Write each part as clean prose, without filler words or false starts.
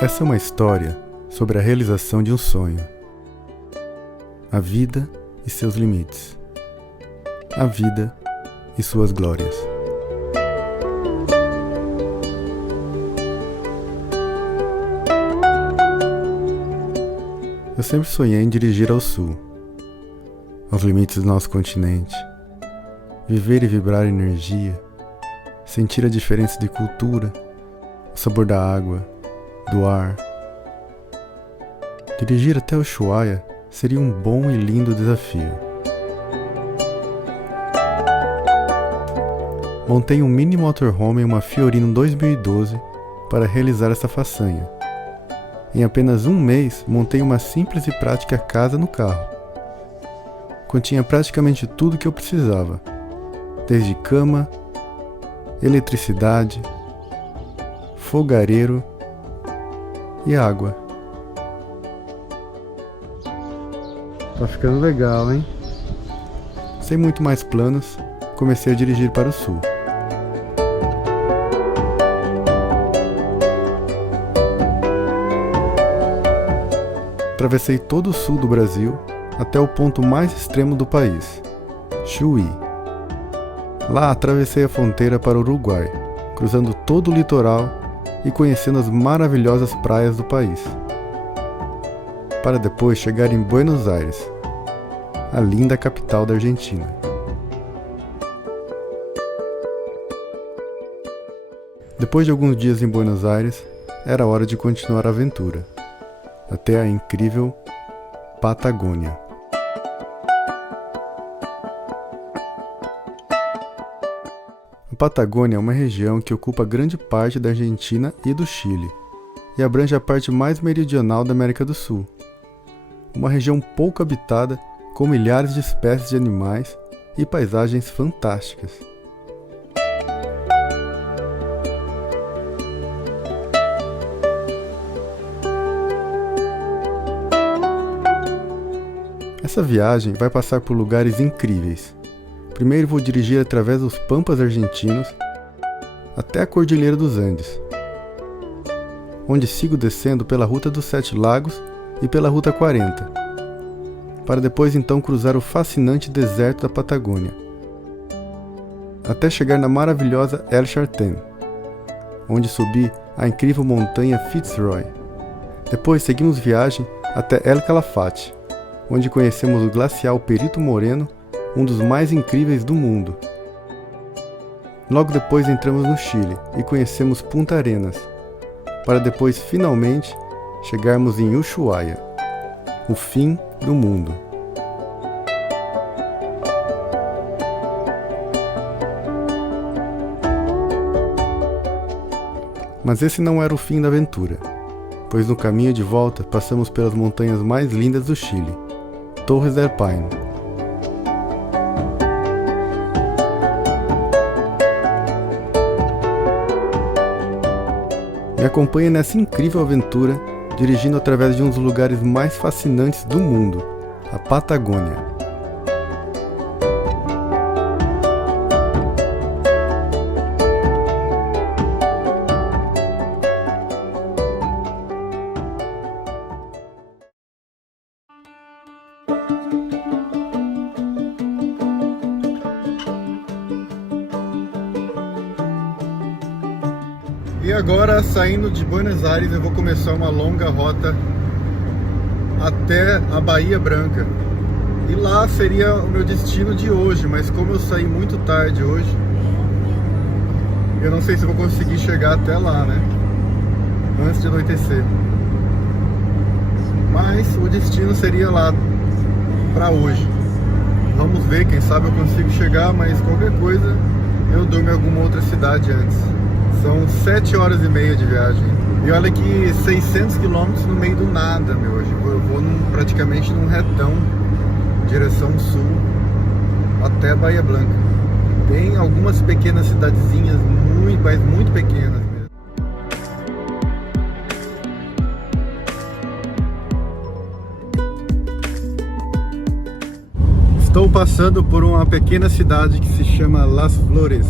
Essa é uma história sobre a realização de um sonho. A vida e seus limites. A vida e suas glórias. Eu sempre sonhei em dirigir ao sul, aos limites do nosso continente, viver e vibrar energia, sentir a diferença de cultura, o sabor da água, do ar. Dirigir até Ushuaia seria um bom e lindo desafio. Montei um mini motorhome em uma Fiorino 2012 para realizar essa façanha. Em apenas um mês, montei uma simples e prática casa no carro. Continha praticamente tudo que eu precisava, desde cama, eletricidade, fogareiro e água. Tá ficando legal, hein? Sem muito mais planos, comecei a dirigir para o sul. Atravessei todo o sul do Brasil até o ponto mais extremo do país, Chuí. Lá atravessei a fronteira para o Uruguai, cruzando todo o litoral e conhecendo as maravilhosas praias do país, para depois chegar em Buenos Aires, a linda capital da Argentina. Depois de alguns dias em Buenos Aires, era hora de continuar a aventura, até a incrível Patagônia. A Patagônia é uma região que ocupa grande parte da Argentina e do Chile, e abrange a parte mais meridional da América do Sul. Uma região pouco habitada, com milhares de espécies de animais e paisagens fantásticas. Essa viagem vai passar por lugares incríveis. Primeiro vou dirigir através dos Pampas argentinos até a Cordilheira dos Andes, onde sigo descendo pela Ruta dos Sete Lagos e pela Ruta 40, para depois então cruzar o fascinante deserto da Patagônia, até chegar na maravilhosa El Chaltén, onde subi a incrível montanha Fitzroy. Depois seguimos viagem até El Calafate, onde conhecemos o glacial Perito Moreno, um dos mais incríveis do mundo. Logo depois entramos no Chile e conhecemos Punta Arenas, para depois finalmente chegarmos em Ushuaia, o fim do mundo. Mas esse não era o fim da aventura, pois no caminho de volta passamos pelas montanhas mais lindas do Chile, Torres del Paine. Me acompanhe nessa incrível aventura, dirigindo através de um dos lugares mais fascinantes do mundo, a Patagônia. E agora, saindo de Buenos Aires, eu vou começar uma longa rota até a Bahia Branca. E lá seria o meu destino de hoje, mas como eu saí muito tarde hoje, eu não sei se eu vou conseguir chegar até lá, né? Antes de anoitecer. Mas o destino seria lá pra hoje. Vamos ver, quem sabe eu consigo chegar, mas qualquer coisa eu durmo em alguma outra cidade antes. São 7 horas e meia de viagem. E olha que 600 quilômetros no meio do nada, meu. Eu vou praticamente num retão, direção sul, até Bahia Blanca. Tem algumas pequenas cidadezinhas, mas muito pequenas mesmo. Estou passando por uma pequena cidade que se chama Las Flores.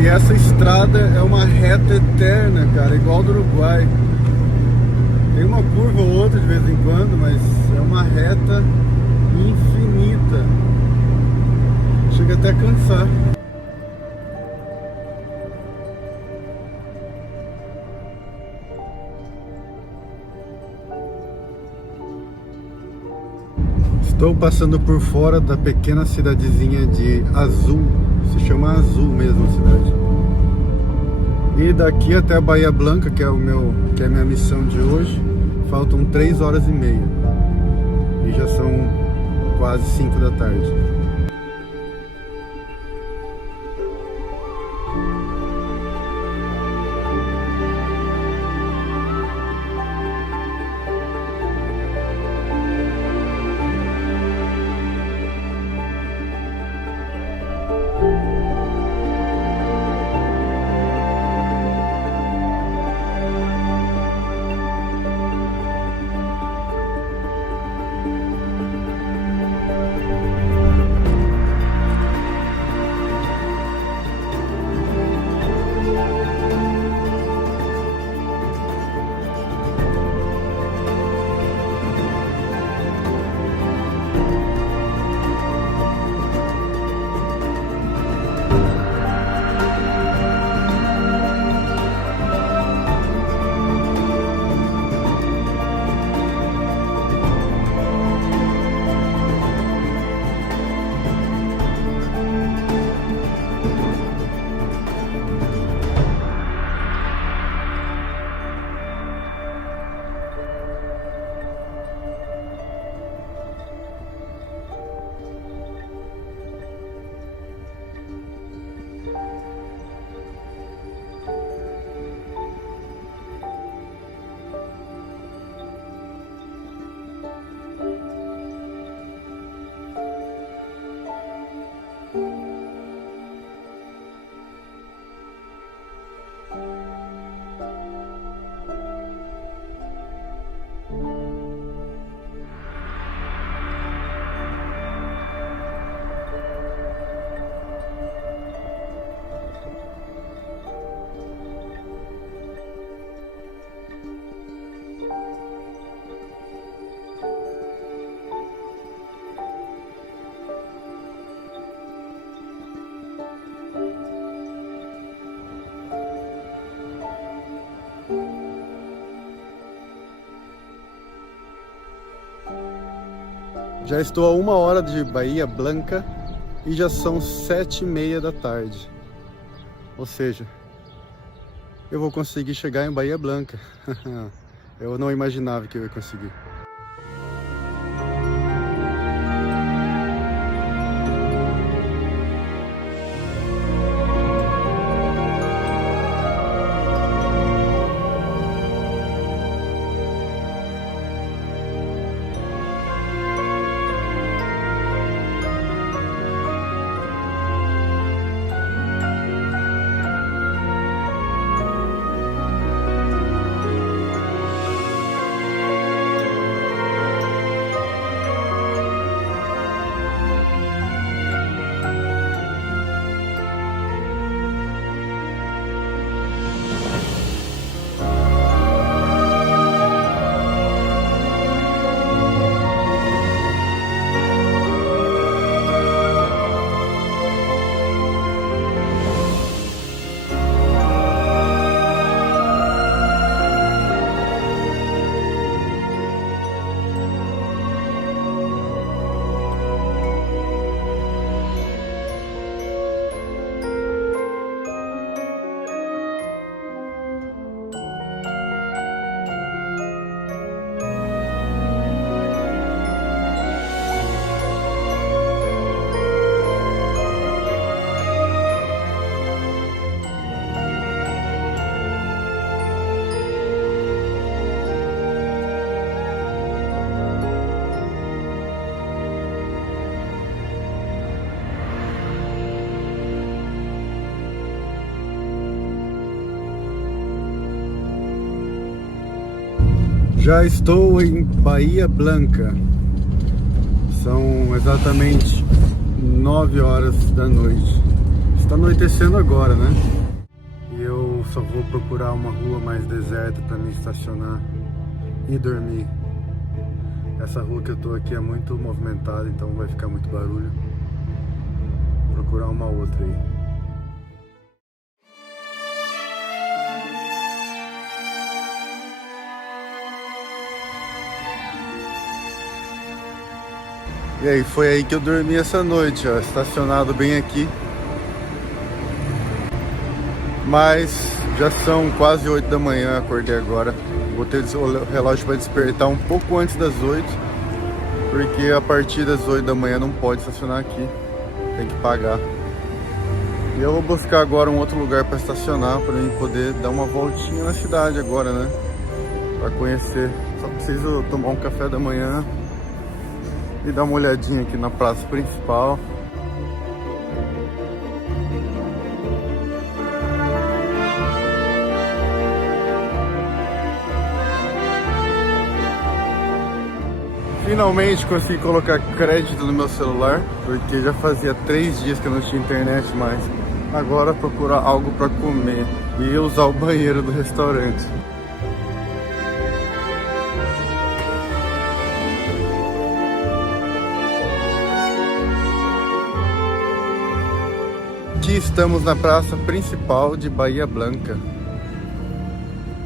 e essa estrada é uma reta eterna, cara, igual do Uruguai. Tem uma curva ou outra de vez em quando, mas é uma reta infinita. Chega até a cansar. Estou passando por fora da pequena cidadezinha de Azul. Se chama Azul mesmo a cidade. E daqui até a Bahia Blanca, que é a minha missão de hoje, faltam 3 horas e meia. E já são quase 5 da tarde. Já estou a 1 hora de Bahia Blanca e já são 7h30 da tarde. Ou seja, eu vou conseguir chegar em Bahia Blanca. Eu não imaginava que eu ia conseguir. Já estou em Bahia Blanca. São exatamente 9 horas da noite. Tá anoitecendo agora, né? E eu só vou procurar uma rua mais deserta para me estacionar e dormir. Essa rua que eu tô aqui é muito movimentada, então vai ficar muito barulho. Vou procurar uma outra aí. E aí, foi aí que eu dormi essa noite, ó, estacionado bem aqui. Mas já são quase 8 da manhã, acordei agora. Botei o relógio para despertar um pouco antes das 8, porque a partir das 8 da manhã não pode estacionar aqui, tem que pagar. E eu vou buscar agora um outro lugar para estacionar, para mim poder dar uma voltinha na cidade agora, né? Para conhecer. Só preciso tomar um café da manhã e dar uma olhadinha aqui na praça principal. Finalmente consegui colocar crédito no meu celular, porque já fazia 3 dias que eu não tinha internet mais. Agora procurar algo para comer e usar o banheiro do restaurante. Aqui estamos na praça principal de Bahia Blanca.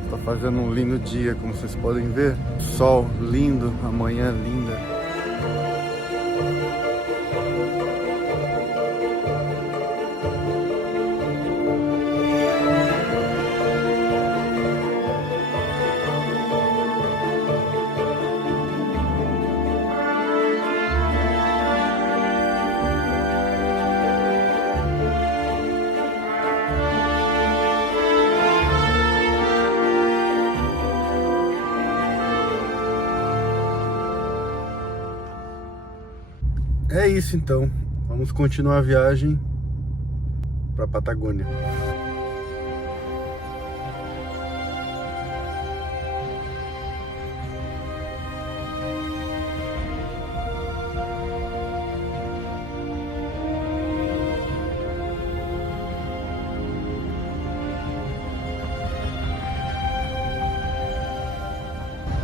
Está fazendo um lindo dia, como vocês podem ver. Sol lindo, amanhã linda. É isso então, vamos continuar a viagem para Patagônia.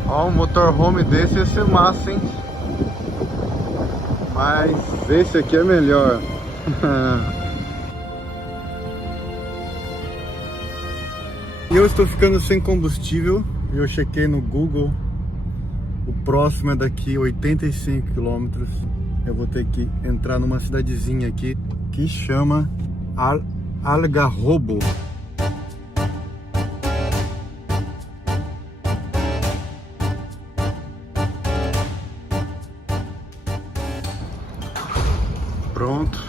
Ó, um motorhome desse ia ser massa, hein? Mas esse aqui é melhor. E eu estou ficando sem combustível. Eu chequei no Google. O próximo é daqui 85 km. Eu vou ter que entrar numa cidadezinha aqui que chama Algarrobo. Pronto,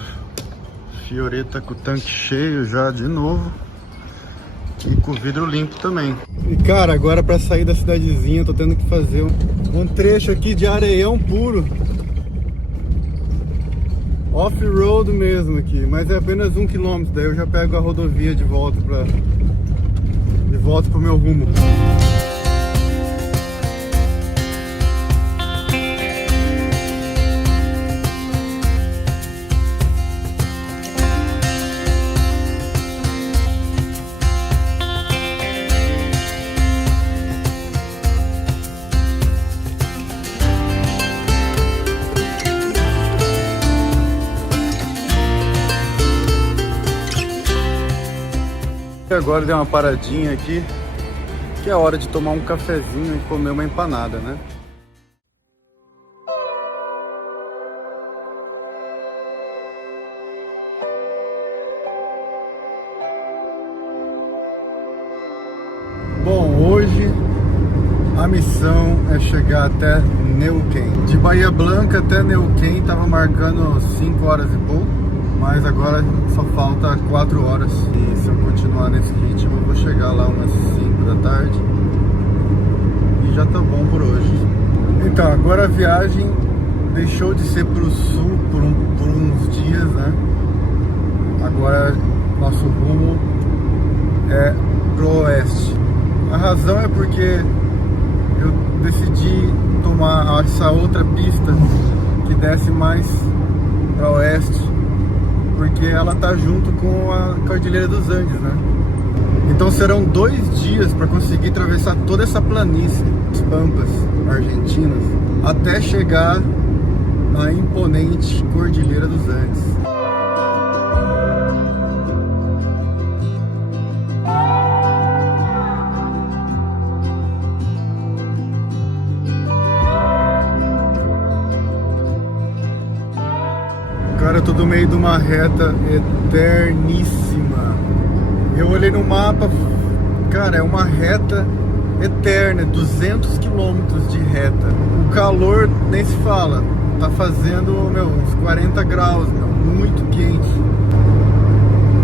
Fioretta com o tanque cheio já de novo e com o vidro limpo também. E cara, agora para sair da cidadezinha eu tô tendo que fazer um trecho aqui de areião puro, off-road mesmo aqui, mas é apenas 1 km, daí eu já pego a rodovia de volta pro meu rumo. Agora deu uma paradinha aqui, que é hora de tomar um cafezinho e comer uma empanada, né? Bom, hoje a missão é chegar até Neuquén. De Bahia Blanca até Neuquén tava marcando 5 horas e pouco, mas agora só falta 4 horas. E se eu continuar nesse ritmo, eu vou chegar lá umas 5 da tarde. E já tá bom por hoje. Então, agora a viagem deixou de ser pro sul por uns dias, né? Agora nosso rumo é pro oeste. A razão é porque eu decidi tomar essa outra pista que desce mais para oeste, porque ela tá junto com a Cordilheira dos Andes, né? Então serão 2 dias para conseguir atravessar toda essa planície, as Pampas argentinas, até chegar na imponente Cordilheira dos Andes. Cara, eu tô no meio de uma reta eterníssima. Eu olhei no mapa, cara, é uma reta eterna, 200 quilômetros de reta. O calor nem se fala, tá fazendo, uns 40 graus, muito quente.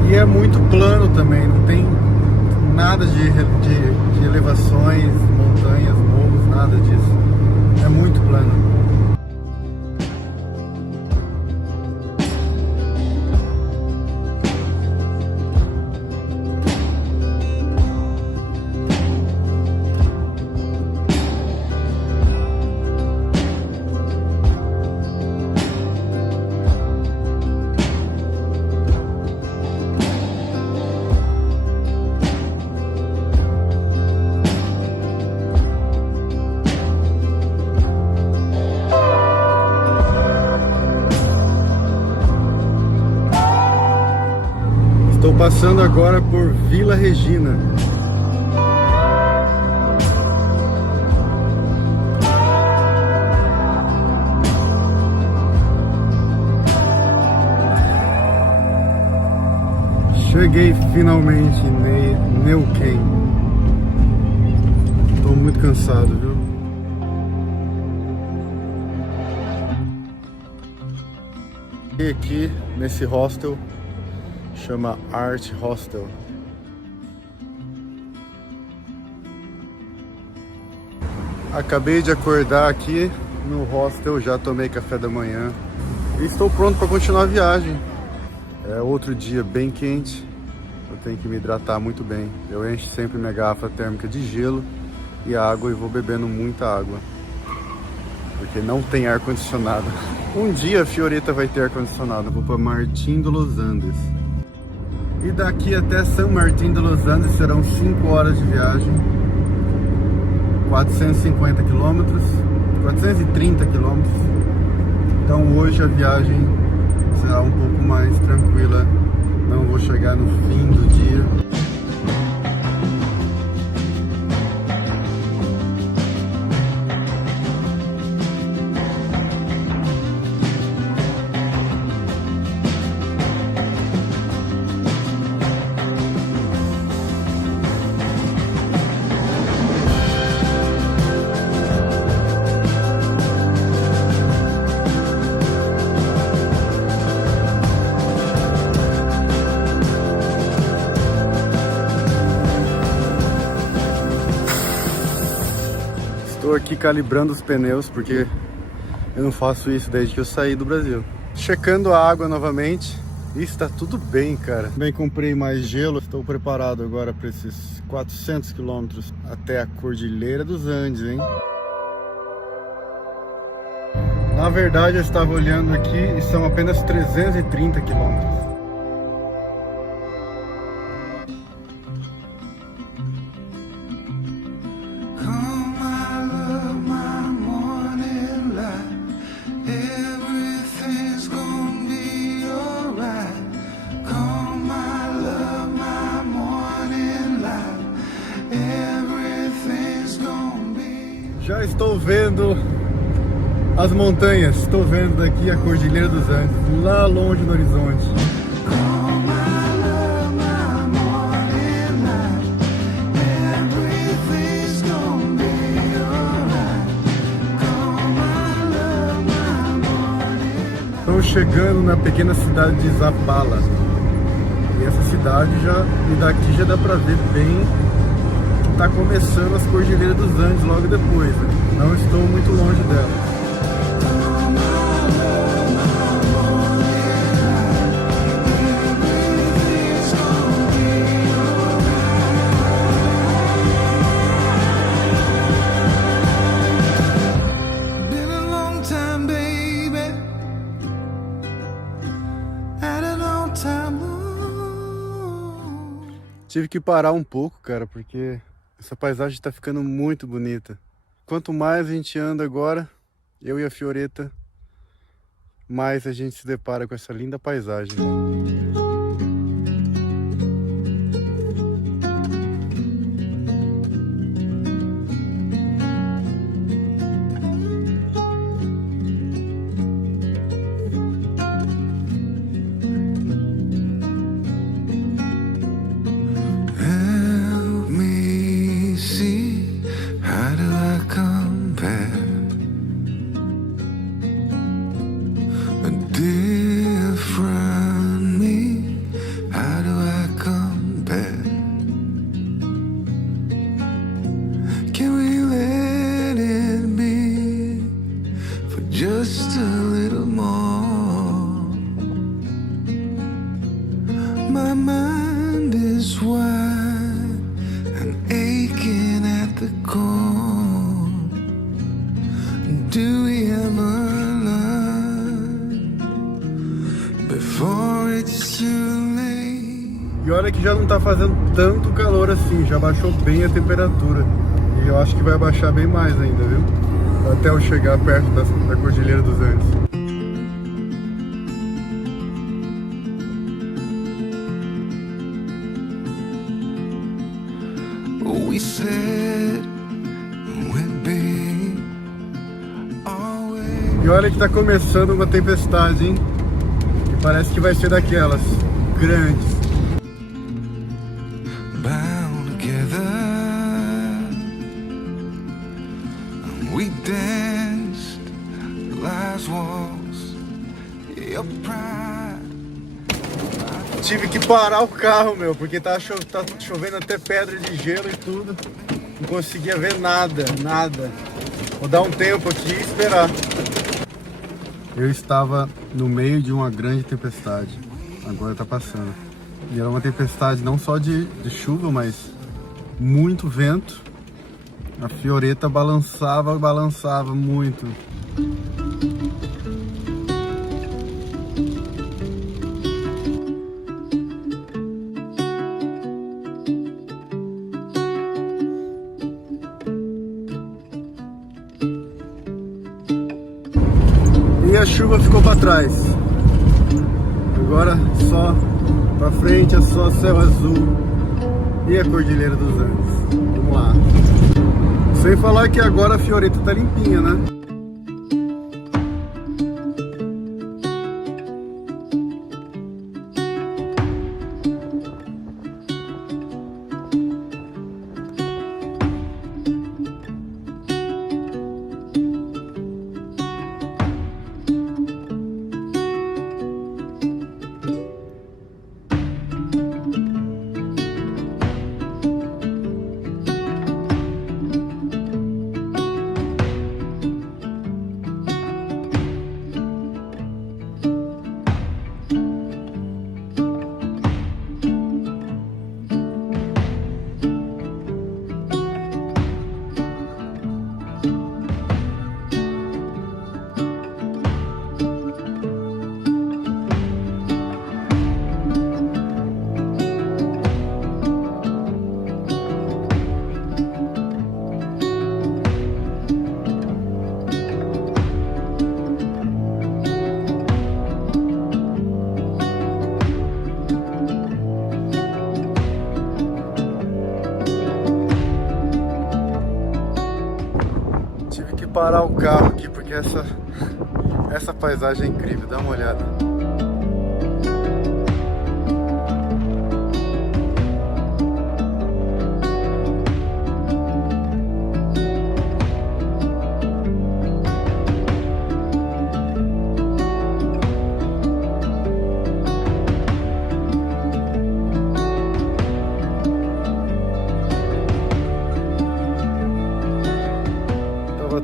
E é muito plano também, não tem nada de elevações, montanhas, morros, nada disso. É muito plano. Estou passando agora por Vila Regina. Cheguei finalmente em Neuquén. Estou muito cansado, viu? E aqui nesse hostel, chama Art Hostel. Acabei de acordar aqui no hostel, já tomei café da manhã e estou pronto para continuar a viagem. É outro dia bem quente, eu tenho que me hidratar muito bem. Eu encho sempre minha garrafa térmica de gelo e água e vou bebendo muita água, porque não tem ar-condicionado. Um dia a Fiorita vai ter ar-condicionado. Vou para Martín de los Andes. E daqui até São Martín de los Andes serão 5 horas de viagem, 450 quilômetros, 430 quilômetros. Então hoje a viagem será um pouco mais tranquila, não vou chegar no fim do dia. Estou aqui calibrando os pneus porque eu não faço isso desde que eu saí do Brasil. Checando a água novamente. Está tudo bem, cara. Também comprei mais gelo. Estou preparado agora para esses 400 quilômetros até a Cordilheira dos Andes, hein? Na verdade, eu estava olhando aqui e são apenas 330 quilômetros. Já estou vendo as montanhas, estou vendo daqui a Cordilheira dos Andes, lá longe no horizonte. Estou chegando na pequena cidade de Zapala. E essa cidade daqui já dá para ver bem. Está começando as Cordilheiras dos Andes logo depois, né? Não estou muito longe dela. Tive que parar um pouco, cara, porque essa paisagem tá ficando muito bonita. Quanto mais a gente anda agora, eu e a Fioretta, mais a gente se depara com essa linda paisagem. Just a little more. My mind is wide and aching at the core. Do we ever learn before it's too late? E olha que já não tá fazendo tanto calor assim, já baixou bem a temperatura. E eu acho que vai baixar bem mais ainda, viu? Até eu chegar perto da Cordilheira dos Andes. E olha que tá começando uma tempestade, hein? E parece que vai ser daquelas grandes. We danced last waltz, your pride. Tive que parar o carro, meu, porque tá chovendo até pedra de gelo e tudo. Não conseguia ver nada. Vou dar um tempo aqui e esperar. Eu estava no meio de uma grande tempestade. Agora tá passando. E era uma tempestade não só de chuva, mas muito vento. A Fioretta balançava muito. E a chuva ficou para trás. Agora só para frente é só céu azul e a Cordilheira dos Andes. Vamos lá. Sem falar que agora a Fioretta tá limpinha, né? Parar o carro aqui porque essa paisagem é incrível, dá uma olhada.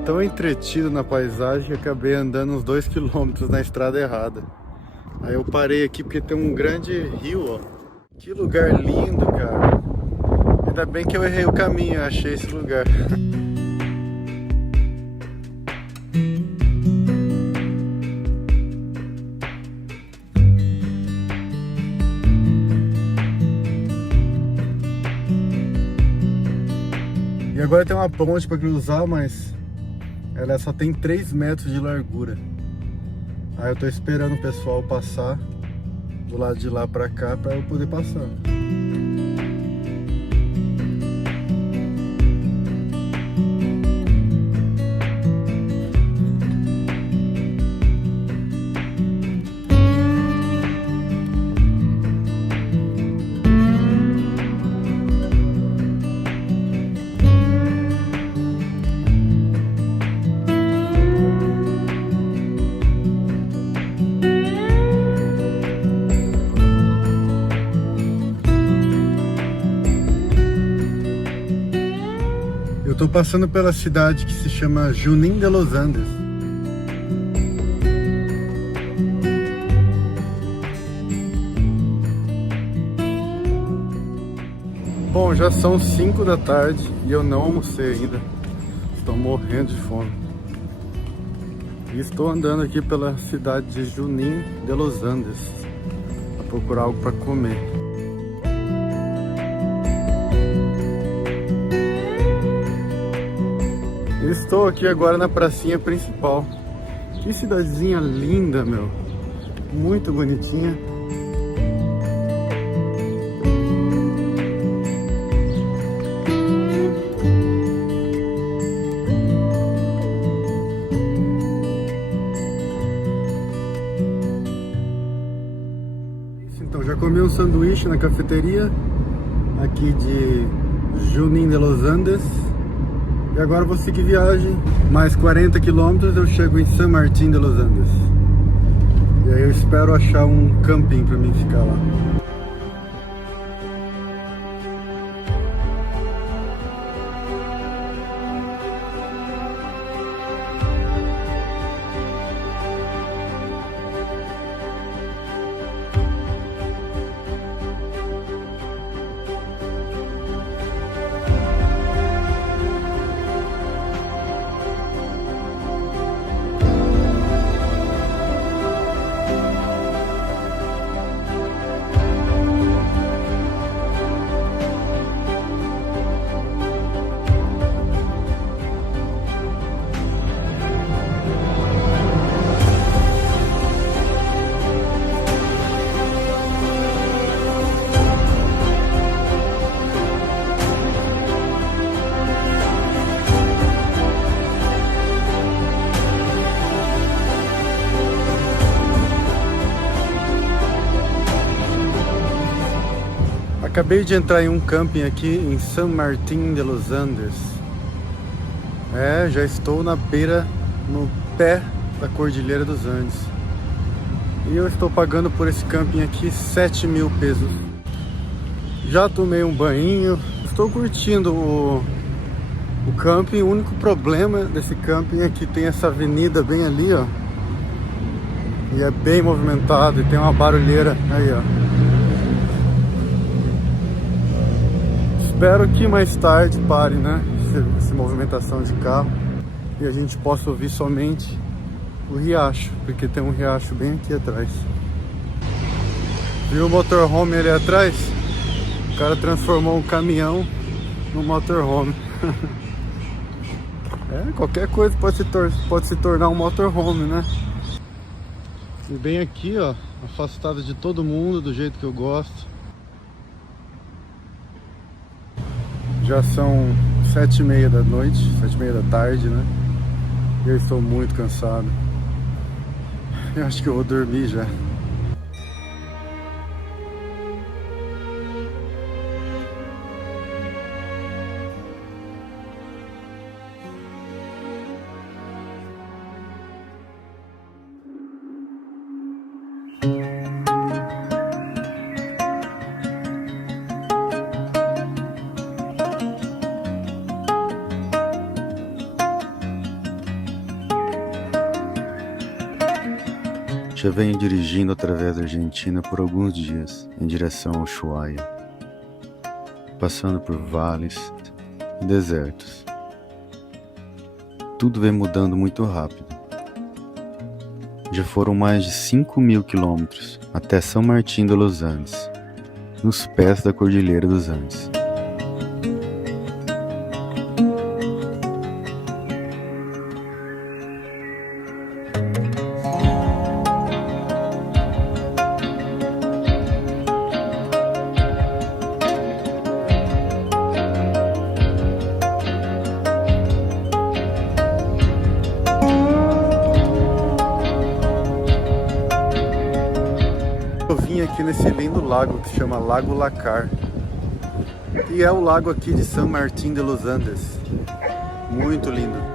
Tão entretido na paisagem que acabei andando uns 2 km na estrada errada. Aí eu parei aqui porque tem um grande rio, ó. Que lugar lindo, cara. Ainda bem que eu errei o caminho, achei esse lugar. agora tem uma ponte para cruzar, mas ela só tem 3 metros de largura. Aí eu tô esperando o pessoal passar do lado de lá para cá para eu poder passar. Eu tô passando pela cidade que se chama Junín de los Andes. Bom, já são 5 da tarde e eu não almocei ainda. Estou morrendo de fome. E estou andando aqui pela cidade de Junín de los Andes para procurar algo para comer. Estou aqui agora na pracinha principal. Que cidadezinha linda, meu. Muito bonitinha. Então, já comi um sanduíche na cafeteria aqui de Junín de los Andes. E agora vou seguir viagem, mais 40 quilômetros eu chego em San Martín de los Andes. E aí eu espero achar um camping para mim ficar lá. Acabei de entrar em um camping aqui em San Martín de los Andes. Já estou na beira, no pé da Cordilheira dos Andes. E eu estou pagando por esse camping aqui 7.000 pesos. Já tomei um banho, estou curtindo o camping. O único problema desse camping é que tem essa avenida bem ali, ó. E é bem movimentado e tem uma barulheira aí, ó. Espero que mais tarde pare, né, essa movimentação de carro e a gente possa ouvir somente o riacho, porque tem um riacho bem aqui atrás. Viu o motorhome ali atrás? O cara transformou um caminhão no motorhome. Qualquer coisa pode se tornar um motorhome, né? E bem aqui, ó, afastado de todo mundo, do jeito que eu gosto. Já são 7h30 da noite, 7h30 da tarde, né? Eu estou muito cansado. Eu acho que eu vou dormir já. Já venho dirigindo através da Argentina por alguns dias, em direção ao Ushuaia, passando por vales e desertos. Tudo vem mudando muito rápido. Já foram mais de 5.000 quilômetros até São Martín de los Andes, nos pés da Cordilheira dos Andes. Eu vim aqui nesse lindo lago que se chama Lago Lácar. E é o lago aqui de San Martín de los Andes. Muito lindo.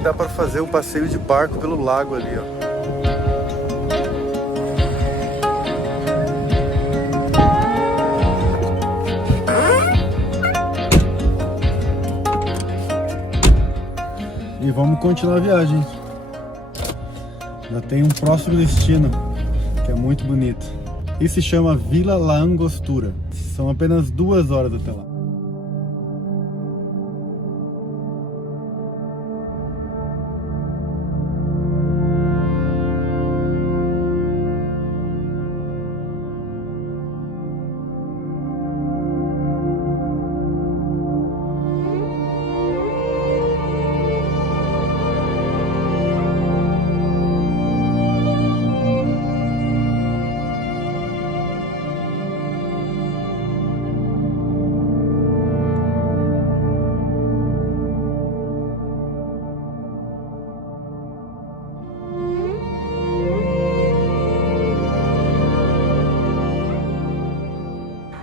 Dá para fazer um passeio de barco pelo lago ali, ó. E vamos continuar a viagem. Já tem um próximo destino, que é muito bonito. E se chama Vila La Angostura. São apenas 2 horas até lá.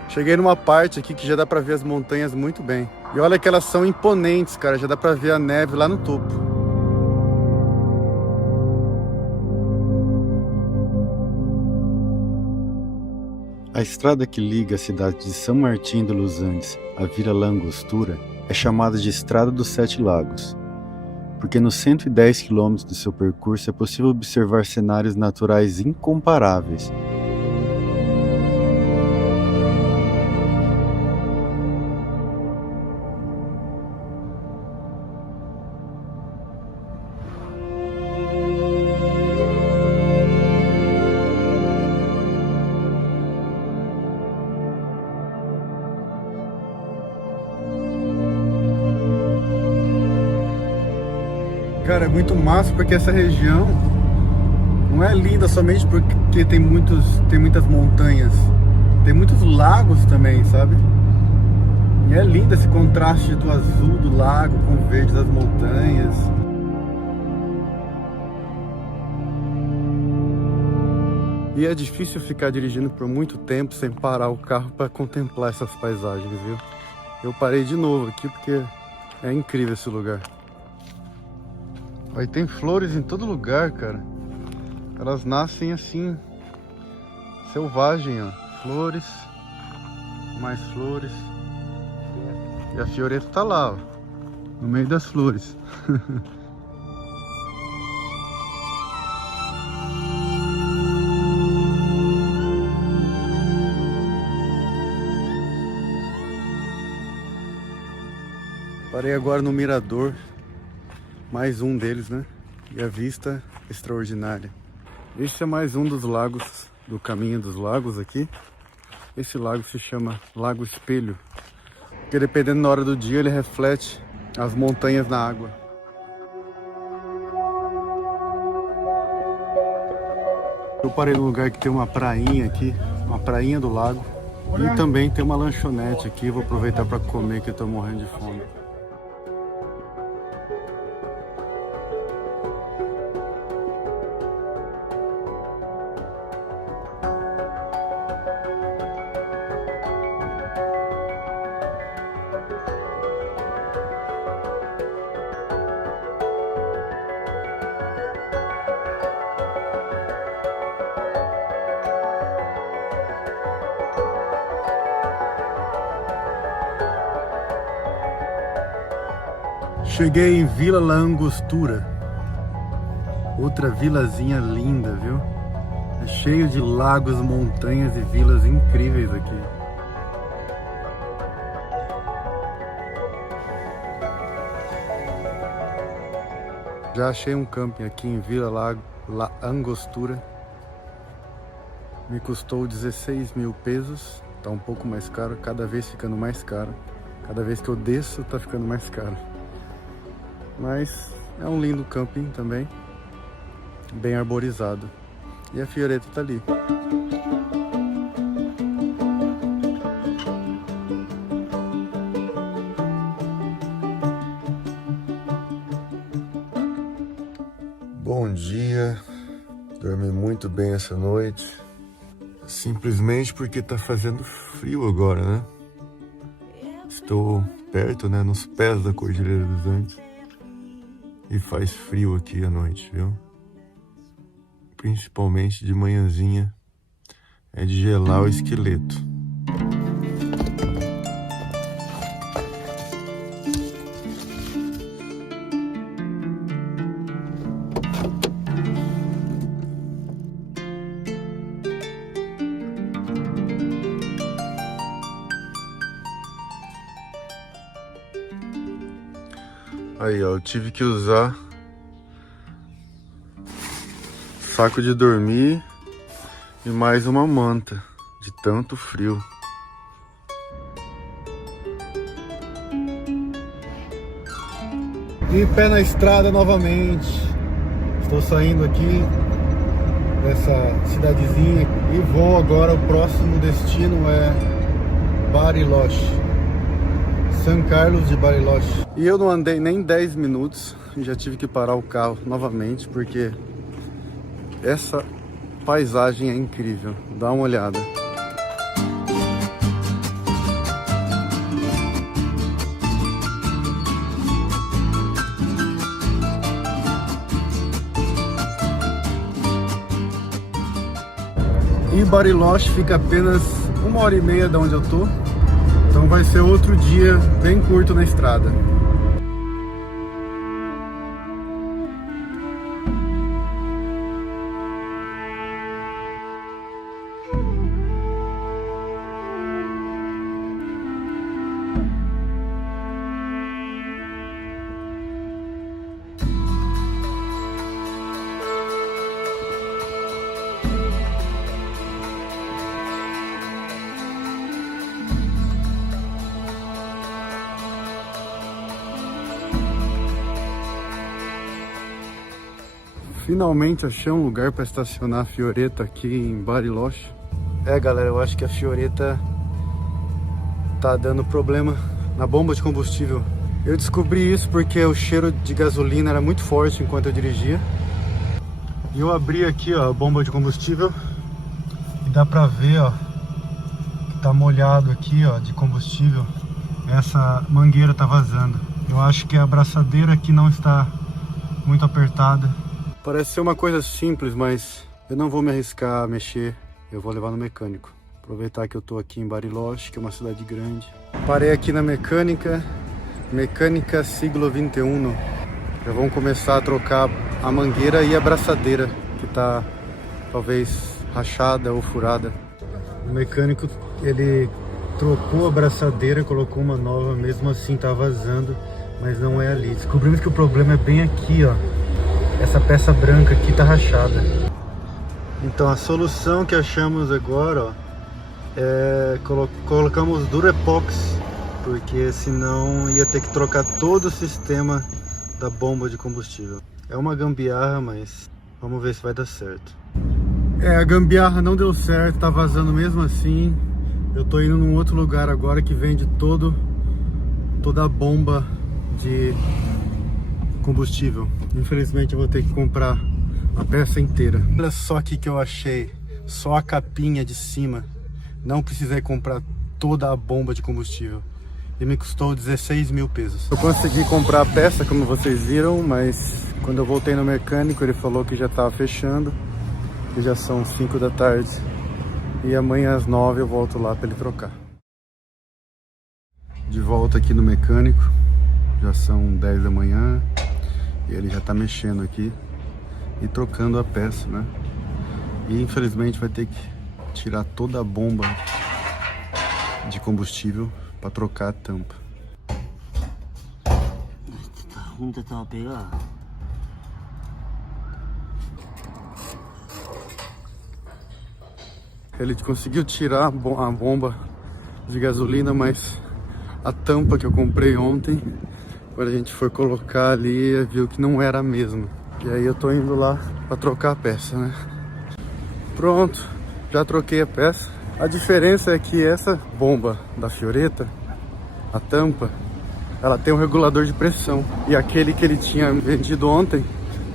Cheguei numa parte aqui que já dá pra ver as montanhas muito bem. E olha que elas são imponentes, cara. Já dá pra ver a neve lá no topo. A estrada que liga a cidade de San Martín de los Andes à Vila La Angostura é chamada de Estrada dos 7 Lagos, porque nos 110 quilômetros do seu percurso é possível observar cenários naturais incomparáveis. Cara, é muito massa porque essa região não é linda somente porque tem muitas montanhas. Tem muitos lagos também, sabe? E é lindo esse contraste do azul do lago com o verde das montanhas. E é difícil ficar dirigindo por muito tempo sem parar o carro para contemplar essas paisagens, viu? Eu parei de novo aqui porque é incrível esse lugar. Aí tem flores em todo lugar, cara. Elas nascem assim, selvagem, ó. Flores, mais flores. E a Fioretta tá lá, ó, no meio das flores. Parei agora no mirador. Mais um deles, né? E a vista extraordinária. Esse é mais um dos lagos, do caminho dos lagos aqui. Esse lago se chama Lago Espelho, porque dependendo da hora do dia ele reflete as montanhas na água. Eu parei num lugar que tem uma prainha aqui, uma prainha do lago. E também tem uma lanchonete aqui, vou aproveitar para comer que eu tô morrendo de fome. Cheguei em Vila La Angostura, outra vilazinha linda, viu? É cheio de lagos, montanhas e vilas incríveis aqui. Já achei um camping aqui em Vila La Angostura. Me custou 16 mil pesos, tá um pouco mais caro, cada vez ficando mais caro. Cada vez que eu desço tá ficando mais caro. Mas é um lindo camping também. bem arborizado. E a Fioretta tá ali. Bom dia, dormi muito bem essa noite, simplesmente porque tá fazendo frio agora, né? Estou perto, né, nos pés da Cordilheira dos Andes e faz frio aqui à noite, viu? Principalmente de manhãzinha, é de gelar o esqueleto. Aí, ó, eu tive que usar saco de dormir e mais uma manta, de tanto frio. E pé na estrada novamente. Estou saindo aqui dessa cidadezinha e vou agora, o próximo destino é Bariloche. São Carlos de Bariloche. E eu não andei nem 10 minutos e já tive que parar o carro novamente porque essa paisagem é incrível. Dá uma olhada. E Bariloche fica apenas 1h30 de onde eu tô. Então vai ser outro dia bem curto na estrada. Finalmente achei um lugar para estacionar a Fioretta aqui em Bariloche. Galera, eu acho que a Fioretta tá dando problema na bomba de combustível. Eu descobri isso porque o cheiro de gasolina era muito forte enquanto eu dirigia. E eu abri aqui, ó, a bomba de combustível e dá pra ver, ó, que tá molhado aqui, ó, de combustível. Essa mangueira tá vazando. Eu acho que a abraçadeira aqui não está muito apertada. Parece ser uma coisa simples, mas eu não vou me arriscar a mexer. Eu vou levar no mecânico. Aproveitar que eu tô aqui em Bariloche, que é uma cidade grande. Parei aqui na mecânica Siglo XXI. Já vão começar a trocar a mangueira e a abraçadeira, que tá talvez rachada ou furada. O mecânico, ele trocou a abraçadeira, colocou uma nova, mesmo assim tá vazando, mas não é ali. Descobrimos que o problema é bem aqui, ó. Essa peça branca aqui tá rachada. Então a solução que achamos agora, ó, é colocamos Durepox, porque senão ia ter que trocar todo o sistema da bomba de combustível. É uma gambiarra, mas vamos ver se vai dar certo. A gambiarra não deu certo, tá vazando mesmo assim. Eu tô indo num outro lugar agora que vende toda a bomba de combustível. Infelizmente eu vou ter que comprar a peça inteira. Olha só aqui que eu achei, só a capinha de cima. Não precisei comprar toda a bomba de combustível. E me custou 16 mil pesos. Eu consegui comprar a peça, como vocês viram, mas quando eu voltei no mecânico ele falou que já estava fechando. E já são 5 da tarde. E amanhã às 9 eu volto lá para ele trocar. De volta aqui no mecânico. Já são 10 da manhã. E ele já tá mexendo aqui e trocando a peça, né? E infelizmente vai ter que tirar toda a bomba de combustível para trocar a tampa. Ele conseguiu tirar a bomba de gasolina, mas a tampa que eu comprei ontem, quando a gente foi colocar ali, viu que não era a mesma. E aí eu tô indo lá pra trocar a peça, né? Pronto, já troquei a peça. A diferença é que essa bomba da Fioretta, a tampa, ela tem um regulador de pressão. E aquele que ele tinha vendido ontem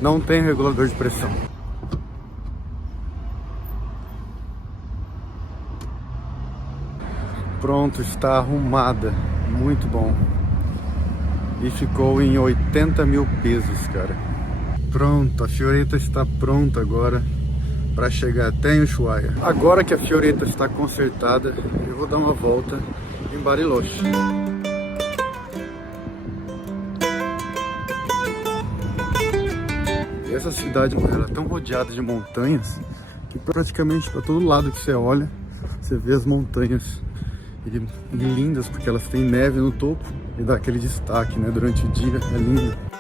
não tem regulador de pressão. Pronto, está arrumada. Muito bom. E ficou em 80 mil pesos, cara. Pronto, a Fioretta está pronta agora para chegar até em Ushuaia. Agora que a Fioretta está consertada, eu vou dar uma volta em Bariloche. Essa cidade, ela é tão rodeada de montanhas que praticamente para todo lado que você olha, você vê as montanhas e lindas, porque elas têm neve no topo e dá aquele destaque, né, durante o dia. É lindo.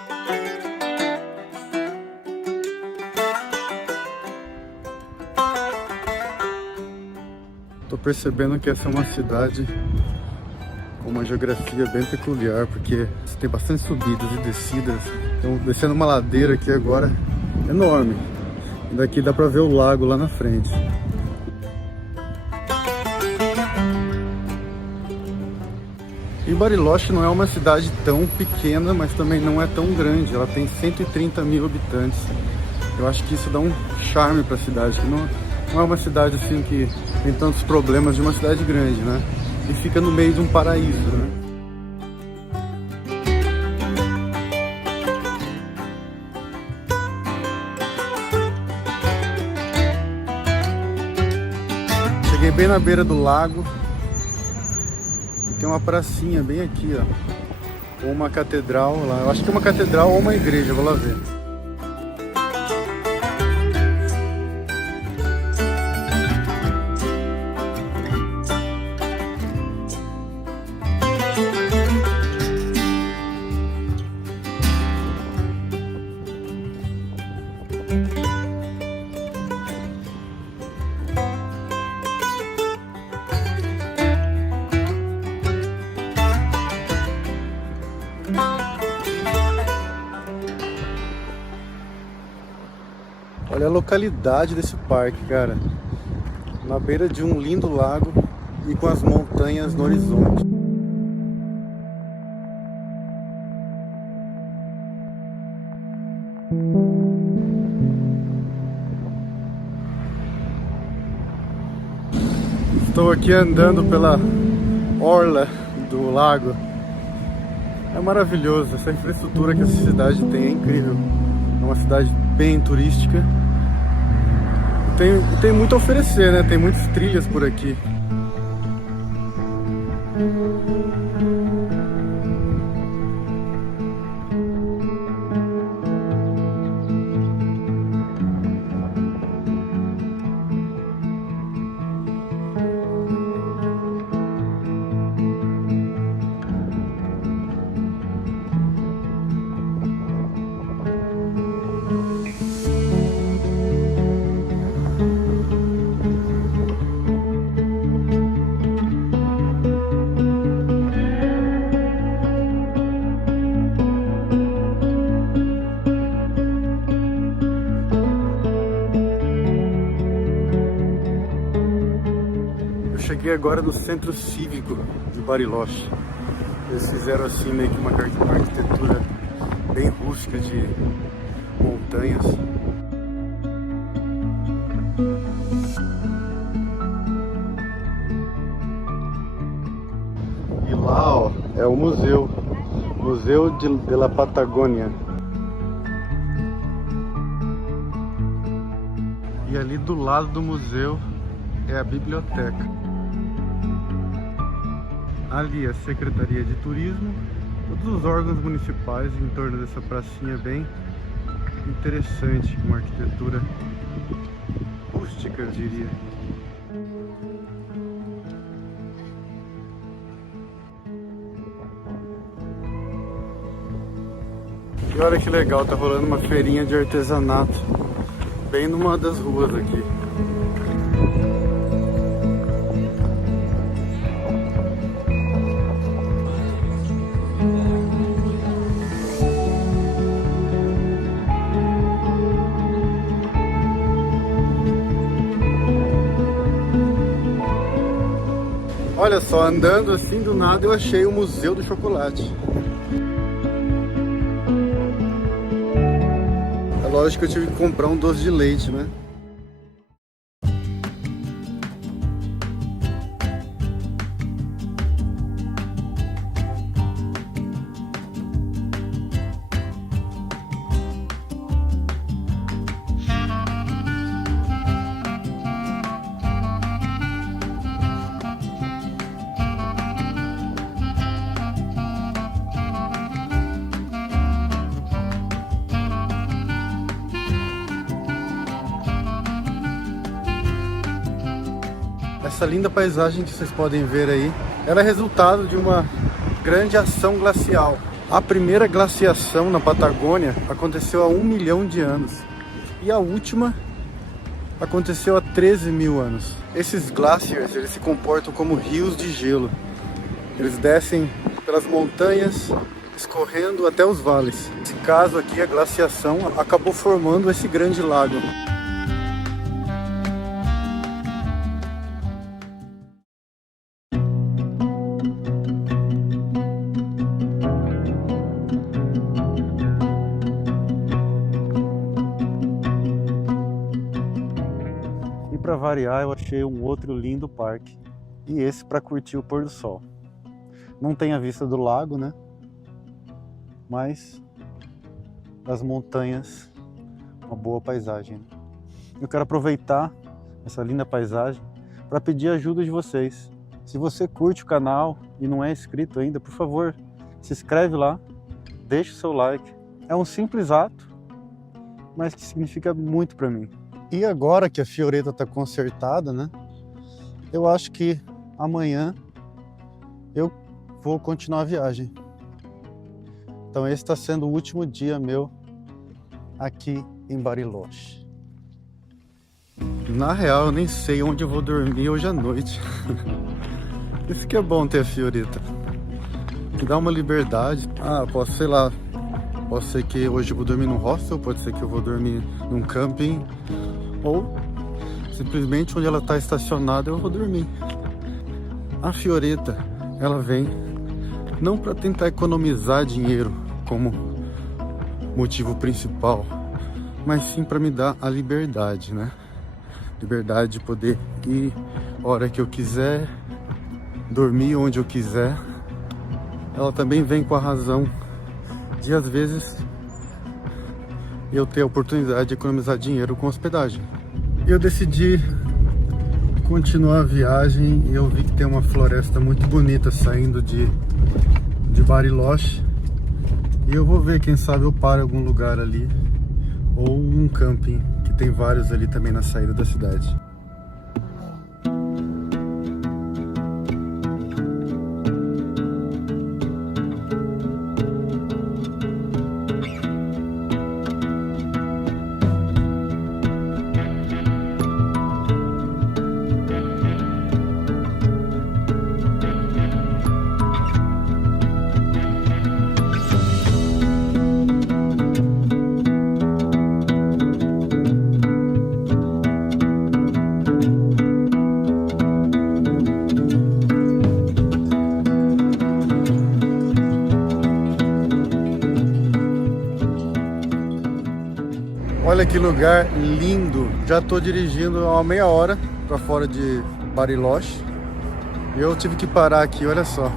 Tô percebendo que essa é uma cidade com uma geografia bem peculiar, porque tem bastante subidas e descidas. Então, descendo uma ladeira aqui agora enorme. E daqui dá pra ver o lago lá na frente. E Bariloche não é uma cidade tão pequena, mas também não é tão grande. Ela tem 130 mil habitantes. Eu acho que isso dá um charme para a cidade. Que não é uma cidade assim que tem tantos problemas de uma cidade grande, né? E fica no meio de um paraíso, né? Cheguei bem na beira do lago. Tem uma pracinha bem aqui, ó, com uma catedral lá. Eu acho que é uma catedral ou uma igreja, vou lá ver. Olha a localidade desse parque, cara. Na beira de um lindo lago e com as montanhas no horizonte. Estou aqui andando pela orla do lago. É maravilhoso, essa infraestrutura que essa cidade tem é incrível. É uma cidade bem turística. Tem muito a oferecer, né? Tem muitas trilhas por aqui. Cheguei agora no centro cívico de Bariloche. Eles fizeram assim meio que uma arquitetura bem rústica de montanhas. E lá, ó, é o museu. Museu de la Patagônia. E ali do lado do museu é a biblioteca. Ali a Secretaria de Turismo, todos os órgãos municipais em torno dessa pracinha bem interessante, com uma arquitetura rústica, eu diria. E olha que legal, tá rolando uma feirinha de artesanato bem numa das ruas aqui. Olha só, andando assim do nada eu achei o Museu do Chocolate. É lógico que eu tive que comprar um doce de leite, né? Essa linda paisagem que vocês podem ver aí, ela é resultado de uma grande ação glacial. A primeira glaciação na Patagônia aconteceu há 1 milhão de anos e a última aconteceu há 13 mil anos. Esses glaciers, eles se comportam como rios de gelo. Eles descem pelas montanhas, escorrendo até os vales. Nesse caso aqui, a glaciação acabou formando esse grande lago. Para variar, eu achei um outro lindo parque, e esse para curtir o pôr do sol. Não tem a vista do lago, né? Mas das montanhas, uma boa paisagem. Eu quero aproveitar essa linda paisagem para pedir a ajuda de vocês. Se você curte o canal e não é inscrito ainda, por favor, se inscreve lá, deixa o seu like. É um simples ato, mas que significa muito para mim. E agora que a Fioretta está consertada, né? Eu acho que amanhã eu vou continuar a viagem. Então esse está sendo o último dia meu aqui em Bariloche. Na real, eu nem sei onde eu vou dormir hoje à noite. Isso que é bom ter a Fioretta. Me dá uma liberdade. Posso, sei lá, pode ser que hoje eu vou dormir num hostel, pode ser que eu vou dormir num camping, ou simplesmente onde ela está estacionada eu vou dormir. A Fioretta, ela vem não para tentar economizar dinheiro como motivo principal, mas sim para me dar a liberdade, né? Liberdade de poder ir a hora que eu quiser, dormir onde eu quiser. Ela também vem com a razão de, às vezes, eu ter a oportunidade de economizar dinheiro com hospedagem. Eu decidi continuar a viagem e eu vi que tem uma floresta muito bonita saindo de Bariloche. E eu vou ver, quem sabe eu paro em algum lugar ali, ou um camping, que tem vários ali também na saída da cidade. Olha que lugar lindo! Já estou dirigindo há uma meia hora para fora de Bariloche. Eu tive que parar aqui, olha só.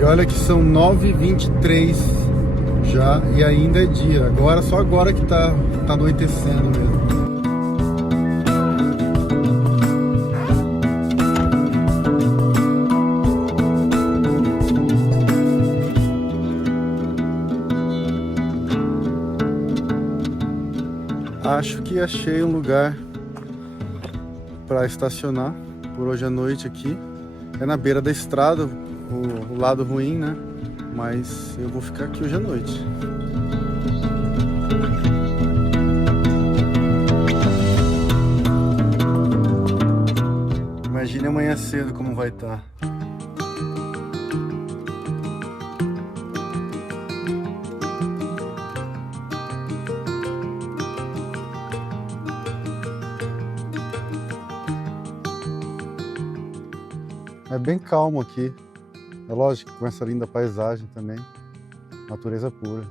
E olha que são 9h23 já e ainda é dia. Agora, só agora que tá anoitecendo mesmo. Acho que achei um lugar para estacionar por hoje à noite aqui. É na beira da estrada, o lado ruim, né? Mas eu vou ficar aqui hoje à noite. Imagine amanhã cedo como vai estar. É bem calmo aqui. É lógico, com essa linda paisagem também. Natureza pura.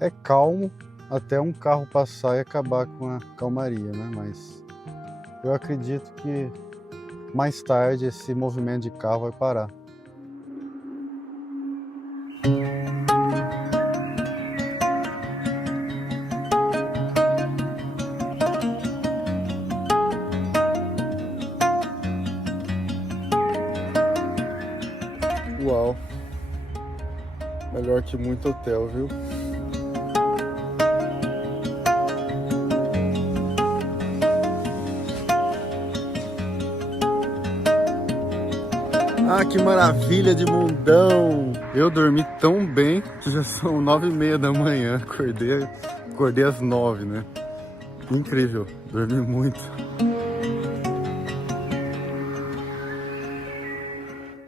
É calmo até um carro passar e acabar com a calmaria, né? Mas eu acredito que mais tarde esse movimento de carro vai parar. Uau! Melhor que muito hotel, viu? Ah, que maravilha de mundão! Eu dormi tão bem que já são 9h30 da manhã. Acordei às 9, né? Incrível, dormi muito.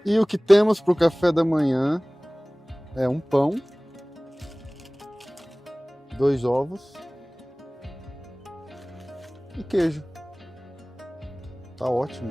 E o que temos para o café da manhã é um pão, 2 ovos e queijo. Tá ótimo.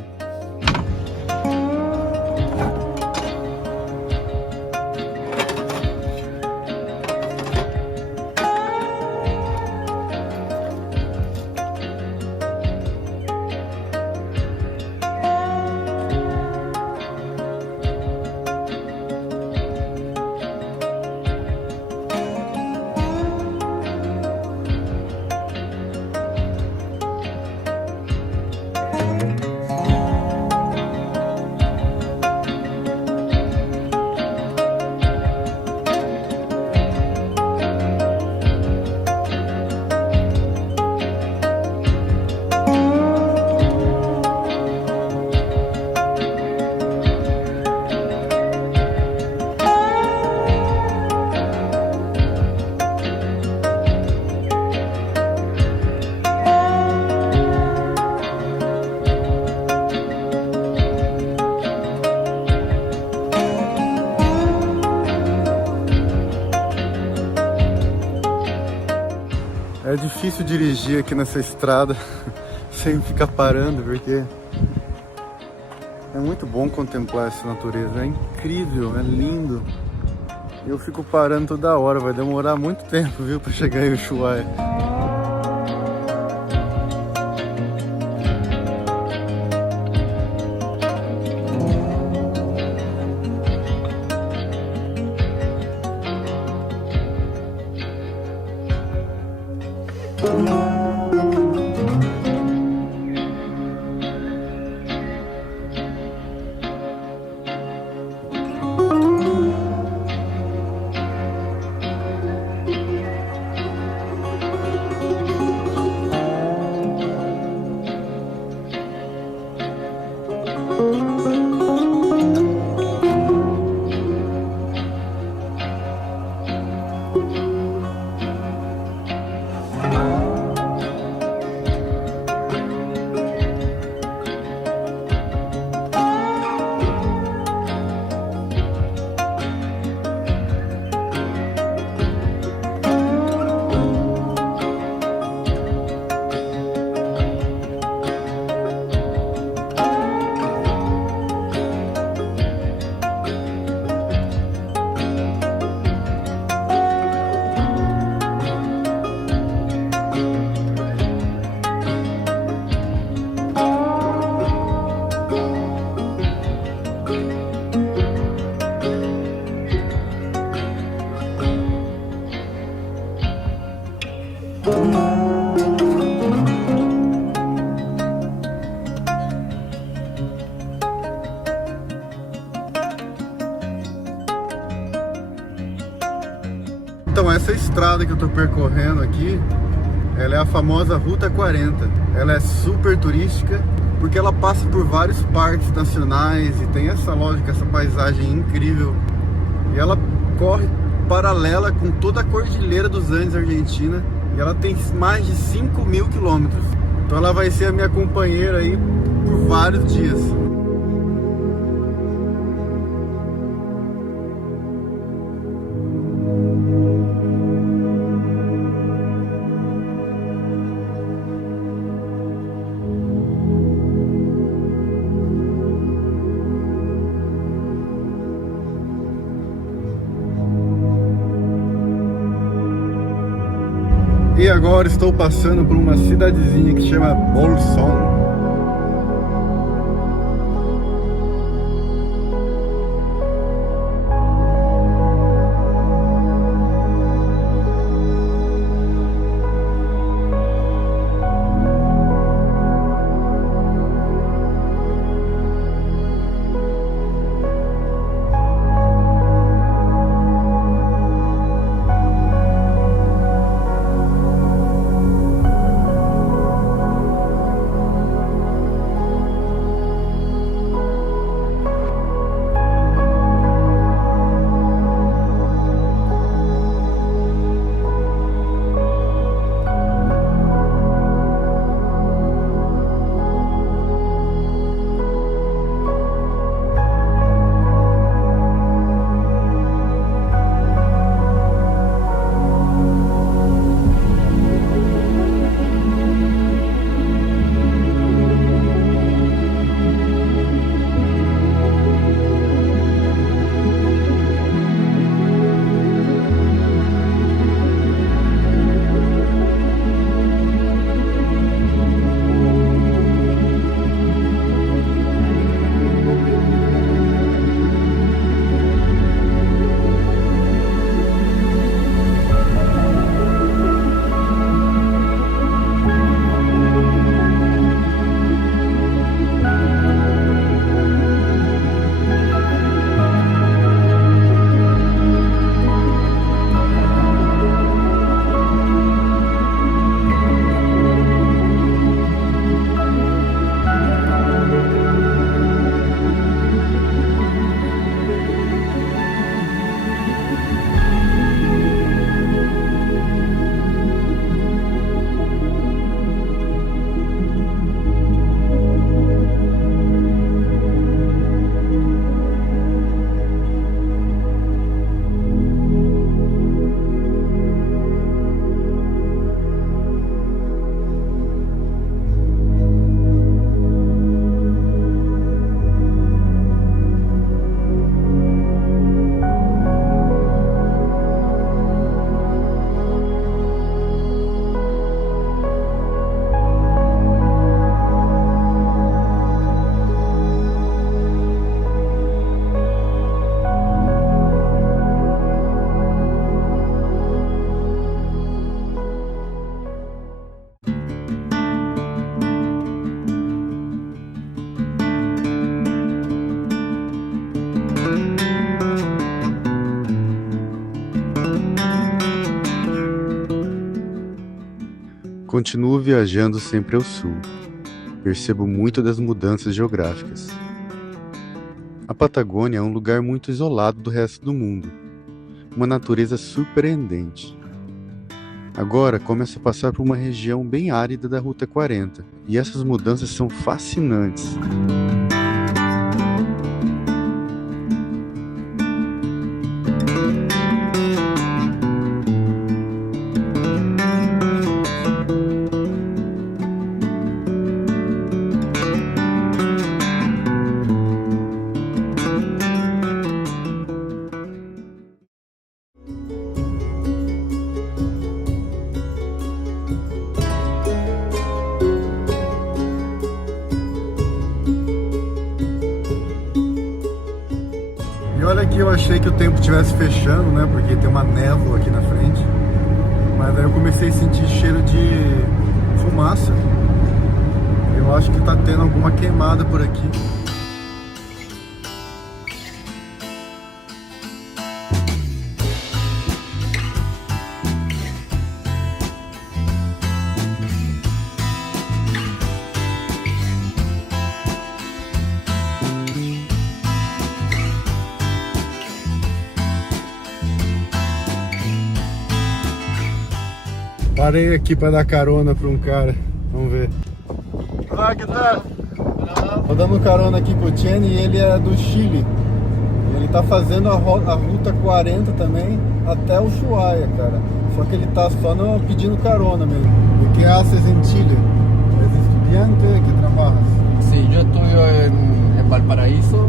É difícil dirigir aqui nessa estrada sem ficar parando, porque é muito bom contemplar essa natureza, é incrível, é lindo. Eu fico parando toda hora, vai demorar muito tempo, viu, para chegar em Ushuaia. Então essa estrada que eu tô percorrendo aqui, ela é a famosa Ruta 40. Ela é super turística porque ela passa por vários parques nacionais e tem essa lógica, essa paisagem incrível. E ela corre paralela com toda a Cordilheira dos Andes Argentina e ela tem mais de 5.000 quilômetros. Então ela vai ser a minha companheira aí por vários dias. E agora estou passando por uma cidadezinha que chama Bolsón. Continuo viajando sempre ao sul. Percebo muito das mudanças geográficas. A Patagônia é um lugar muito isolado do resto do mundo. Uma natureza surpreendente. Agora começo a passar por uma região bem árida da Ruta 40, e essas mudanças são fascinantes. E olha que eu achei que o tempo estivesse fechando, né? Porque tem uma névoa aqui na frente. Mas aí eu comecei a sentir cheiro de fumaça. Eu acho que tá tendo alguma queimada por aqui. Parei aqui para dar carona para um cara. Vamos ver. Olá, que tal? Tô dando carona aqui com o Chen e ele é do Chile. Ele tá fazendo a Ruta 40 também até Ushuaia, cara. Só que ele tá só pedindo carona mesmo. ¿Y qué haces en Chile? ¿Es estudiante? ¿Qué trabajas? Sí, yo estudio en Valparaíso,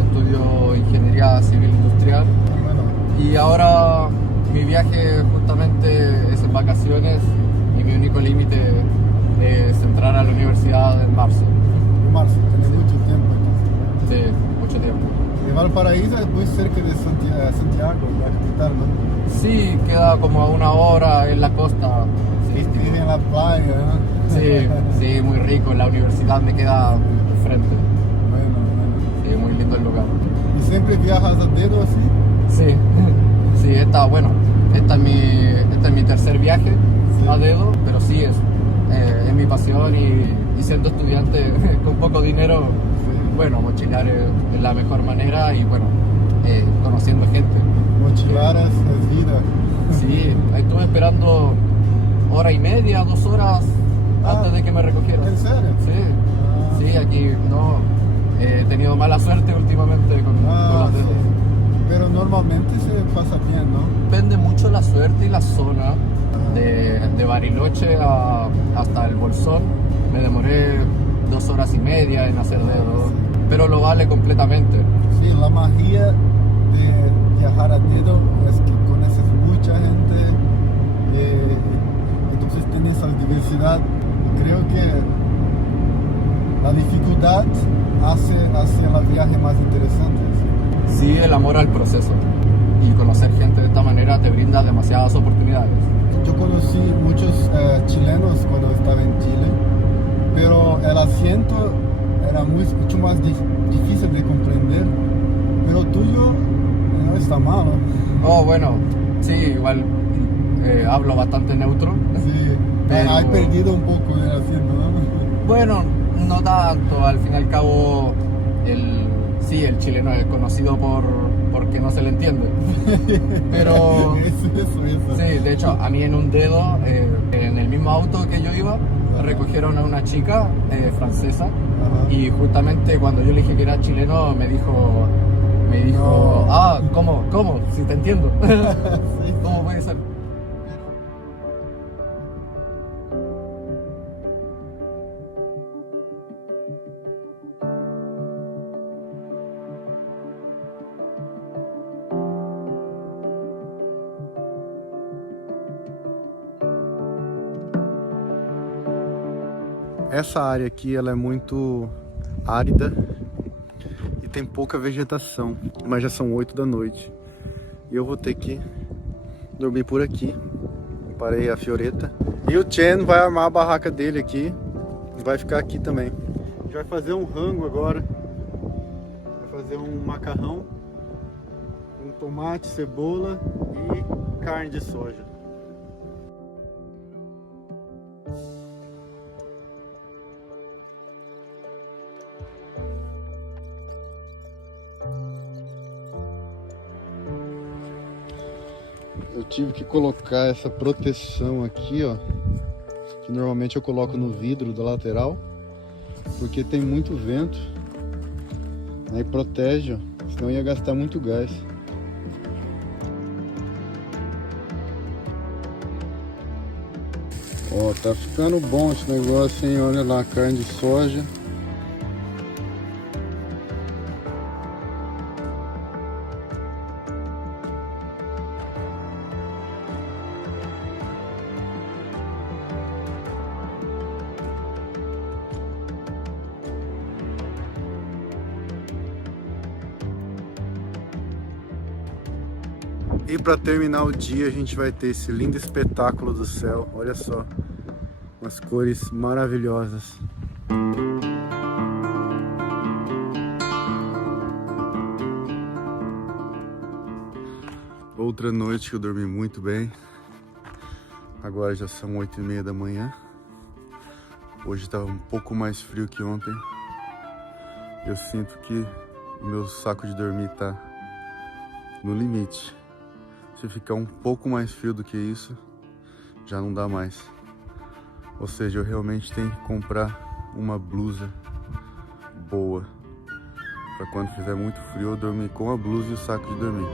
estudio Ingeniería Civil Industrial Bueno, y ahora mi viaje justamente es en vacaciones único límite es entrar a la universidad en marzo. En marzo, tiene mucho tiempo entonces. Sí, mucho tiempo. Y Valparaíso es muy cerca de Santiago, la capital, ¿no? Sí, queda como a 1 hora en la costa. Sí, Vive en la playa, ¿no? sí, sí, muy rico. La universidad me queda enfrente. Bueno. Sí, muy lindo el lugar. ¿Y siempre viajas a dedo así? Sí, sí, este es mi tercer viaje Sí. a dedo, pero sí es mi pasión y siendo estudiante con poco dinero, bueno, mochilar es la mejor manera y bueno, conociendo gente. Mochiladas es vida. Sí, estuve esperando 1 hora y media, 2 horas antes de que me recogieran. ¿En serio? Sí, sí, aquí no, he tenido mala suerte últimamente con los dedos. Sí. Pero normalmente se pasa bien, ¿no? Depende mucho la suerte y la zona. De Bariloche hasta el Bolsón me demoré 2 horas y media en hacer dedo, pero lo vale completamente. Sí, la magia de viajar a dedo es que conoces mucha gente, entonces tienes esa diversidad. Y creo que la dificultad hace el viaje más interesante. Sí, el amor al proceso y conocer gente de esta manera te brinda demasiadas oportunidades. Yo conocí muchos chilenos cuando estaba en Chile, pero el acento era mucho más difícil de comprender, pero tuyo no está malo. Oh, bueno, sí, igual hablo bastante neutro. Sí, Pero- hay perdido un poco el acento, ¿no? Bueno, no tanto, al fin y al cabo el chileno es conocido porque no se le entiende. Pero Eso. sí, de hecho, a mí en un dedo, en el mismo auto que yo iba, recogieron a una chica francesa. Ajá. Y justamente cuando yo le dije que era chileno, me dijo, No. ¿cómo? Si te entiendo. Sí. ¿Cómo puede ser? Essa área aqui ela é muito árida e tem pouca vegetação, mas já são 8 da noite e eu vou ter que dormir por aqui. Parei a Fioretta e o Chen vai armar a barraca dele aqui e vai ficar aqui também. A gente vai fazer um rango agora, vai fazer um macarrão com tomate, cebola e carne de soja. Eu tive que colocar essa proteção aqui, ó, que normalmente eu coloco no vidro da lateral, porque tem muito vento, aí protege, ó, senão ia gastar muito gás. Ó, tá ficando bom esse negócio, hein? Olha lá, carne de soja. E para terminar o dia a gente vai ter esse lindo espetáculo do céu, olha só, umas cores maravilhosas. Outra noite que eu dormi muito bem, agora já são 8h30 da manhã, hoje estava um pouco mais frio que ontem, eu sinto que o meu saco de dormir tá no limite. Se ficar um pouco mais frio do que isso, já não dá mais. Ou seja, eu realmente tenho que comprar uma blusa boa para quando fizer muito frio eu dormir com a blusa e o saco de dormir.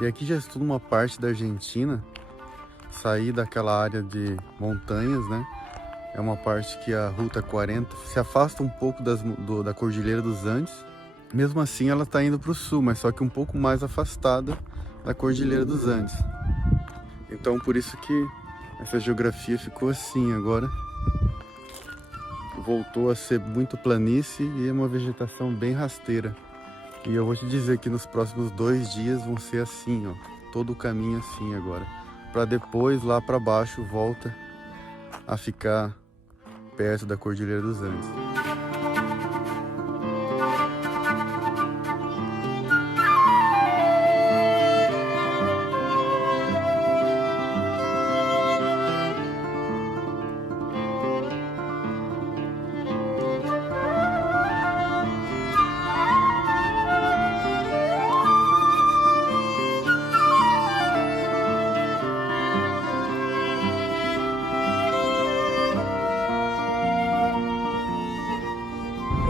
E aqui já estou numa parte da Argentina, sair daquela área de montanhas, né? É uma parte que a Ruta 40 se afasta um pouco da Cordilheira dos Andes. Mesmo assim, ela está indo para o sul, mas só que um pouco mais afastada da Cordilheira dos Andes. Então, por isso que essa geografia ficou assim agora. Voltou a ser muito planície e é uma vegetação bem rasteira. E eu vou te dizer que nos próximos 2 dias vão ser assim, ó, todo o caminho assim agora. Para depois, lá para baixo, volta a ficar perto da Cordilheira dos Andes.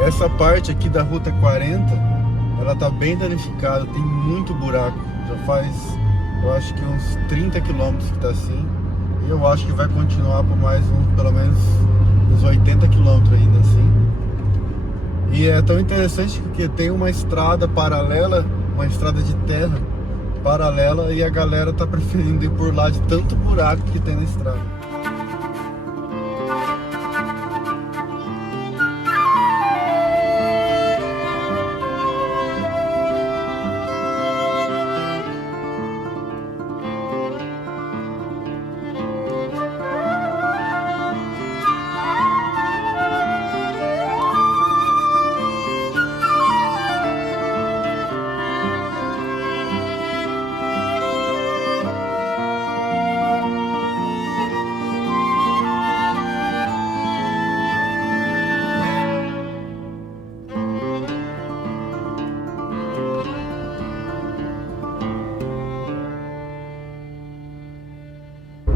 Essa parte aqui da Ruta 40, ela tá bem danificada, tem muito buraco. Já faz, eu acho que uns 30 quilômetros que tá assim. E eu acho que vai continuar por mais pelo menos uns 80 quilômetros ainda assim. E é tão interessante porque tem uma estrada paralela, uma estrada de terra paralela, e a galera tá preferindo ir por lá de tanto buraco que tem na estrada.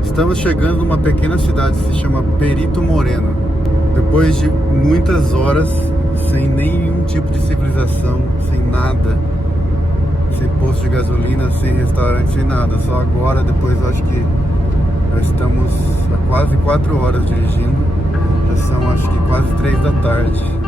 Estamos chegando numa pequena cidade que se chama Perito Moreno. Depois de muitas horas sem nenhum tipo de civilização, sem nada, sem posto de gasolina, sem restaurante, sem nada. Só agora, depois eu acho que já estamos há quase 4 horas dirigindo. Já são acho que quase 3 da tarde.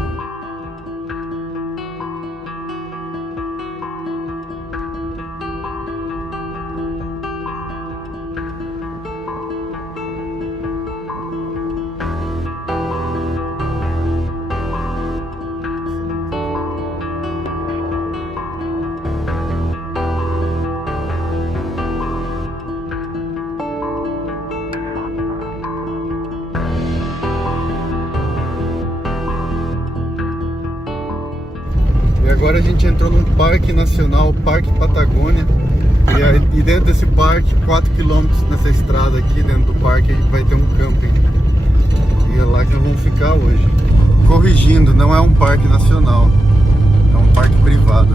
E agora a gente entrou num parque nacional, o Parque Patagônia. E dentro desse parque, 4 km nessa estrada aqui, dentro do parque, a gente vai ter um camping. E é lá que nós vamos ficar hoje. Corrigindo, não é um parque nacional, é um parque privado.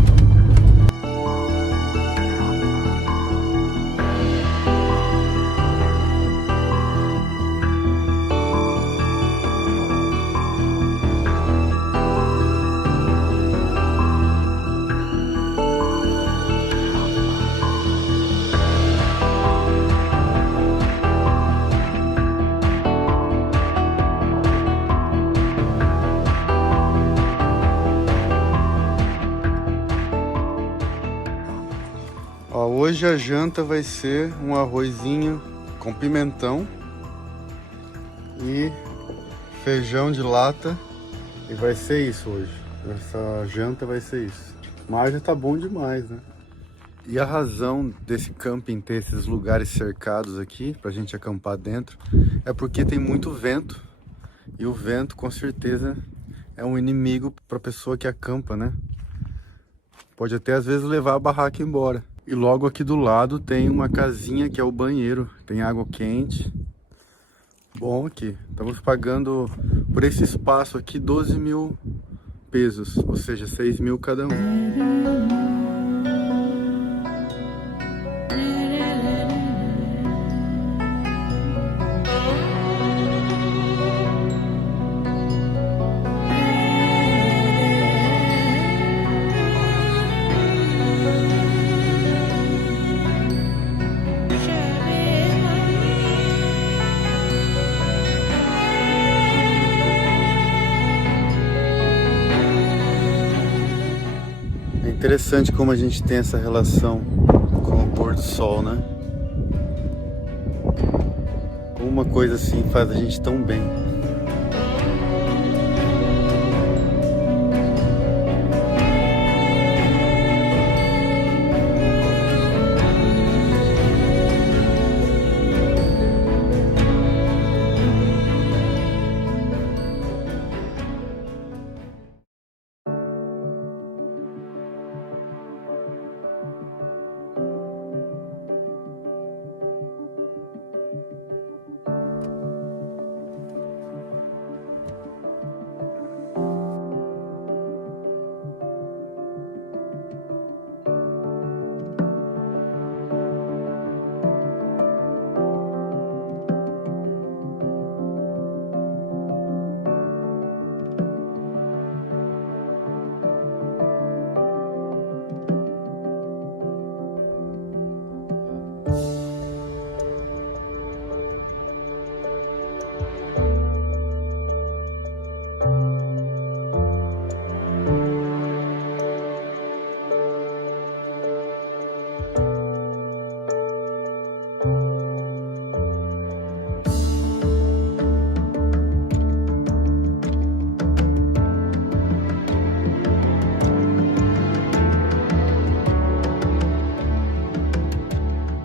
Hoje a janta vai ser um arrozinho com pimentão e feijão de lata, e vai ser isso hoje. Essa janta vai ser isso. Mas já tá bom demais, né? E a razão desse camping ter esses lugares cercados aqui pra gente acampar dentro é porque tem muito vento, e o vento com certeza é um inimigo pra pessoa que acampa, né? Pode até às vezes levar a barraca embora. E logo aqui do lado tem uma casinha que é o banheiro, tem água quente. Bom aqui, estamos pagando por esse espaço aqui 12 mil pesos, ou seja, 6 mil cada um. Interessante como a gente tem essa relação com o pôr do sol, né? Como uma coisa assim faz a gente tão bem.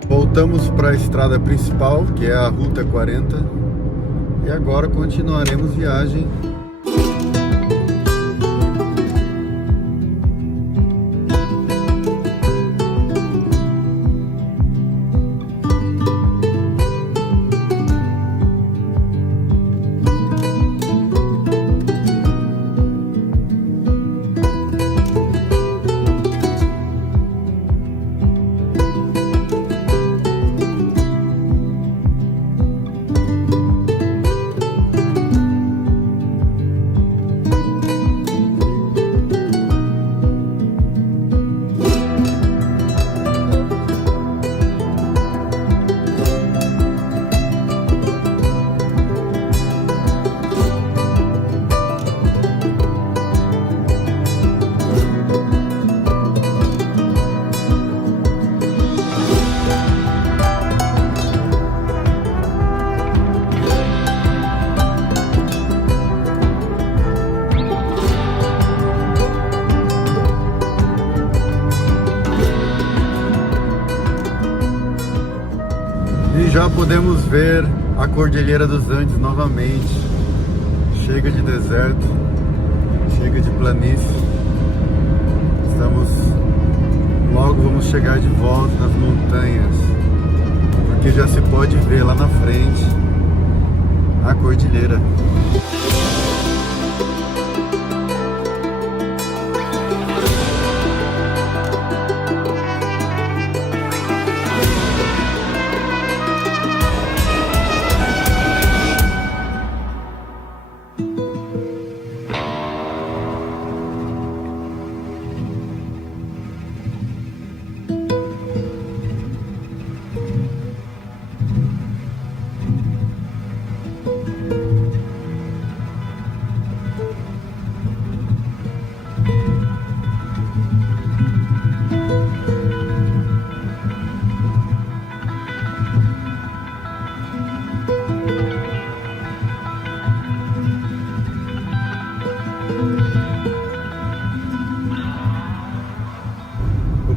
Voltamos para a estrada principal, que é a Ruta 40, e agora continuaremos viagem. E já podemos ver a Cordilheira dos Andes novamente. Chega de deserto, chega de planície. Logo vamos chegar de volta nas montanhas, porque já se pode ver lá na frente a cordilheira.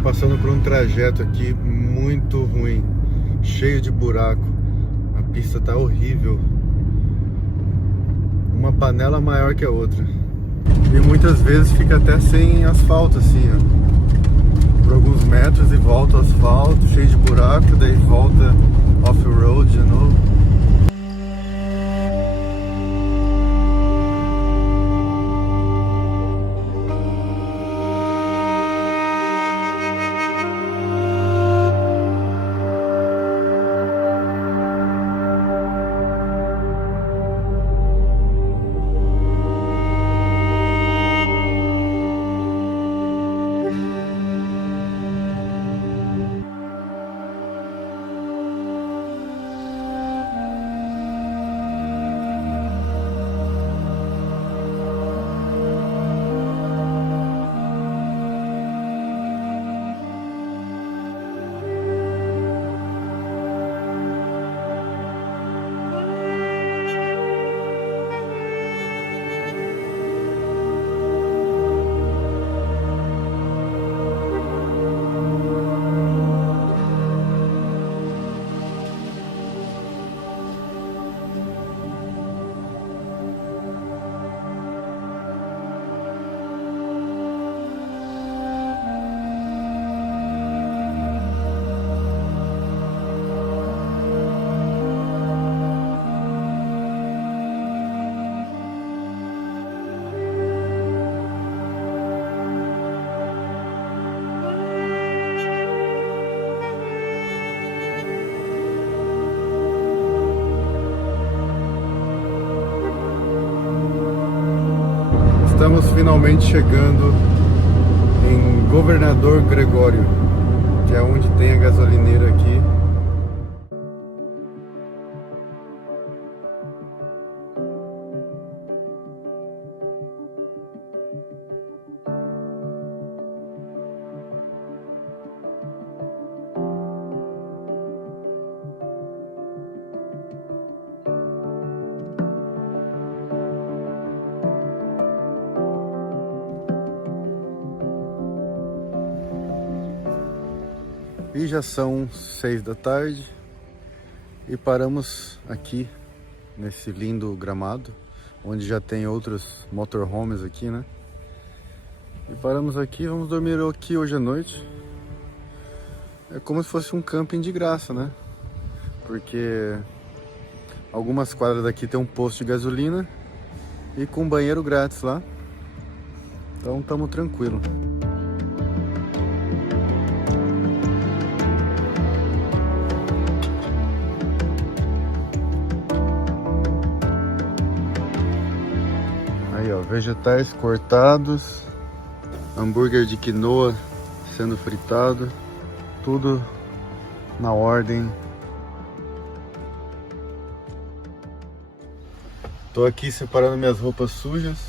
Passando por um trajeto aqui muito ruim, cheio de buraco. A pista tá horrível, uma panela maior que a outra, e muitas vezes fica até sem asfalto assim, ó, por alguns metros e volta ao asfalto, cheio de buraco, daí volta off-road de novo. Estamos finalmente chegando em Governador Gregório, que é onde tem a gasolineira aqui. E já são 6 da tarde e paramos aqui nesse lindo gramado, onde já tem outros motorhomes aqui, né? E paramos aqui, vamos dormir aqui hoje à noite. É como se fosse um camping de graça, né? Porque algumas quadras daqui tem um posto de gasolina e com banheiro grátis lá. Então estamos tranquilos. Aí ó, vegetais cortados, hambúrguer de quinoa sendo fritado, tudo na ordem. Tô aqui separando minhas roupas sujas,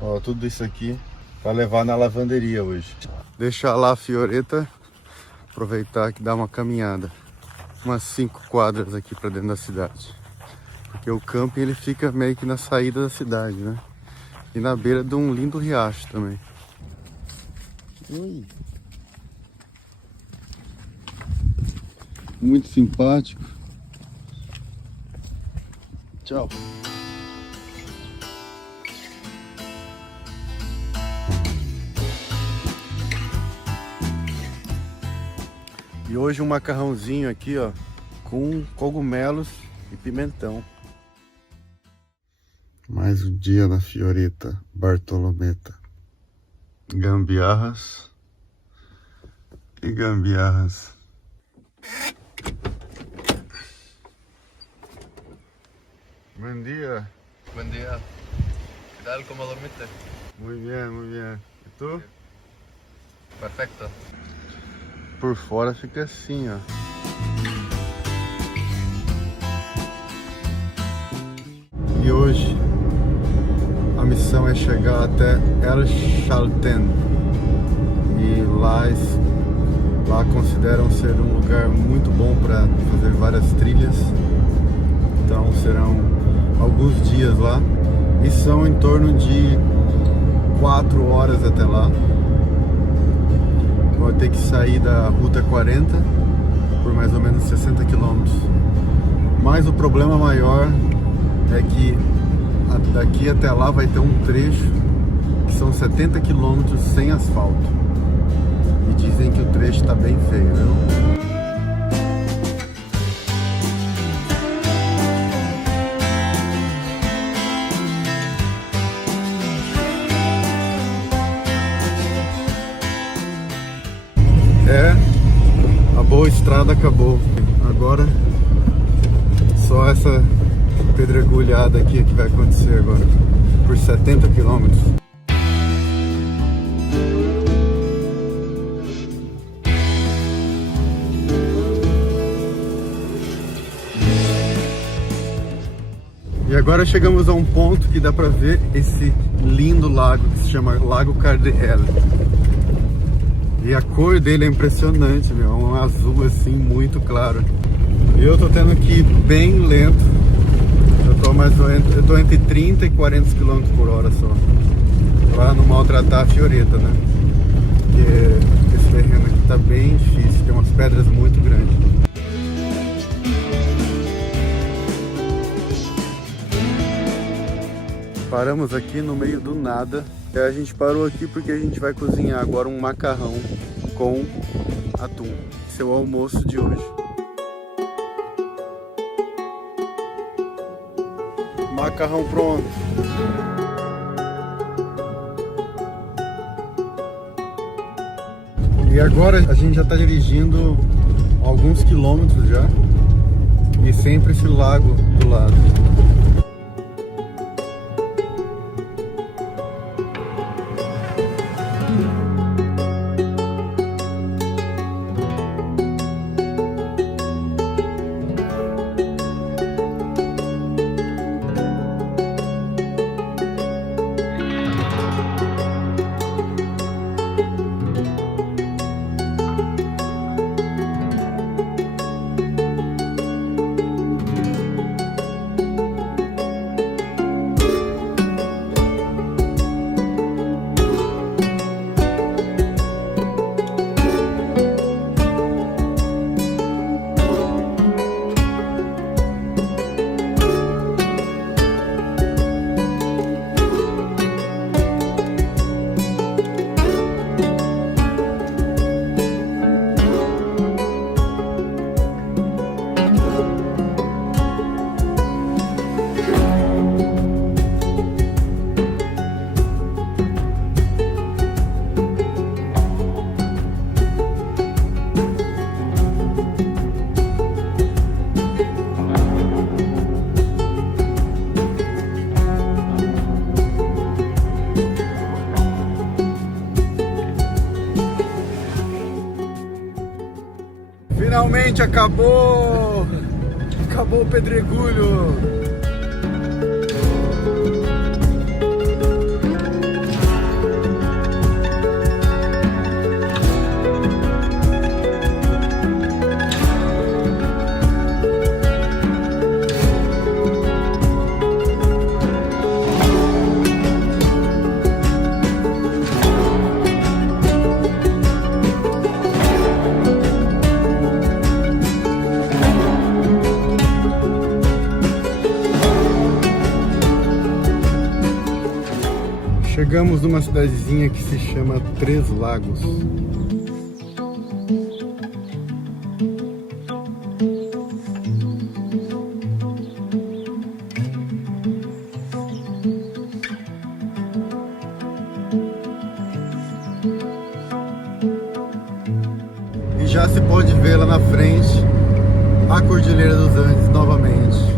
ó, tudo isso aqui para levar na lavanderia hoje. Deixar lá a Fioretta, aproveitar que dá uma caminhada, umas 5 quadras aqui para dentro da cidade, porque o camping ele fica meio que na saída da cidade, né? E na beira de um lindo riacho também. Ui. Muito simpático. Tchau. E hoje um macarrãozinho aqui, ó, com cogumelos e pimentão. Mais um dia na Fioretta Bartolometa. Gambiarras e gambiarras. Buen día. Buen día. ¿Qué tal? ¿Cómo dormiste? Muy bien, muy bien. E tu? Perfecto. Por fora fica assim, ó. E hoje a missão é chegar até El Chaltén. E lá consideram ser um lugar muito bom para fazer várias trilhas. Então serão alguns dias lá. E são em torno de 4 horas até lá. Vou ter que sair da Ruta 40 por mais ou menos 60 km. Mas o problema maior é que daqui até lá vai ter um trecho que são 70 km sem asfalto. E dizem que o trecho está bem feio, viu? A boa estrada acabou. Agora só essa pedregulhada aqui que vai acontecer agora por 70 km. E agora chegamos a um ponto que dá pra ver esse lindo lago que se chama Lago Cardiel. E a cor dele é impressionante, meu, é um azul assim muito claro. E eu tô tendo que ir bem lento. Eu tô entre 30 e 40 km por hora só, pra não maltratar a Fioretta, né? Porque esse terreno aqui tá bem difícil, tem umas pedras muito grandes. Paramos aqui no meio do nada. A gente parou aqui porque a gente vai cozinhar agora um macarrão com atum. Esse é o almoço de hoje. Macarrão pronto. E agora a gente já está dirigindo alguns quilômetros já. E sempre esse lago do lado. Finalmente acabou! Acabou o pedregulho! Chegamos numa cidadezinha que se chama Três Lagos. E já se pode ver lá na frente a Cordilheira dos Andes novamente.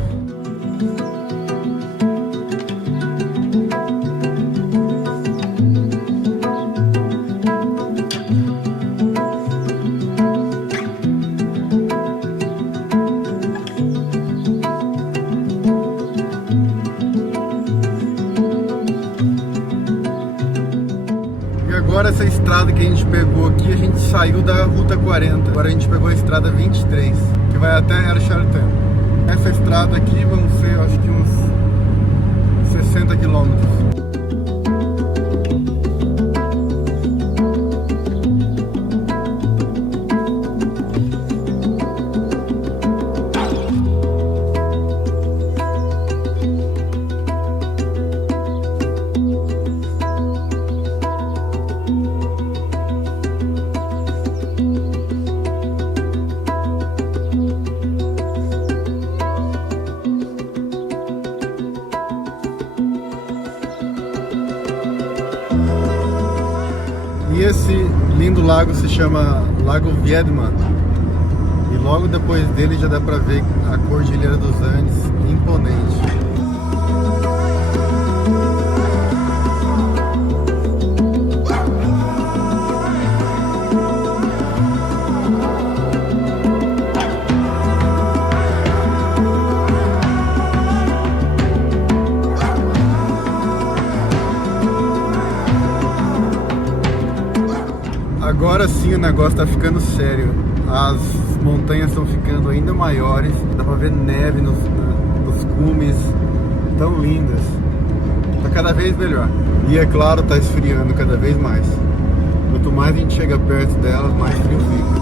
Agora essa estrada que a gente pegou aqui, a gente saiu da Ruta 40. Agora a gente pegou a estrada 23, que vai até El Chartán. Essa estrada aqui vão ser, acho que uns 60 quilômetros. E esse lindo lago se chama Lago Viedma. E logo depois dele já dá pra ver a Cordilheira dos Andes, imponente. Agora sim o negócio tá ficando sério. As montanhas estão ficando ainda maiores. Dá pra ver neve nos cumes. Tão lindas. Tá cada vez melhor. E é claro, tá esfriando cada vez mais. Quanto mais a gente chega perto delas, mais frio fica.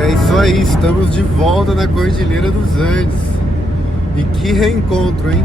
É isso aí, estamos de volta na Cordilheira dos Andes. E que reencontro, hein?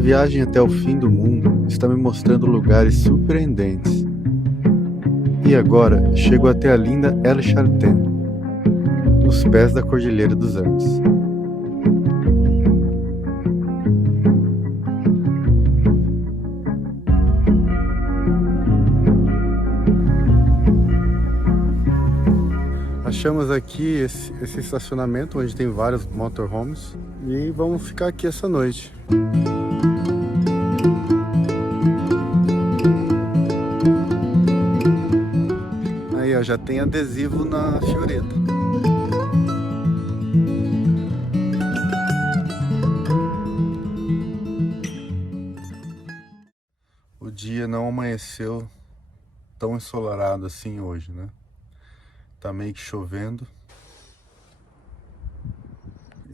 viagem até o fim do mundo está me mostrando lugares surpreendentes. E agora chego até a linda El Chaltén, nos pés da Cordilheira dos Andes. Achamos aqui esse estacionamento onde tem vários motorhomes e vamos ficar aqui essa noite. Aí ó, já tem adesivo na fioreta. O dia não amanheceu tão ensolarado assim hoje, né? Tá meio que chovendo.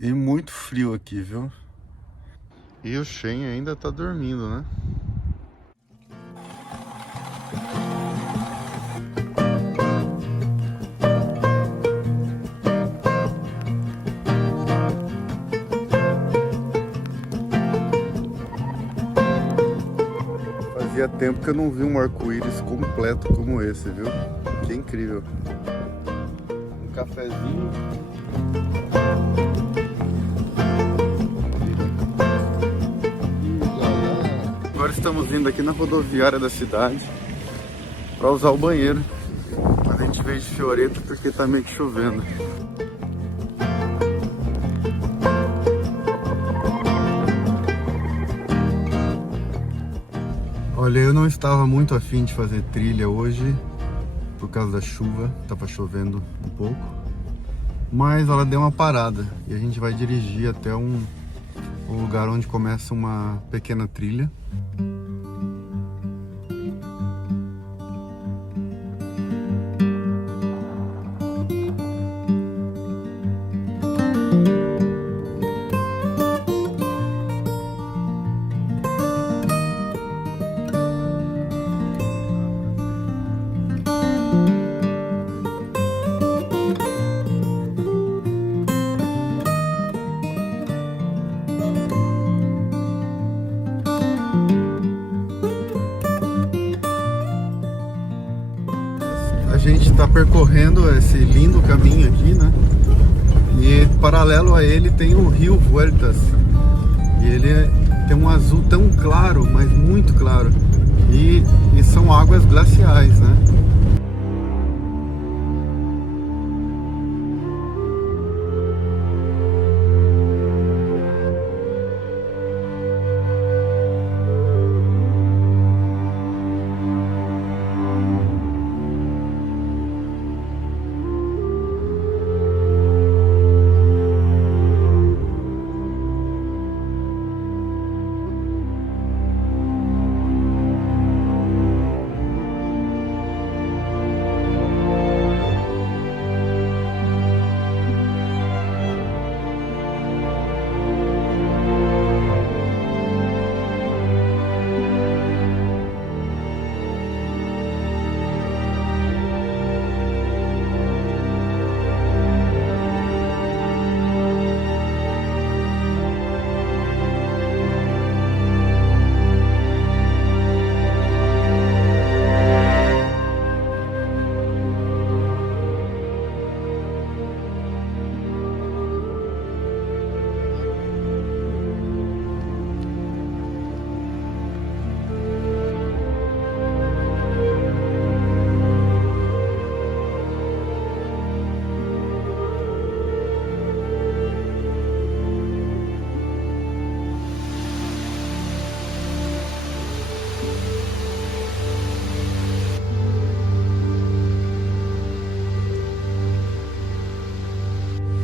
E muito frio aqui, viu? E o Shen ainda tá dormindo, né? Fazia tempo que eu não vi um arco-íris completo como esse, viu? Que incrível. Um cafezinho. Agora estamos indo aqui na rodoviária da cidade para usar o banheiro. A gente veio de fioreta porque tá meio que chovendo. Olha, eu não estava muito afim de fazer trilha hoje por causa da chuva, tava chovendo um pouco, mas ela deu uma parada e a gente vai dirigir até um lugar onde começa uma pequena trilha. A gente está percorrendo esse lindo caminho aqui, né? E paralelo a ele tem o rio Vueltas. E ele tem um azul tão claro, mas muito claro. E são águas glaciais, né?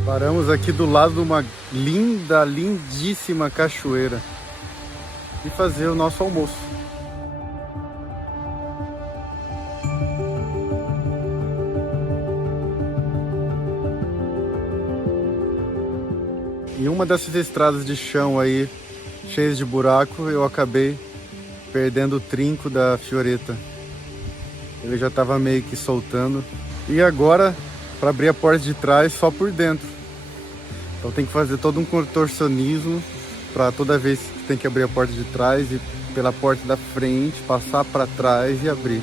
Paramos aqui do lado de uma linda, lindíssima cachoeira e fazer o nosso almoço. Em uma dessas estradas de chão aí, cheias de buraco, eu acabei perdendo o trinco da fioreta. Ele já estava meio que soltando. E agora, para abrir a porta de trás, só por dentro. Então tem que fazer todo um contorcionismo para toda vez que tem que abrir a porta de trás e pela porta da frente, passar para trás e abrir.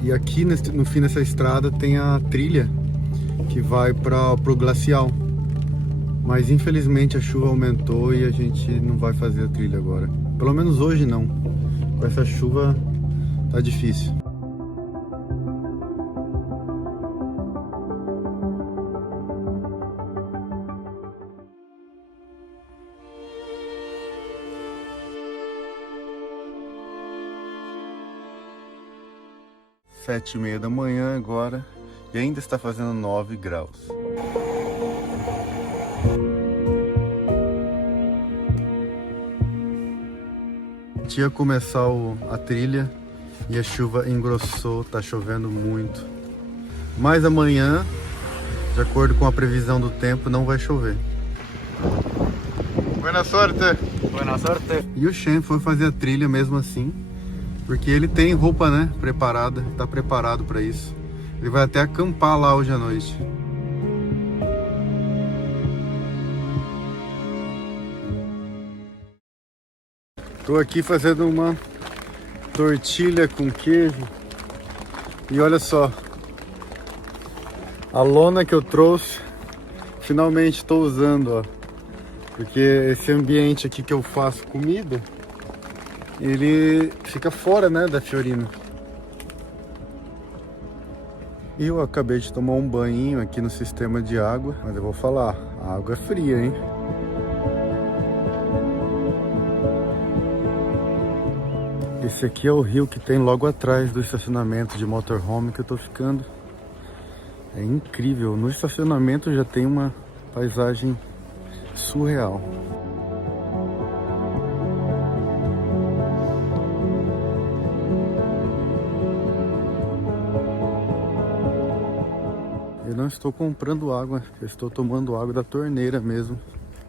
E aqui no fim dessa estrada tem a trilha que vai para o glacial. Mas infelizmente a chuva aumentou e a gente não vai fazer a trilha agora. Pelo menos hoje não. Com essa chuva tá difícil. Sete e meia da manhã agora e ainda está fazendo 9 graus. Ia começar a trilha e a chuva engrossou, tá chovendo muito. Mas amanhã, de acordo com a previsão do tempo, não vai chover. Boa sorte! Buena sorte. E o Shen foi fazer a trilha mesmo assim, porque ele tem roupa, né, preparada, tá preparado para isso. Ele vai até acampar lá hoje à noite. Tô aqui fazendo uma tortilha com queijo. E olha só, a lona que eu trouxe, finalmente estou usando, ó. Porque esse ambiente aqui que eu faço comida, ele fica fora, né, da Fiorino. E eu acabei de tomar um banho aqui no sistema de água, mas eu vou falar, a água é fria, hein? Esse aqui é o rio que tem logo atrás do estacionamento de motorhome que eu tô ficando. É incrível, no estacionamento já tem uma paisagem surreal. Eu não estou comprando água, eu estou tomando água da torneira mesmo.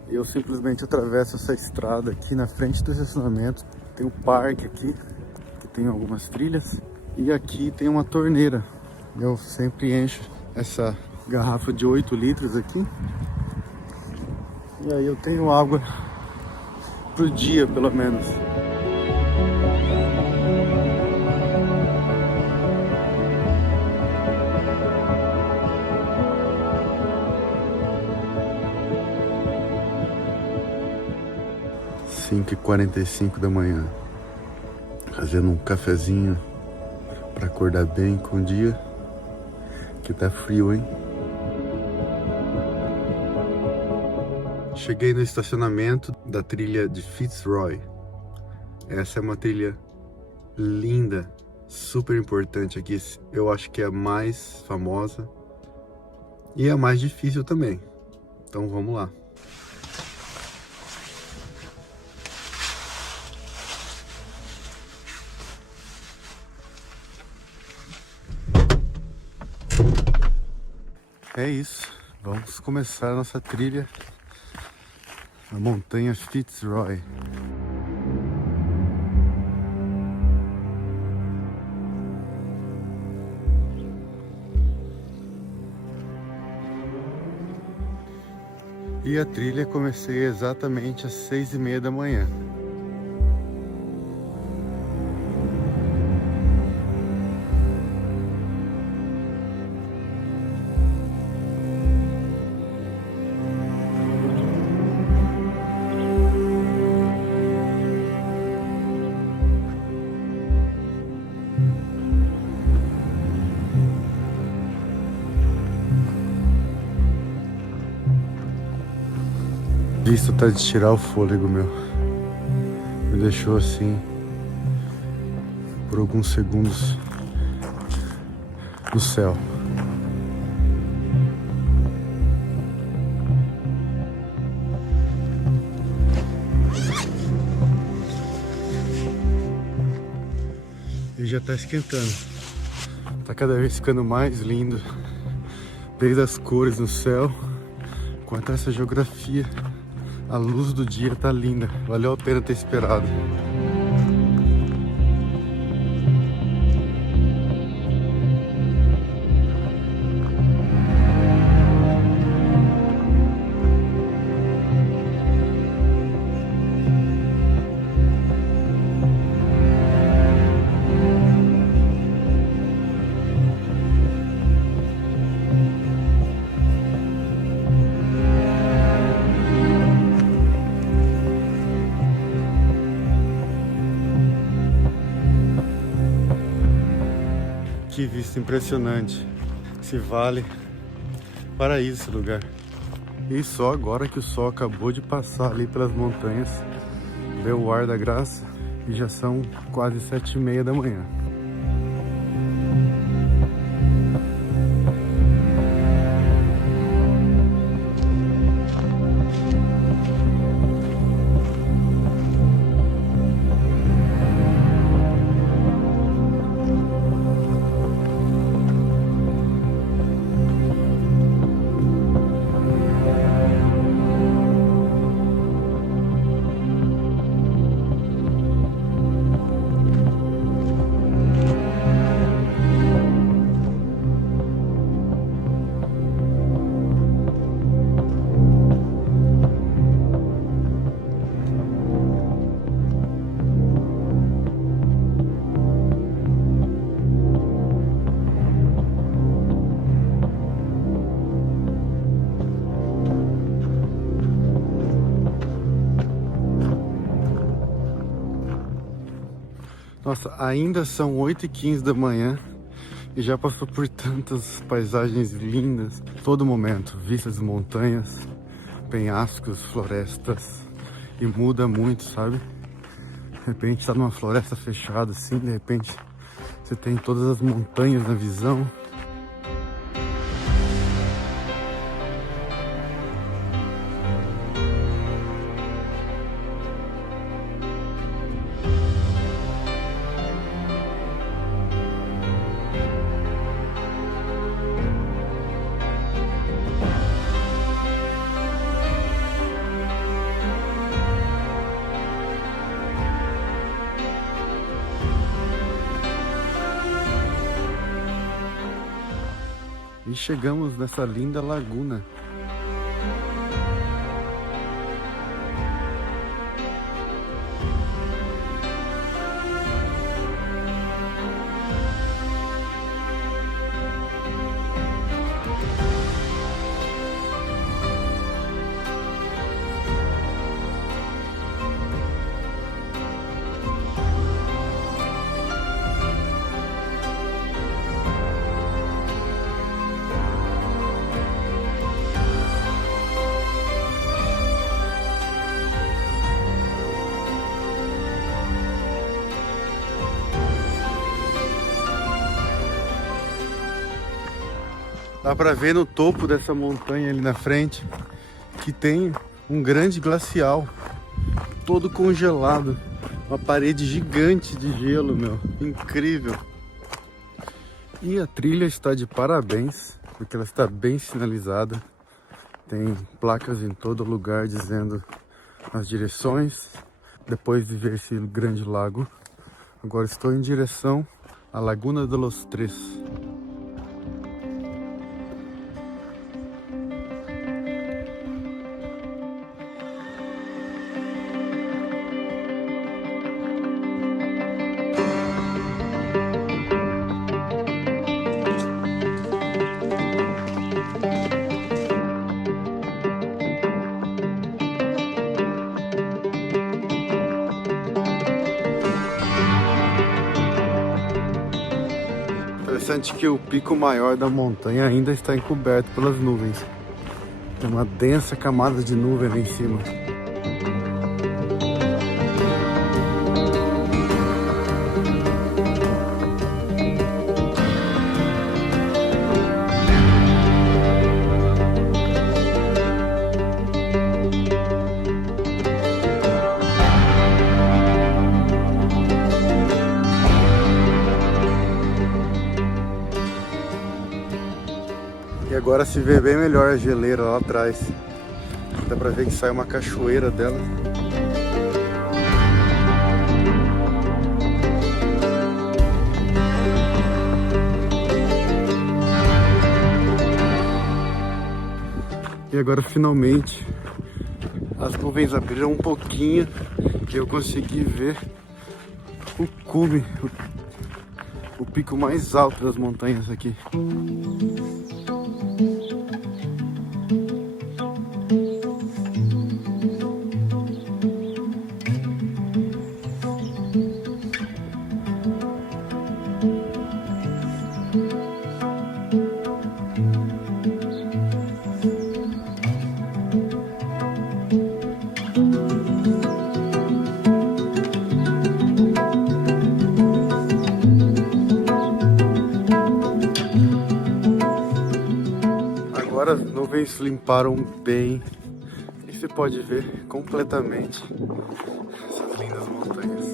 Eu simplesmente atravesso essa estrada aqui na frente do estacionamento. Tem o parque aqui, que tem algumas trilhas. E aqui tem uma torneira. Eu sempre encho essa garrafa de 8 litros aqui. E aí eu tenho água pro dia, pelo menos. Cinco e 45 da manhã, fazendo um cafezinho para acordar bem com o dia, que tá frio, hein? Cheguei no estacionamento da trilha de Fitzroy. Essa é uma trilha linda, super importante aqui. Eu acho que é a mais famosa e a mais difícil também. Então vamos lá. É isso, vamos começar a nossa trilha na montanha Fitzroy. E a trilha comecei exatamente às 6h30 da manhã. Isso tá de tirar o fôlego, meu. Me deixou assim por alguns segundos no céu. já tá esquentando. Tá cada vez ficando mais lindo. Desde as cores no céu, quanto essa geografia. A luz do dia tá linda. Valeu a pena ter esperado. Que vista impressionante. Esse vale, paraíso esse lugar. E só agora que o sol acabou de passar ali pelas montanhas, deu o ar da graça e já são quase 7h30 da manhã. Nossa, ainda são 8h15 da manhã e já passou por tantas paisagens lindas. Todo momento, vistas de montanhas, penhascos, florestas. E muda muito, sabe? De repente tá numa floresta fechada assim, de repente você tem todas as montanhas na visão. E chegamos nessa linda laguna. Dá pra ver no topo dessa montanha ali na frente que tem um grande glacial, todo congelado, uma parede gigante de gelo, meu, incrível. E a trilha está de parabéns, porque ela está bem sinalizada, tem placas em todo lugar dizendo as direções. Depois de ver esse grande lago, agora estou em direção à Laguna de los Tres. Interessante que o pico maior da montanha ainda está encoberto pelas nuvens. Tem uma densa camada de nuvem lá em cima. E agora se vê bem melhor a geleira lá atrás. Dá pra ver que sai uma cachoeira dela. E agora finalmente as nuvens abriram um pouquinho e eu consegui ver o cume, o pico mais alto das montanhas aqui. Agora as nuvens limparam bem e você pode ver completamente essas lindas montanhas.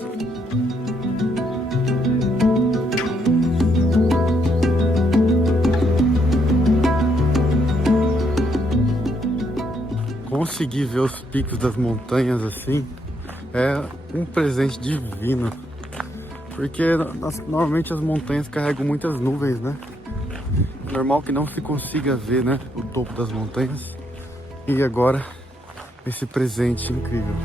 Conseguir ver os picos das montanhas assim é um presente divino, porque normalmente as montanhas carregam muitas nuvens, né? Normal que não se consiga ver, né, o topo das montanhas. E agora esse presente incrível.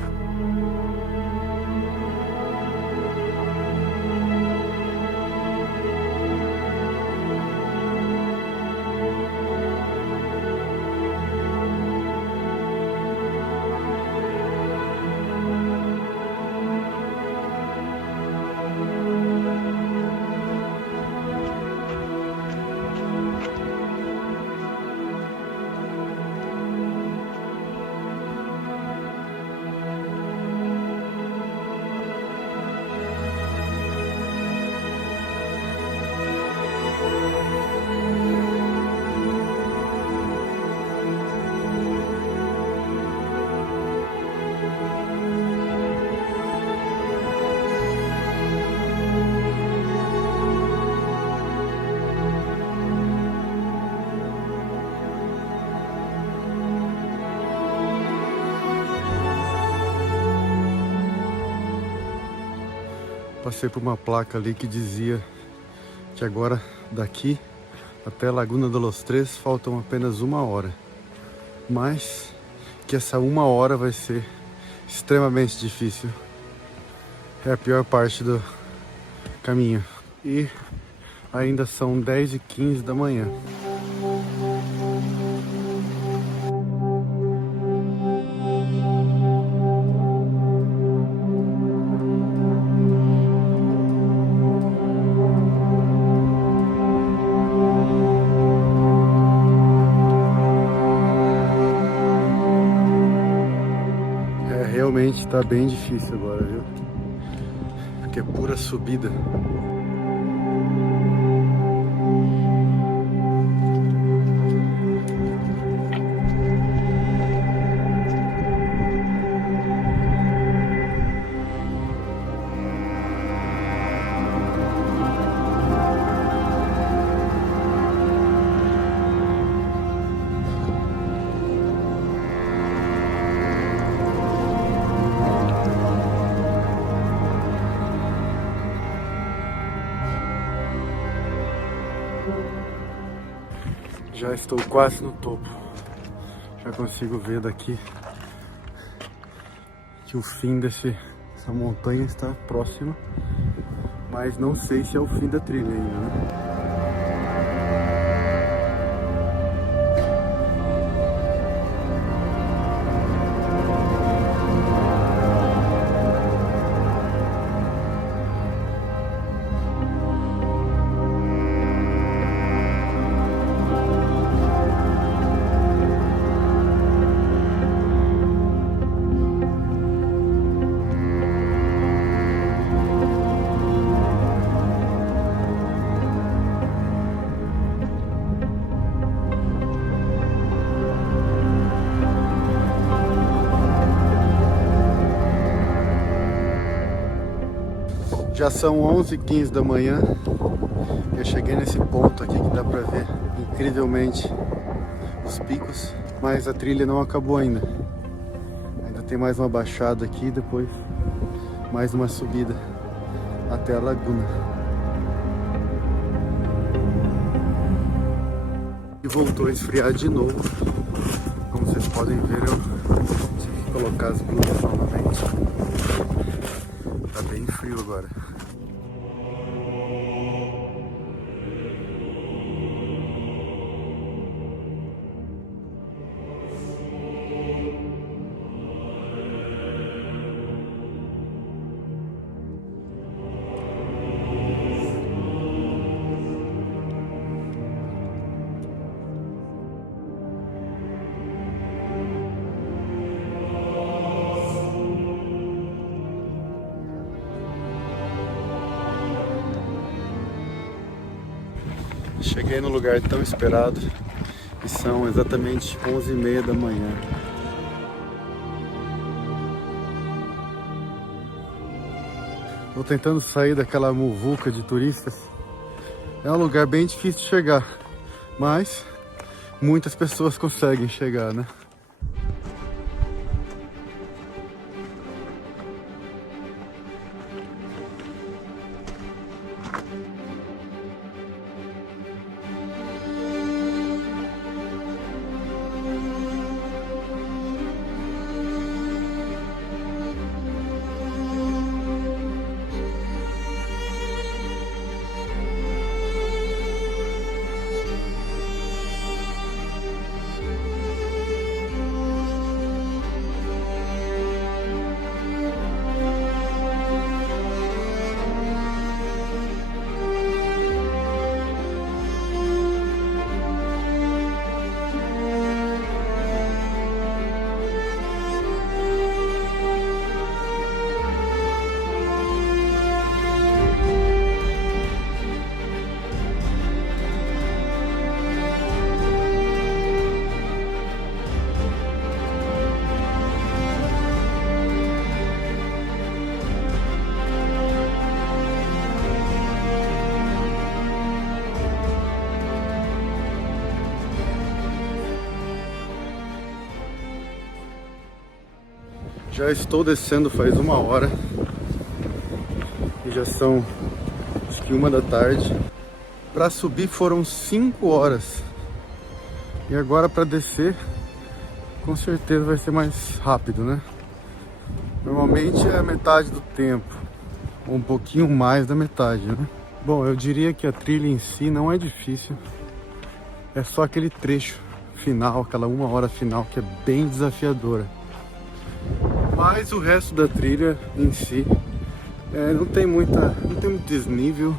Passei por uma placa ali que dizia que agora daqui até Laguna de los Tres faltam apenas 1 hora, mas que essa 1 hora vai ser extremamente difícil. É a pior parte do caminho e ainda são 10h15 da manhã. Realmente tá bem difícil agora, viu? Porque é pura subida. Já estou quase no topo. Já consigo ver daqui que o fim dessa montanha está próximo, mas não sei se é o fim da trilha ainda, né? Já são 11h15 da manhã. Eu cheguei nesse ponto aqui que dá pra ver incrivelmente dos picos, mas a trilha não acabou ainda. Ainda tem mais uma baixada aqui e depois mais uma subida até a laguna. E voltou a esfriar de novo. Como vocês podem ver, eu tive que colocar as blusas novamente. Tá bem frio agora. Cheguei no lugar tão esperado e são exatamente 11h30 da manhã. Estou tentando sair daquela muvuca de turistas. É um lugar bem difícil de chegar, mas muitas pessoas conseguem chegar, né? Já estou descendo faz 1h e já são acho que 1 da tarde. Para subir foram 5 horas e agora para descer com certeza vai ser mais rápido, né? Normalmente é a metade do tempo, ou um pouquinho mais da metade, né? Bom, eu diria que a trilha em si não é difícil, é só aquele trecho final, aquela 1 hora final que é bem desafiadora. Mas o resto da trilha em si não tem muito desnível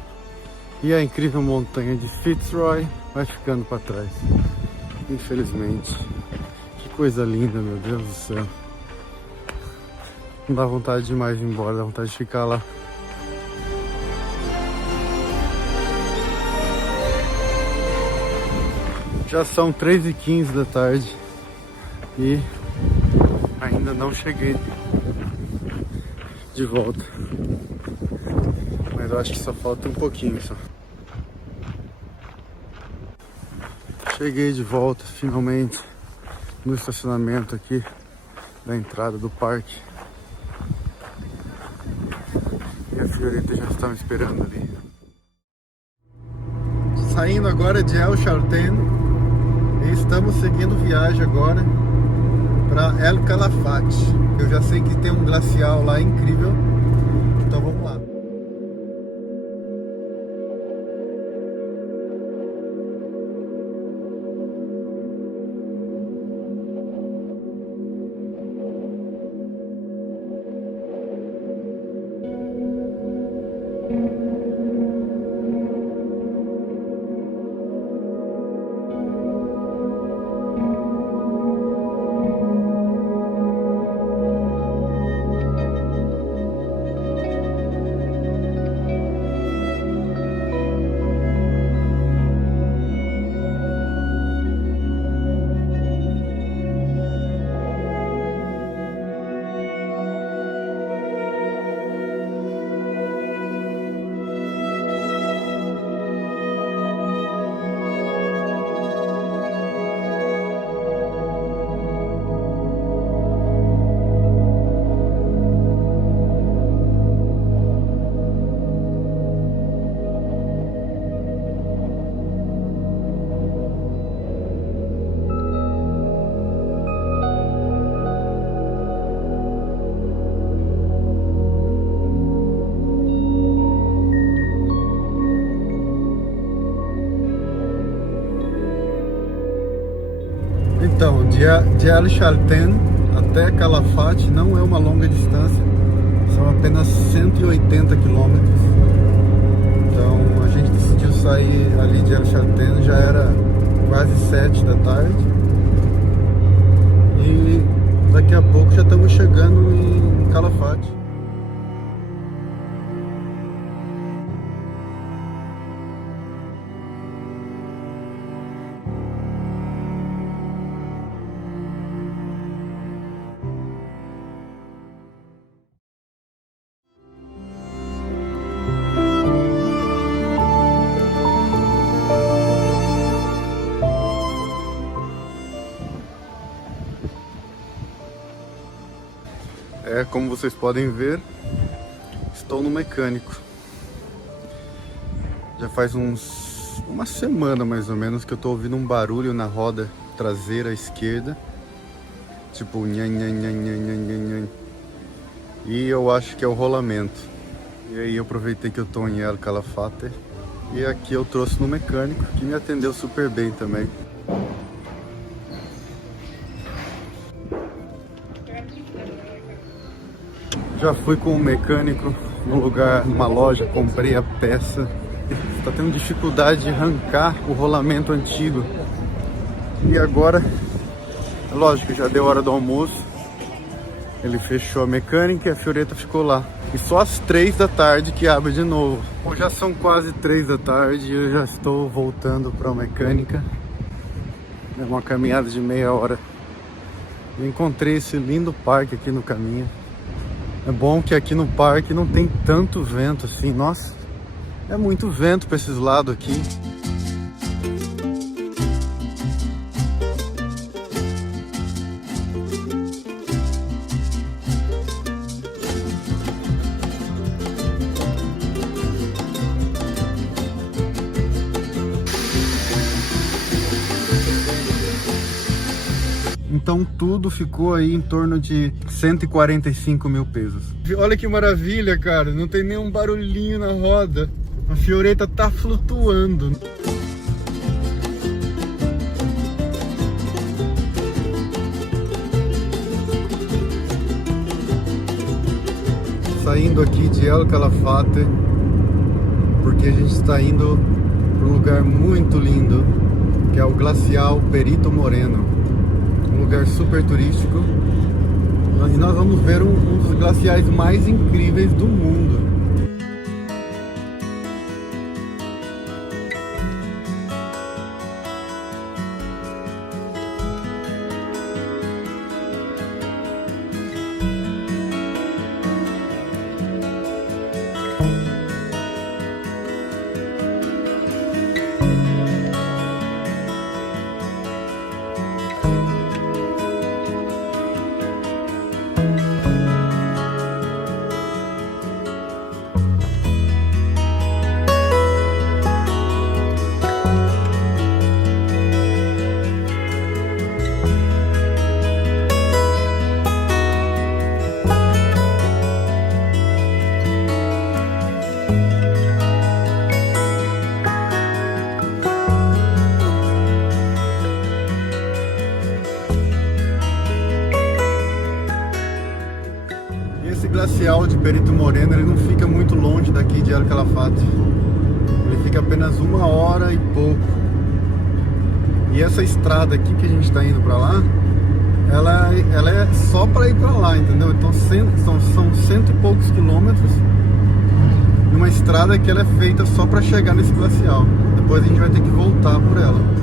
e a incrível montanha de Fitzroy vai ficando para trás, infelizmente. Que coisa linda, meu Deus do céu. Não dá vontade de ir mais embora, dá vontade de ficar lá. Já são 3h15 da tarde e ainda não cheguei de volta, mas eu acho que só falta um pouquinho só. Cheguei de volta finalmente no estacionamento aqui da entrada do parque e a Fiorita já está me esperando ali. Saindo agora de El Chaltén e estamos seguindo viagem agora para El Calafate. Eu já sei que tem um glacial lá incrível, então vamos lá. Então, de El Chaltén até Calafate não é uma longa distância, são apenas 180 quilômetros. Então a gente decidiu sair ali de El Chaltén, já era quase 7 da tarde. E daqui a pouco já estamos chegando em Calafate. Como vocês podem ver, estou no mecânico. Já faz uma semana mais ou menos que eu estou ouvindo um barulho na roda traseira à esquerda, tipo nhan, nhan, nhan, nhan, nhan, nhan. E eu acho que é o rolamento. E aí eu aproveitei que eu estou em El Calafate e aqui eu trouxe no mecânico, que me atendeu super bem também. Já fui com um mecânico num lugar, numa loja, comprei a peça. Está tendo dificuldade de arrancar o rolamento antigo. E agora, lógico, já deu hora do almoço. Ele fechou a mecânica e a Fioretta ficou lá. E só às 3 da tarde que abre de novo. Bom, já são quase 3 da tarde e eu já estou voltando para a mecânica. É uma caminhada de meia hora. Eu encontrei esse lindo parque aqui no caminho. É bom que aqui no parque não tem tanto vento assim. Nossa, é muito vento para esses lados aqui. Então tudo ficou aí em torno de 145 mil pesos. Olha que maravilha, cara. Não tem nenhum barulhinho na roda. A Fioretta tá flutuando. Saindo aqui de El Calafate, porque a gente está indo para um lugar muito lindo, que é o Glacial Perito Moreno. Um lugar super turístico e nós vamos ver um dos glaciais mais incríveis do mundo. Esse glacial de Perito Moreno, ele não fica muito longe daqui de El Calafate. Ele fica apenas 1 hora e pouco. E essa estrada aqui que a gente está indo para lá, ela é só para ir para lá, entendeu? Então são 100 e poucos quilômetros numa estrada que ela é feita só para chegar nesse glacial. Depois a gente vai ter que voltar por ela.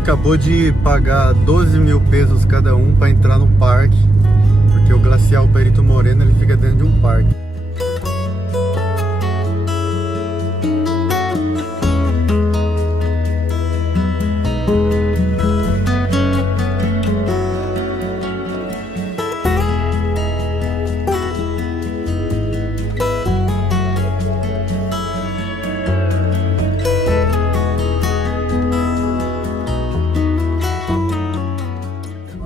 gente acabou de pagar 12 mil pesos cada um para entrar no parque, porque o Glacial Perito Moreno ele fica dentro de um parque.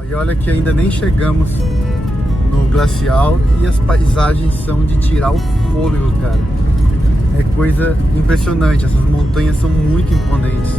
E olha que ainda nem chegamos no glacial e as paisagens são de tirar o fôlego, cara. É coisa impressionante, essas montanhas são muito imponentes.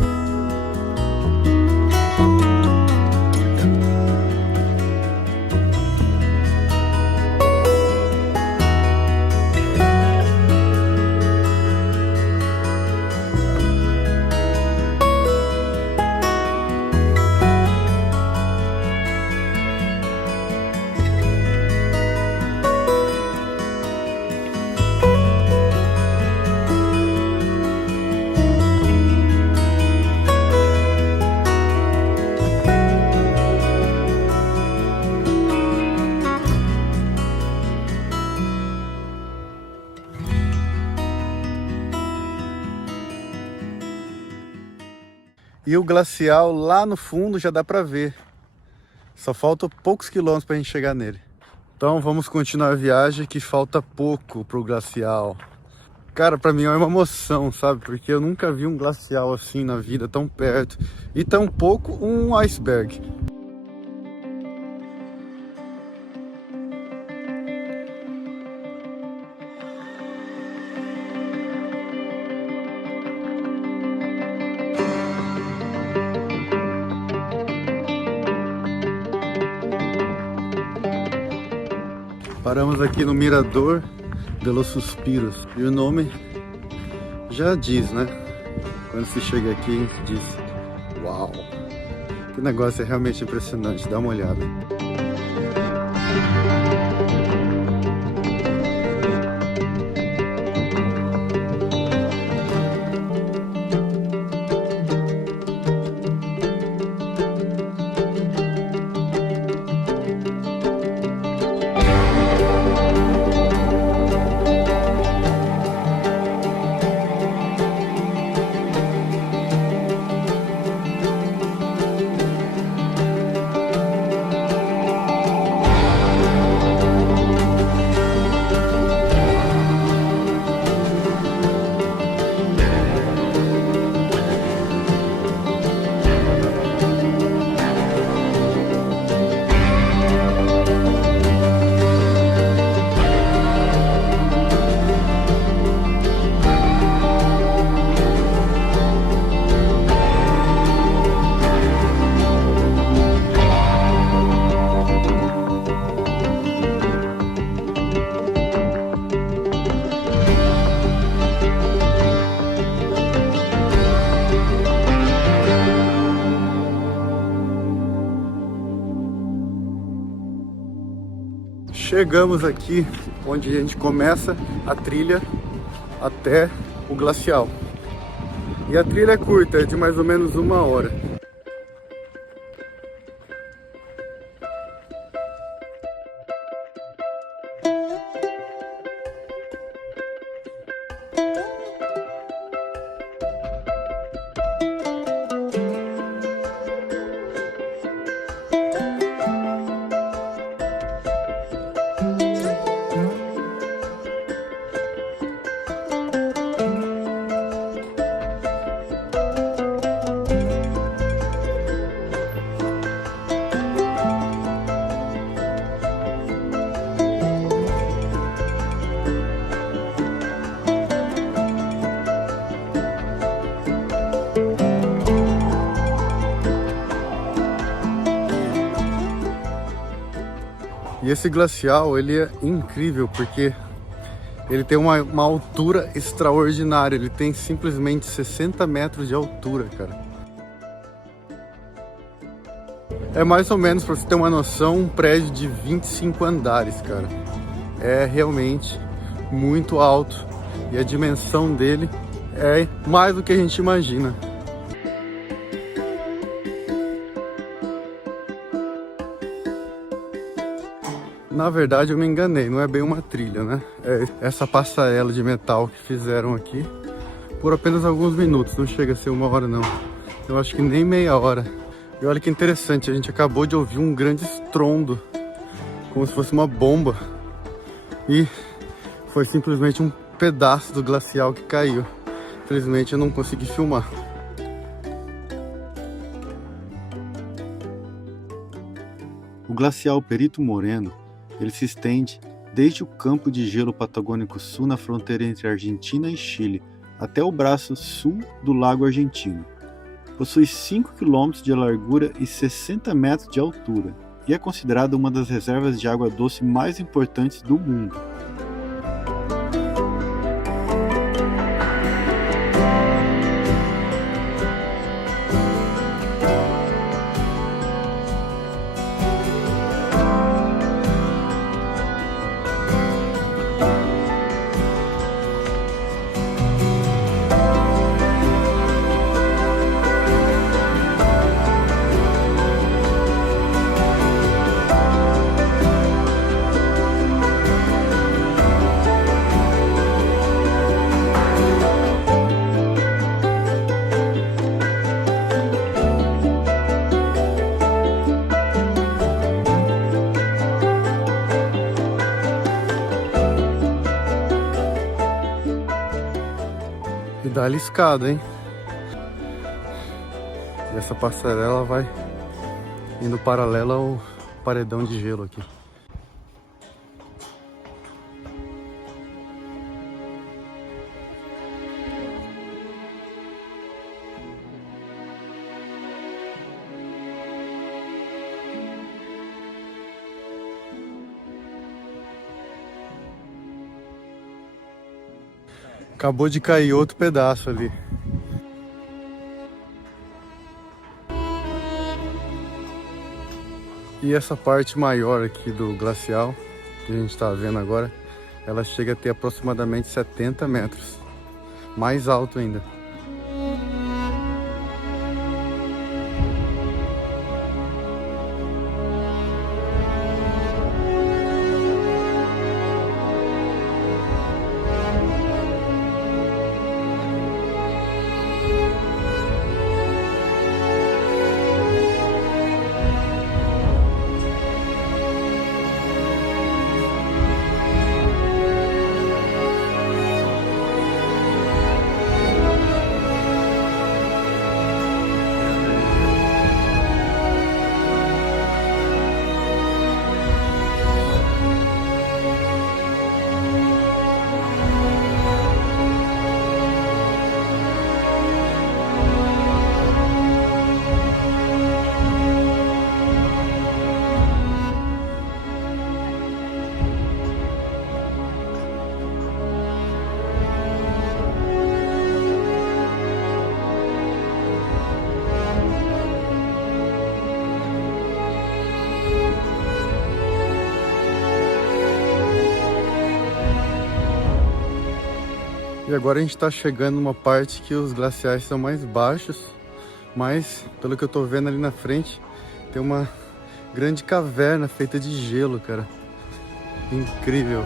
E o glacial lá no fundo já dá pra ver. Só faltam poucos quilômetros pra gente chegar nele. Então vamos continuar a viagem, que falta pouco pro glacial. Cara, pra mim é uma emoção, sabe? Porque eu nunca vi um glacial assim na vida, tão perto. E tão pouco um iceberg. Paramos aqui no Mirador de los Suspiros. E o nome já diz, né? Quando se chega aqui, diz: uau! Que negócio é realmente impressionante, dá uma olhada. Chegamos aqui onde a gente começa a trilha até o glacial. E a trilha é curta, é de mais ou menos 1 hora. E esse glacial, ele é incrível porque ele tem uma altura extraordinária. Ele tem simplesmente 60 metros de altura, cara. É mais ou menos, pra você ter uma noção, um prédio de 25 andares, cara. É realmente muito alto. E a dimensão dele é mais do que a gente imagina. Na verdade eu me enganei, não é bem uma trilha, né? É essa passarela de metal que fizeram aqui por apenas alguns minutos, não chega a ser 1 hora não. Eu acho que nem meia hora. E olha que interessante, a gente acabou de ouvir um grande estrondo, como se fosse uma bomba. E foi simplesmente um pedaço do glacial que caiu. Infelizmente eu não consegui filmar. O glacial Perito Moreno, ele se estende desde o campo de gelo patagônico sul na fronteira entre Argentina e Chile até o braço sul do Lago Argentino. Possui 5 km de largura e 60 metros de altura e é considerada uma das reservas de água doce mais importantes do mundo. E dá-lhe escada, hein? E essa passarela vai indo paralela ao paredão de gelo aqui. Acabou de cair outro pedaço ali. E essa parte maior aqui do glacial, que a gente está vendo agora, ela chega a ter aproximadamente 70 metros. Mais alto ainda. E agora a gente está chegando numa parte que os glaciais são mais baixos, mas pelo que eu tô vendo ali na frente, tem uma grande caverna feita de gelo, cara. Incrível.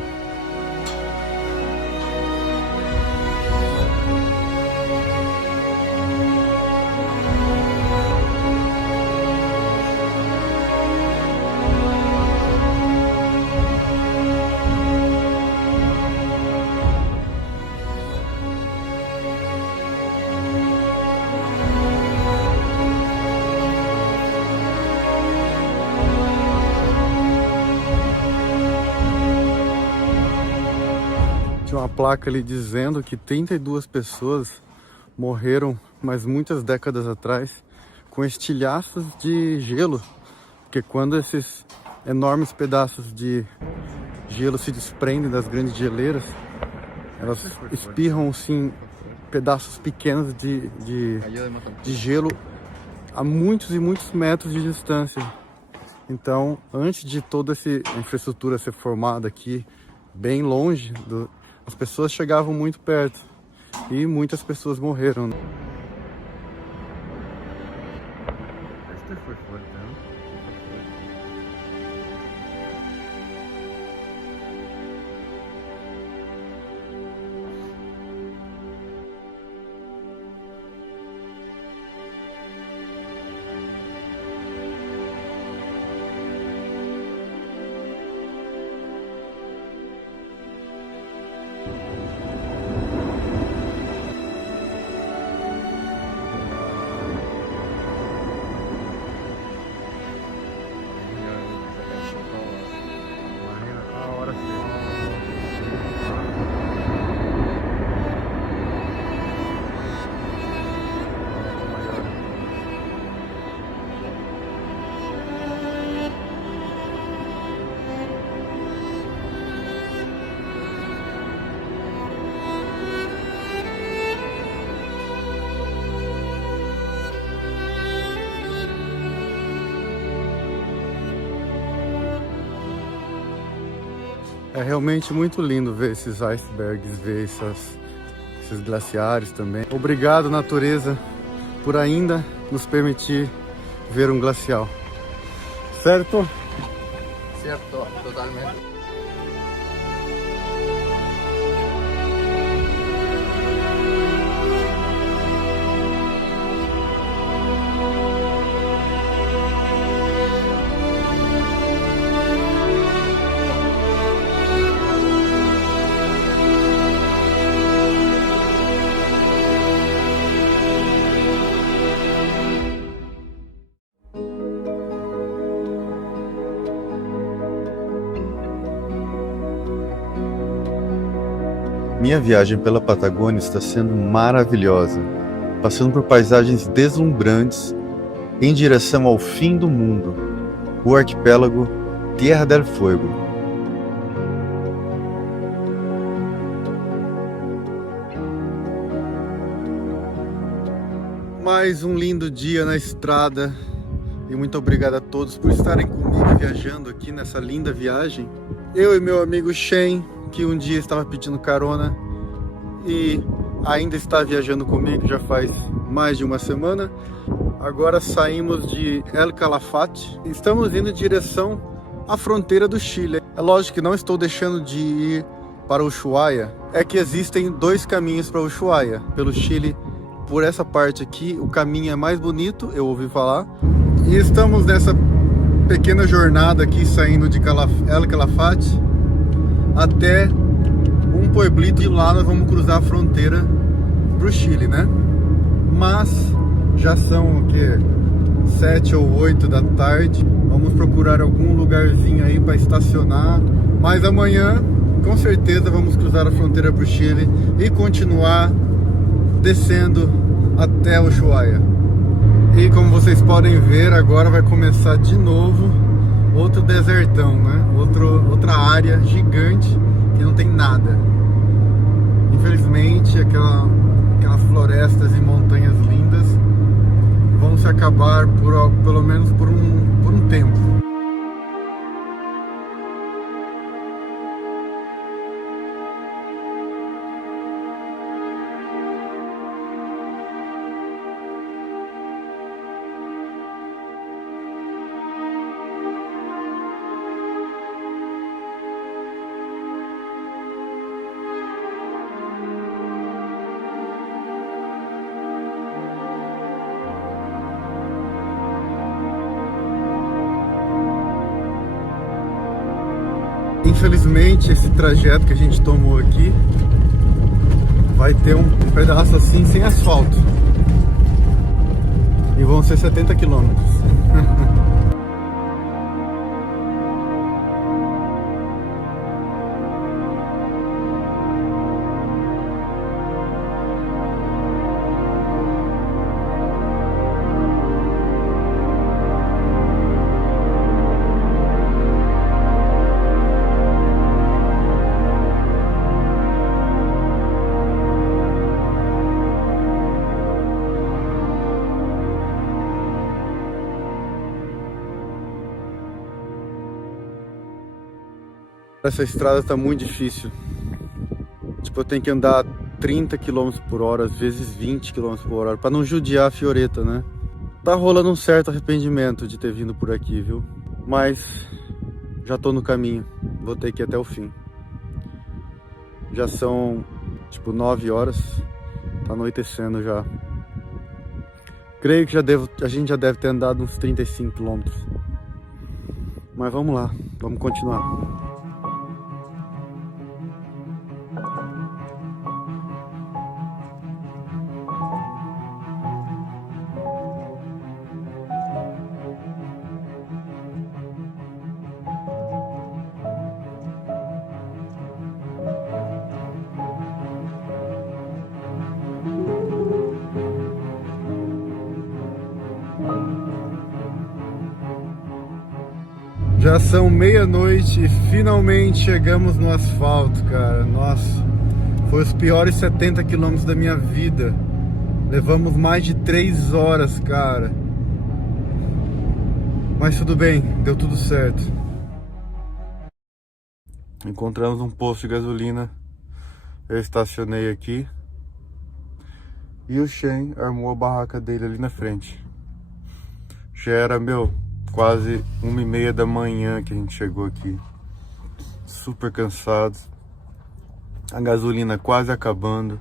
Tinha uma placa ali dizendo que 32 pessoas morreram, mas muitas décadas atrás, com estilhaços de gelo. Porque quando esses enormes pedaços de gelo se desprendem das grandes geleiras, elas espirram, sim, pedaços pequenos de gelo a muitos e muitos metros de distância. Então, antes de toda essa infraestrutura ser formada aqui, bem longe, as pessoas chegavam muito perto e muitas pessoas morreram. É realmente muito lindo ver esses icebergs, ver esses glaciares também. Obrigado, natureza, por ainda nos permitir ver um glacial. Certo? Cierto, totalmente. Minha viagem pela Patagônia está sendo maravilhosa, passando por paisagens deslumbrantes em direção ao fim do mundo, o arquipélago Tierra del Fuego. Mais um lindo dia na estrada e muito obrigado a todos por estarem comigo viajando aqui nessa linda viagem. Eu e meu amigo Shane, que um dia estava pedindo carona e ainda está viajando comigo já faz mais de uma semana. Agora saímos de El Calafate e estamos indo em direção à fronteira do Chile. É lógico que não estou deixando de ir para Ushuaia. É que existem dois caminhos para Ushuaia, pelo Chile. Por essa parte aqui, o caminho é mais bonito, eu ouvi falar. E estamos nessa pequena jornada aqui, saindo de El Calafate até um pueblito, e lá nós vamos cruzar a fronteira pro Chile, né? Mas já são o quê? 7 ou 8 da tarde. Vamos procurar algum lugarzinho aí para estacionar. Mas amanhã, com certeza, vamos cruzar a fronteira pro Chile e continuar descendo até Ushuaia. E como vocês podem ver, agora vai começar de novo outro desertão, né? Outra área gigante que não tem nada. Infelizmente, aquelas florestas e montanhas lindas vão se acabar pelo menos por um tempo. Infelizmente, esse trajeto que a gente tomou aqui vai ter um pedaço assim sem asfalto e vão ser 70 quilômetros. Essa estrada tá muito difícil. Tipo, eu tenho que andar 30 km por hora, às vezes 20 km por hora, pra não judiar a Fioretta, né? Tá rolando um certo arrependimento de ter vindo por aqui, viu? Mas já tô no caminho, vou ter que ir até o fim. Já são, tipo, 9 horas, tá anoitecendo já. Creio que a gente já deve ter andado uns 35 km. Mas vamos lá, vamos continuar. Já são meia-noite e finalmente chegamos no asfalto, cara. Nossa, foi os piores 70 quilômetros da minha vida. Levamos mais de 3 horas, cara. Mas tudo bem, deu tudo certo. Encontramos um posto de gasolina. Eu estacionei aqui. E o Shen armou a barraca dele ali na frente. Já era, quase 1h30 da manhã que a gente chegou aqui. Super cansados. A gasolina quase acabando.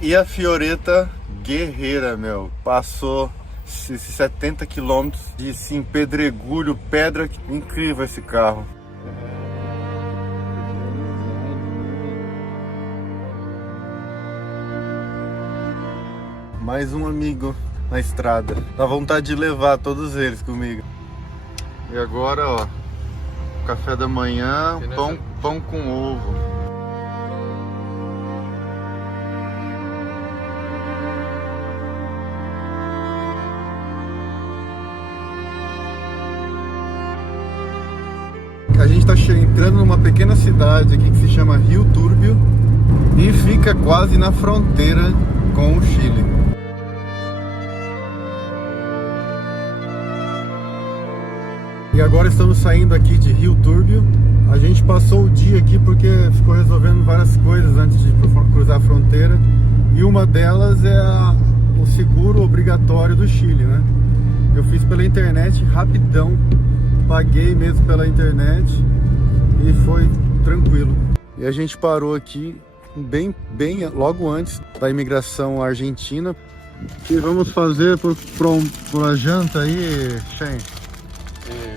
E a Fioretta guerreira, passou esses 70 km de sim, pedregulho, pedra. Incrível esse carro. Mais um amigo na estrada. Dá vontade de levar todos eles comigo. E agora, ó, café da manhã, pão com ovo. A gente está entrando numa pequena cidade aqui que se chama Rio Túrbio e fica quase na fronteira com o Chile. E agora estamos saindo aqui de Rio Túrbio. A gente passou o dia aqui porque ficou resolvendo várias coisas antes de cruzar a fronteira. E uma delas é o seguro obrigatório do Chile, né? Eu fiz pela internet rapidão, paguei mesmo pela internet e foi tranquilo. E a gente parou aqui bem logo antes da imigração argentina. O que vamos fazer por a janta aí, Shen?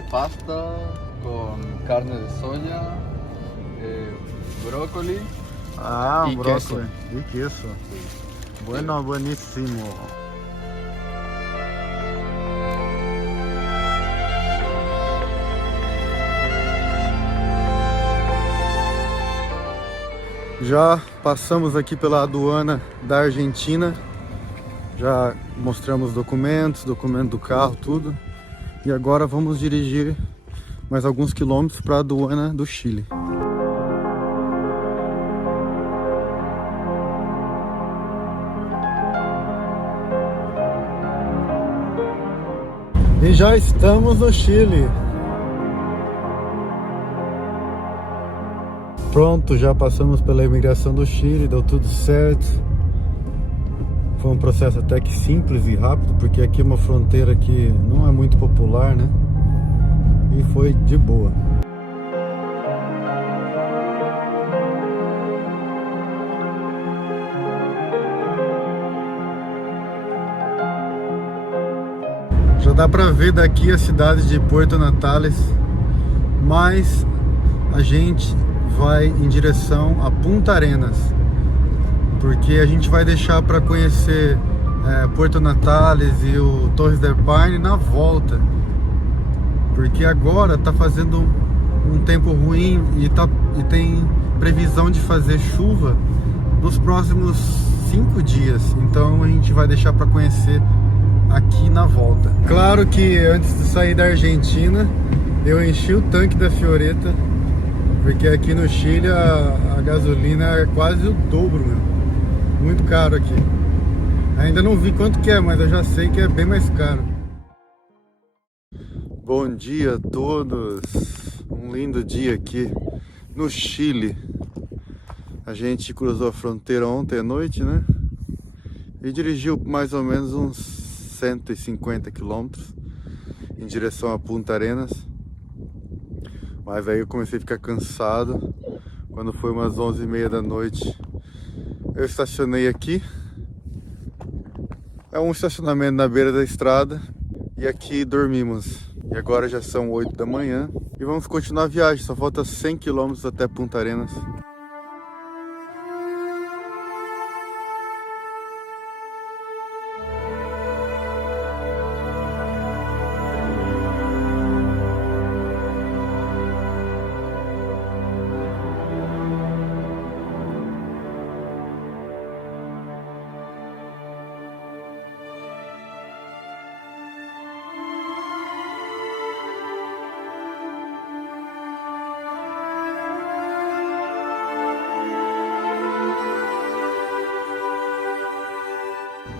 Pasta con carne de soya, brócoli y brócoli. Queso. Y queso. Bueno, buenísimo. Já passamos aqui pela aduana da Argentina. Já mostramos documentos, documento do carro, tudo. E agora vamos dirigir mais alguns quilômetros para a aduana do Chile. E já estamos no Chile. Pronto, já passamos pela imigração do Chile, deu tudo certo. Foi um processo até que simples e rápido, porque aqui é uma fronteira que não é muito popular, né? E foi de boa. Já dá pra ver daqui a cidade de Puerto Natales, mas a gente vai em direção a Punta Arenas, porque a gente vai deixar para conhecer Puerto Natales e o Torres del Paine na volta, porque agora tá fazendo um tempo ruim e tem previsão de fazer chuva nos próximos 5 dias, então a gente vai deixar para conhecer aqui na volta. Claro que antes de sair da Argentina eu enchi o tanque da Fioretta, porque aqui no Chile a gasolina é quase o dobro, muito caro aqui. Ainda não vi quanto que é, mas eu já sei que é bem mais caro. Bom dia a todos, um lindo dia aqui no Chile. A gente cruzou a fronteira ontem à noite, né? E dirigiu mais ou menos uns 150 quilômetros em direção a Punta Arenas. Mas aí eu comecei a ficar cansado. Quando foi umas 11h30 da noite, eu estacionei aqui. É um estacionamento na beira da estrada. E aqui dormimos. E agora já são 8 da manhã. E vamos continuar a viagem. Só falta 100 km até Punta Arenas.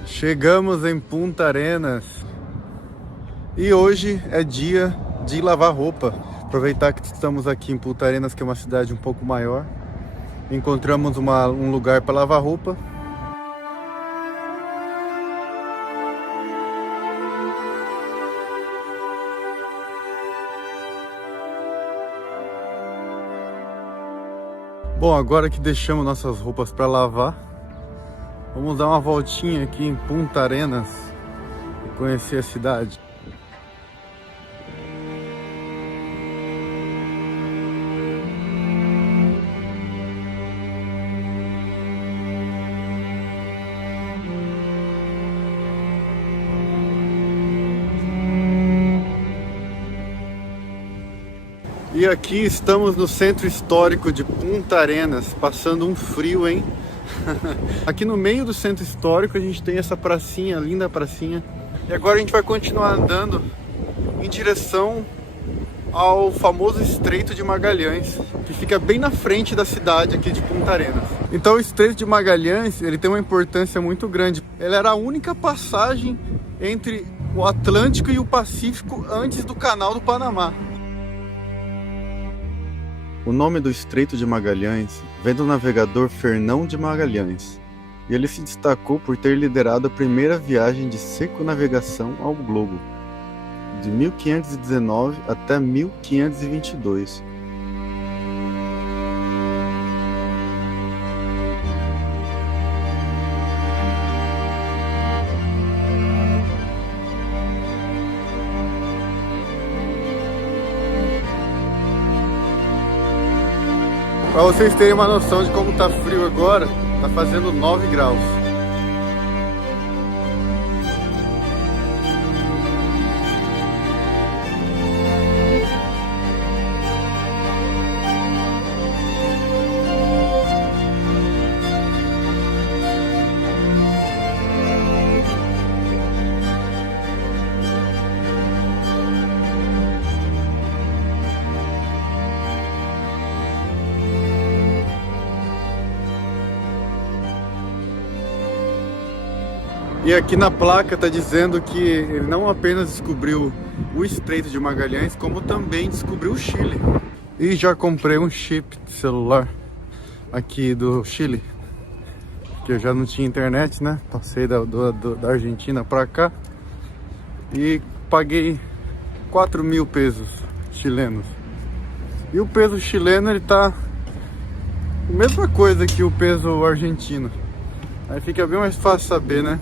Chegamos em Punta Arenas e hoje é dia de lavar roupa. Aproveitar que estamos aqui em Punta Arenas, que é uma cidade um pouco maior. Encontramos um lugar para lavar roupa. Bom, agora que deixamos nossas roupas para lavar, vamos dar uma voltinha aqui em Punta Arenas e conhecer a cidade. E aqui estamos no centro histórico de Punta Arenas, passando um frio, hein? Aqui no meio do centro histórico a gente tem essa pracinha, linda pracinha. E agora a gente vai continuar andando em direção ao famoso Estreito de Magalhães, que fica bem na frente da cidade aqui de Punta Arenas. Então o Estreito de Magalhães, ele tem uma importância muito grande. Ele era a única passagem entre o Atlântico e o Pacífico antes do Canal do Panamá. O nome do Estreito de Magalhães vem do navegador Fernão de Magalhães, e ele se destacou por ter liderado a primeira viagem de circunnavegação ao globo, de 1519 até 1522. Para vocês terem uma noção de como tá frio agora, tá fazendo 9 graus. E aqui na placa está dizendo que ele não apenas descobriu o Estreito de Magalhães, como também descobriu o Chile. E já comprei um chip de celular aqui do Chile, que eu já não tinha internet, né? Passei da Argentina para cá e paguei 4.000 pesos chilenos. E o peso chileno, ele tá a mesma coisa que o peso argentino. Aí fica bem mais fácil saber, né?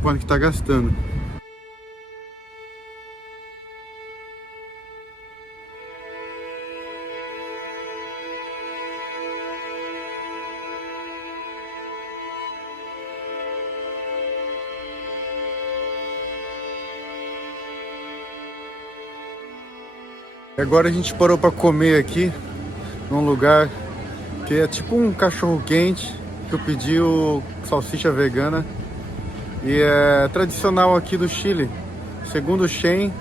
Quanto que tá gastando. Agora a gente parou para comer aqui num lugar que é tipo um cachorro quente, que eu pedi o salsicha vegana. E é tradicional aqui do Chile. Segundo o Shen,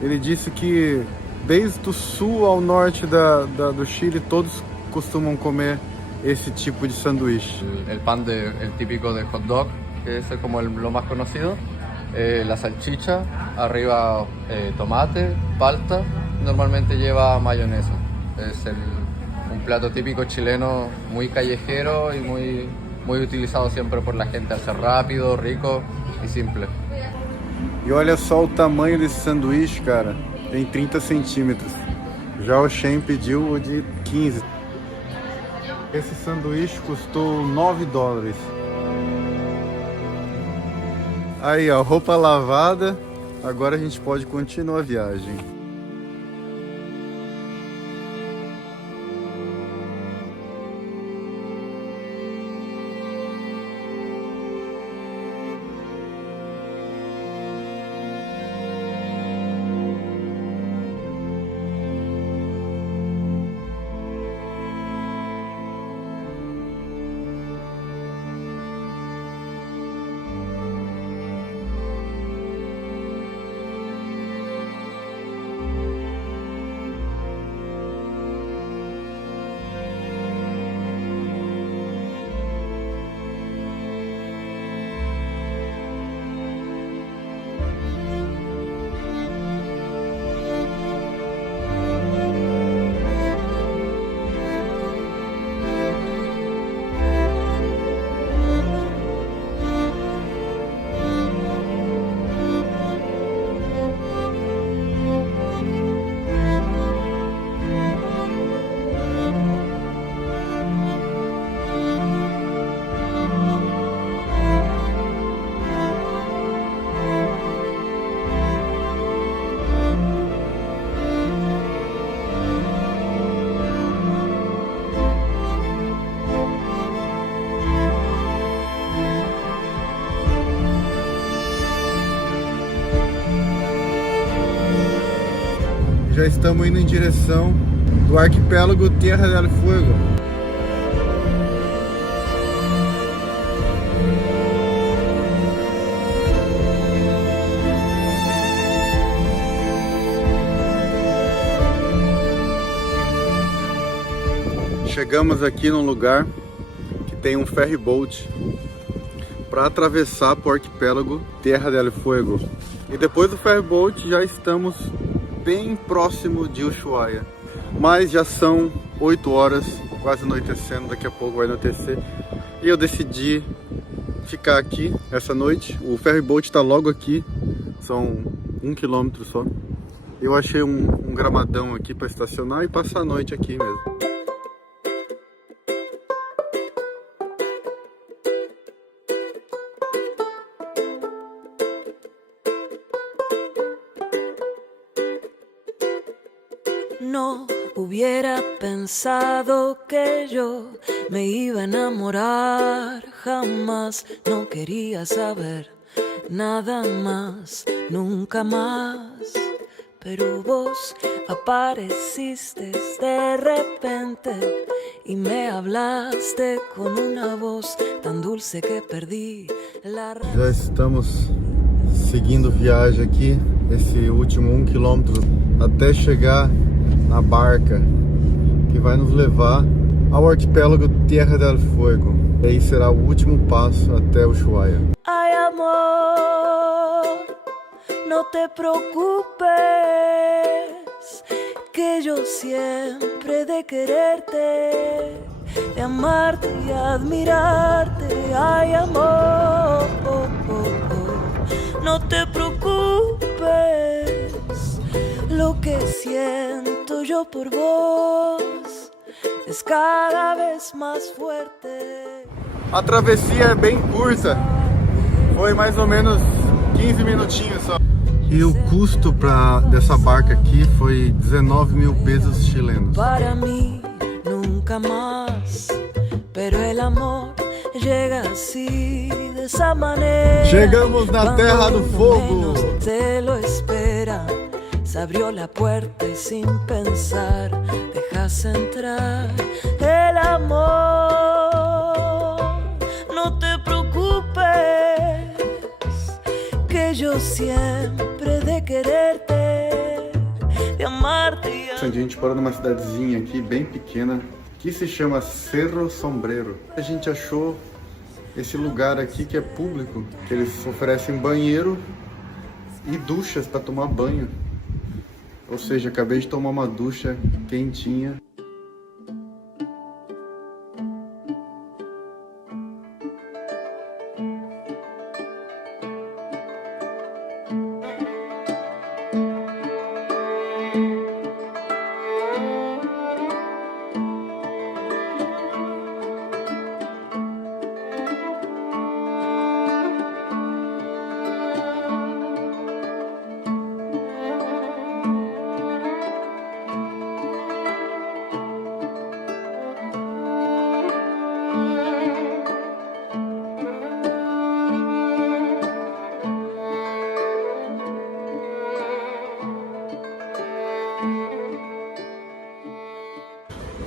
ele disse que desde o sul ao norte do Chile todos costumam comer esse tipo de sanduíche. El pan el típico de hot dog, que es como lo más conocido. La salchicha, arriba tomate, palta, normalmente lleva mayonesa. Es un plato típico chileno muy callejero y muy utilizado siempre por la gente al ser rápido, rico y simple. E olha só o tamanho desse sanduíche, cara. Tem 30 centímetros. Já o Shen pediu o de 15. Esse sanduíche custou $9. Aí, ó, roupa lavada. Agora a gente pode continuar a viagem. Já estamos indo em direção do arquipélago Tierra del Fuego. Chegamos aqui num lugar que tem um ferry boat para atravessar para o arquipélago Tierra del Fuego. E depois do ferry boat já estamos bem próximo de Ushuaia. Mas já são 8 horas, quase anoitecendo, daqui a pouco vai anoitecer. E eu decidi ficar aqui essa noite. O ferry boat está logo aqui, são 1 quilômetro só. Eu achei um gramadão aqui para estacionar e passar a noite aqui mesmo. No hubiera pensado que yo me iba a enamorar, jamás no quería saber nada más, nunca más. Pero vos apareciste de repente y me hablaste con una voz tan dulce que perdí la razón. Já estamos seguindo viagem aqui, esse último 1 quilômetro até chegar na barca que vai nos levar ao arquipélago Tierra del Fuego. E aí será o último passo até Ushuaia. Ay, amor, no te preocupes, que yo siempre de quererte, de amarte y admirarte. Ay, amor, no te preocupes, lo que siento yo por vos es cada vez más fuerte. A travessia é bem curta, foi mais ou menos 15 minutinhos só. E o custo dessa barca aqui foi 19 mil pesos chilenos. Para mí nunca más, pero el amor llega así, de esa manera. Chegamos na Terra do Fogo. Menos te lo espera, se abrió la puerta y sin pensar dejas entrar el amor. No te preocupes, que yo siempre de quererte, de amarte. A gente parou numa cidadezinha aqui bem pequena que se chama Cerro Sombrero. A gente achou esse lugar aqui que é público, que eles oferecem banheiro e duchas para tomar banho. Ou seja, acabei de tomar uma ducha quentinha.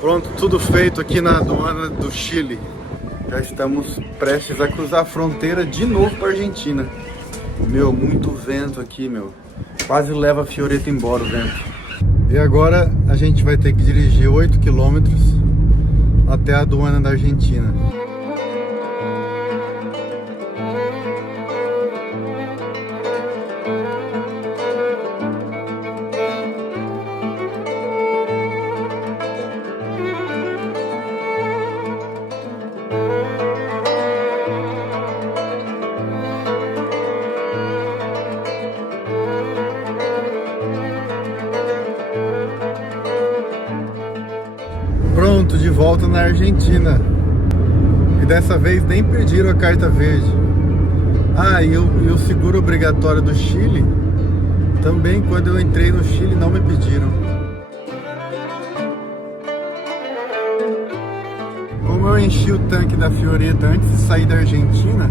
Pronto, tudo feito aqui na aduana do Chile. Já estamos prestes a cruzar a fronteira de novo para a Argentina. Meu, muito vento aqui, meu. Quase leva a Fioretta embora o vento. E agora a gente vai ter que dirigir 8 quilômetros até a aduana da Argentina. Pronto, de volta na Argentina. E dessa vez nem pediram a carta verde. Ah, e o seguro obrigatório do Chile, também quando eu entrei no Chile não me pediram. Como eu enchi o tanque da Fioretta antes de sair da Argentina,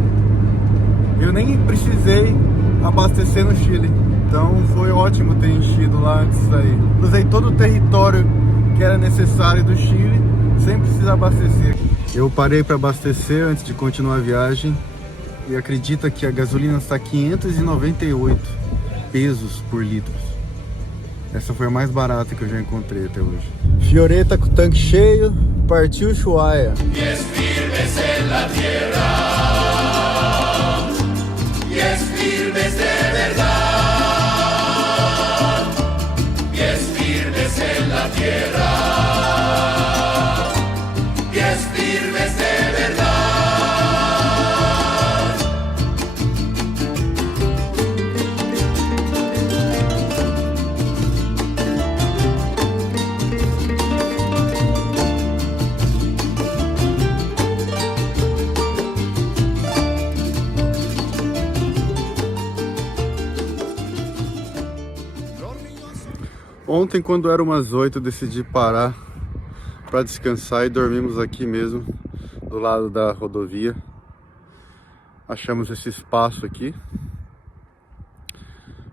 eu nem precisei abastecer no Chile. Então foi ótimo ter enchido lá antes daí. Usei todo o território que era necessário do Chile, sem precisar abastecer. Eu parei para abastecer antes de continuar a viagem e acredita que a gasolina está 598 pesos por litro. Essa foi a mais barata que eu já encontrei até hoje. Fioreta com o tanque cheio, partiu Ushuaia. Ontem, quando era umas 8, eu decidi parar para descansar e dormimos aqui mesmo, do lado da rodovia. Achamos esse espaço aqui,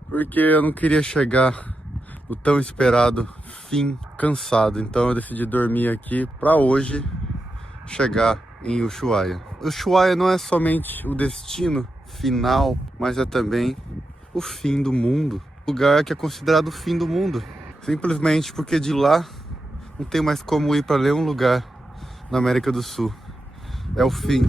porque eu não queria chegar no tão esperado fim cansado. Então eu decidi dormir aqui para hoje chegar em Ushuaia. Ushuaia não é somente o destino final, mas é também o fim do mundo. Lugar que é considerado o fim do mundo. Simplesmente porque de lá não tem mais como ir para nenhum lugar na América do Sul. É o fim.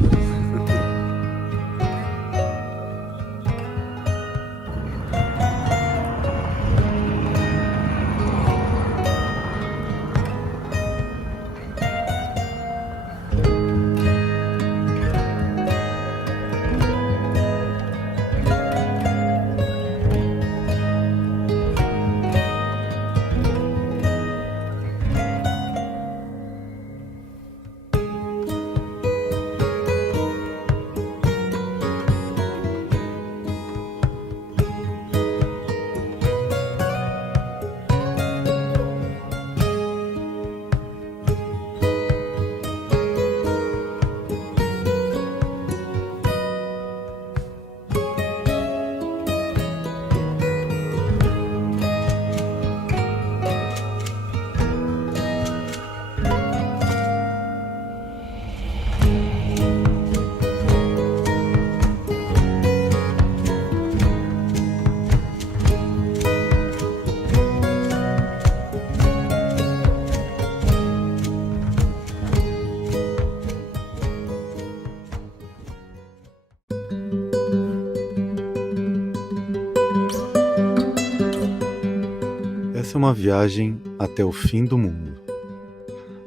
Essa é uma viagem até o fim do mundo,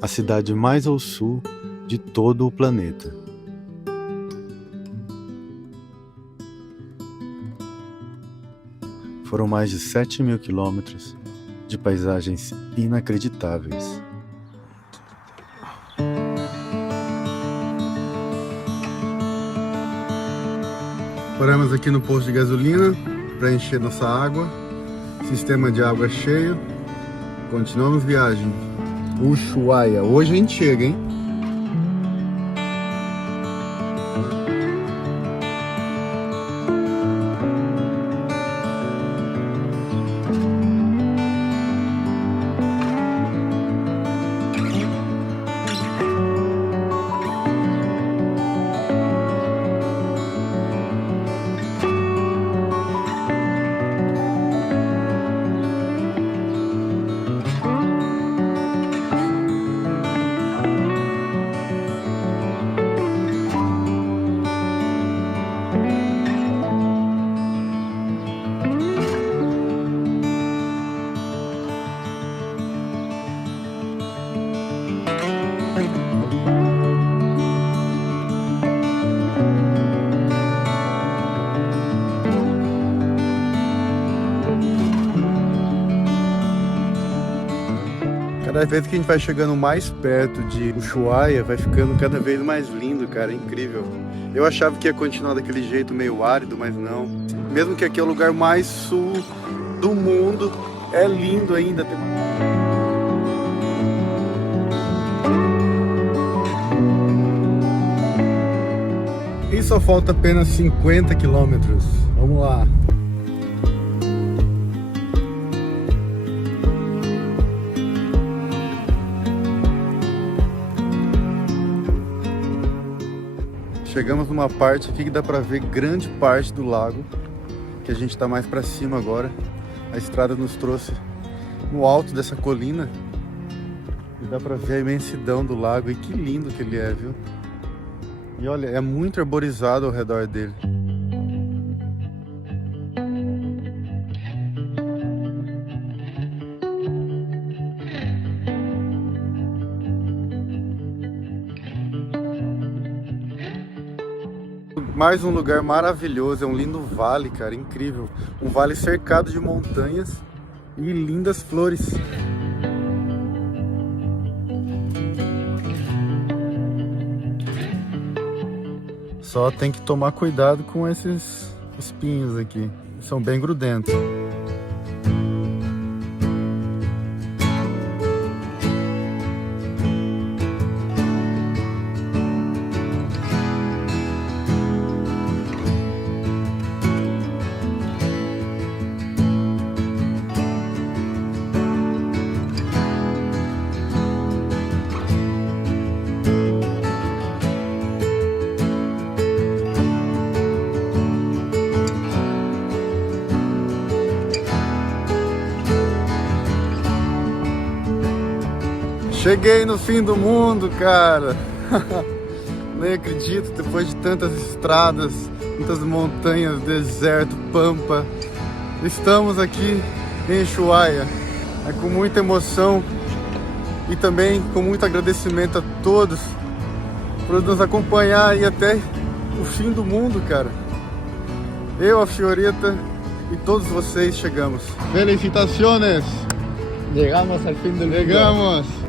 a cidade mais ao sul de todo o planeta. Foram mais de 7.000 quilômetros de paisagens inacreditáveis. Paramos aqui no posto de gasolina para encher nossa água. Sistema de água cheio. Continuamos viagem. Ushuaia. Hoje a gente chega, hein? Cada vez que a gente vai chegando mais perto de Ushuaia, vai ficando cada vez mais lindo, cara, é incrível. Eu achava que ia continuar daquele jeito meio árido, mas não. Mesmo que aqui é o lugar mais sul do mundo, é lindo ainda. E só falta apenas 50 quilômetros. Vamos lá. Chegamos numa parte aqui que dá pra ver grande parte do lago, que a gente tá mais pra cima agora. A estrada nos trouxe no alto dessa colina e dá pra ver a imensidão do lago, e que lindo que ele é, viu? E olha, é muito arborizado ao redor dele. Mais um lugar maravilhoso, é um lindo vale, cara, incrível. Um vale cercado de montanhas e lindas flores. Só tem que tomar cuidado com esses espinhos aqui, são bem grudentos. Cheguei no fim do mundo, cara. Nem acredito, depois de tantas estradas, tantas montanhas, deserto, pampa. Estamos aqui em Ushuaia. É com muita emoção e também com muito agradecimento a todos por nos acompanhar e até o fim do mundo, cara. Eu, a Fiorita e todos vocês chegamos. Felicitaciones! Llegamos al fin del mundo. Chegamos!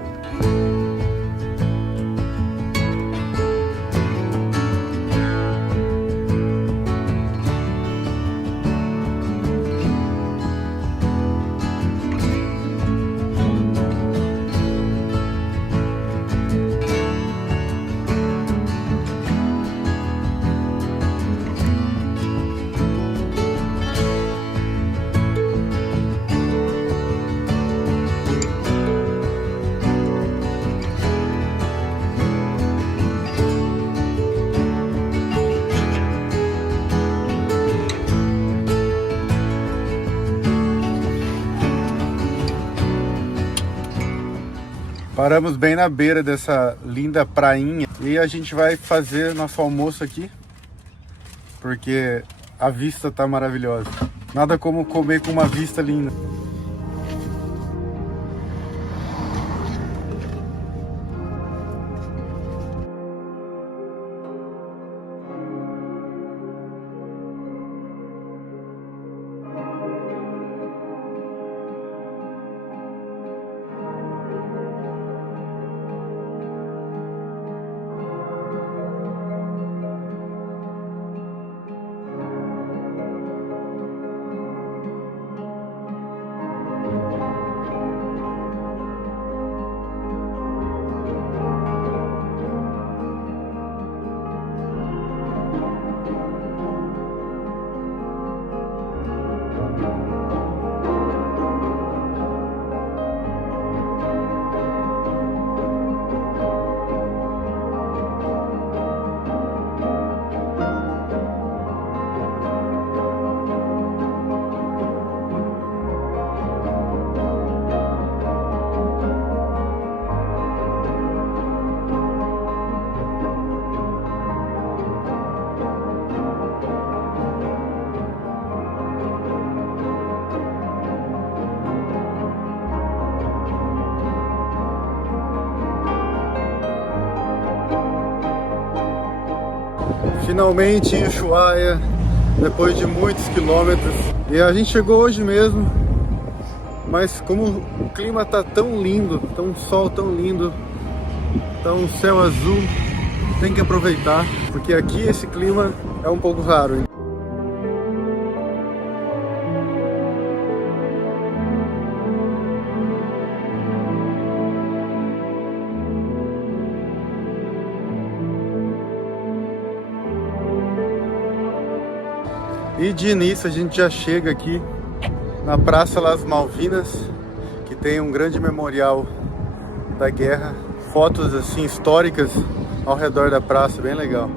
Paramos bem na beira dessa linda prainha e a gente vai fazer nosso almoço aqui, porque a vista tá maravilhosa. Nada como comer com uma vista linda. Finalmente em Ushuaia, depois de muitos quilômetros. E a gente chegou hoje mesmo, mas como o clima tá tão lindo, tá um sol tão lindo, tá um céu azul, tem que aproveitar, porque aqui esse clima é um pouco raro, hein? E de início a gente já chega aqui na Praça Las Malvinas, que tem um grande memorial da guerra, fotos assim históricas ao redor da praça, bem legal.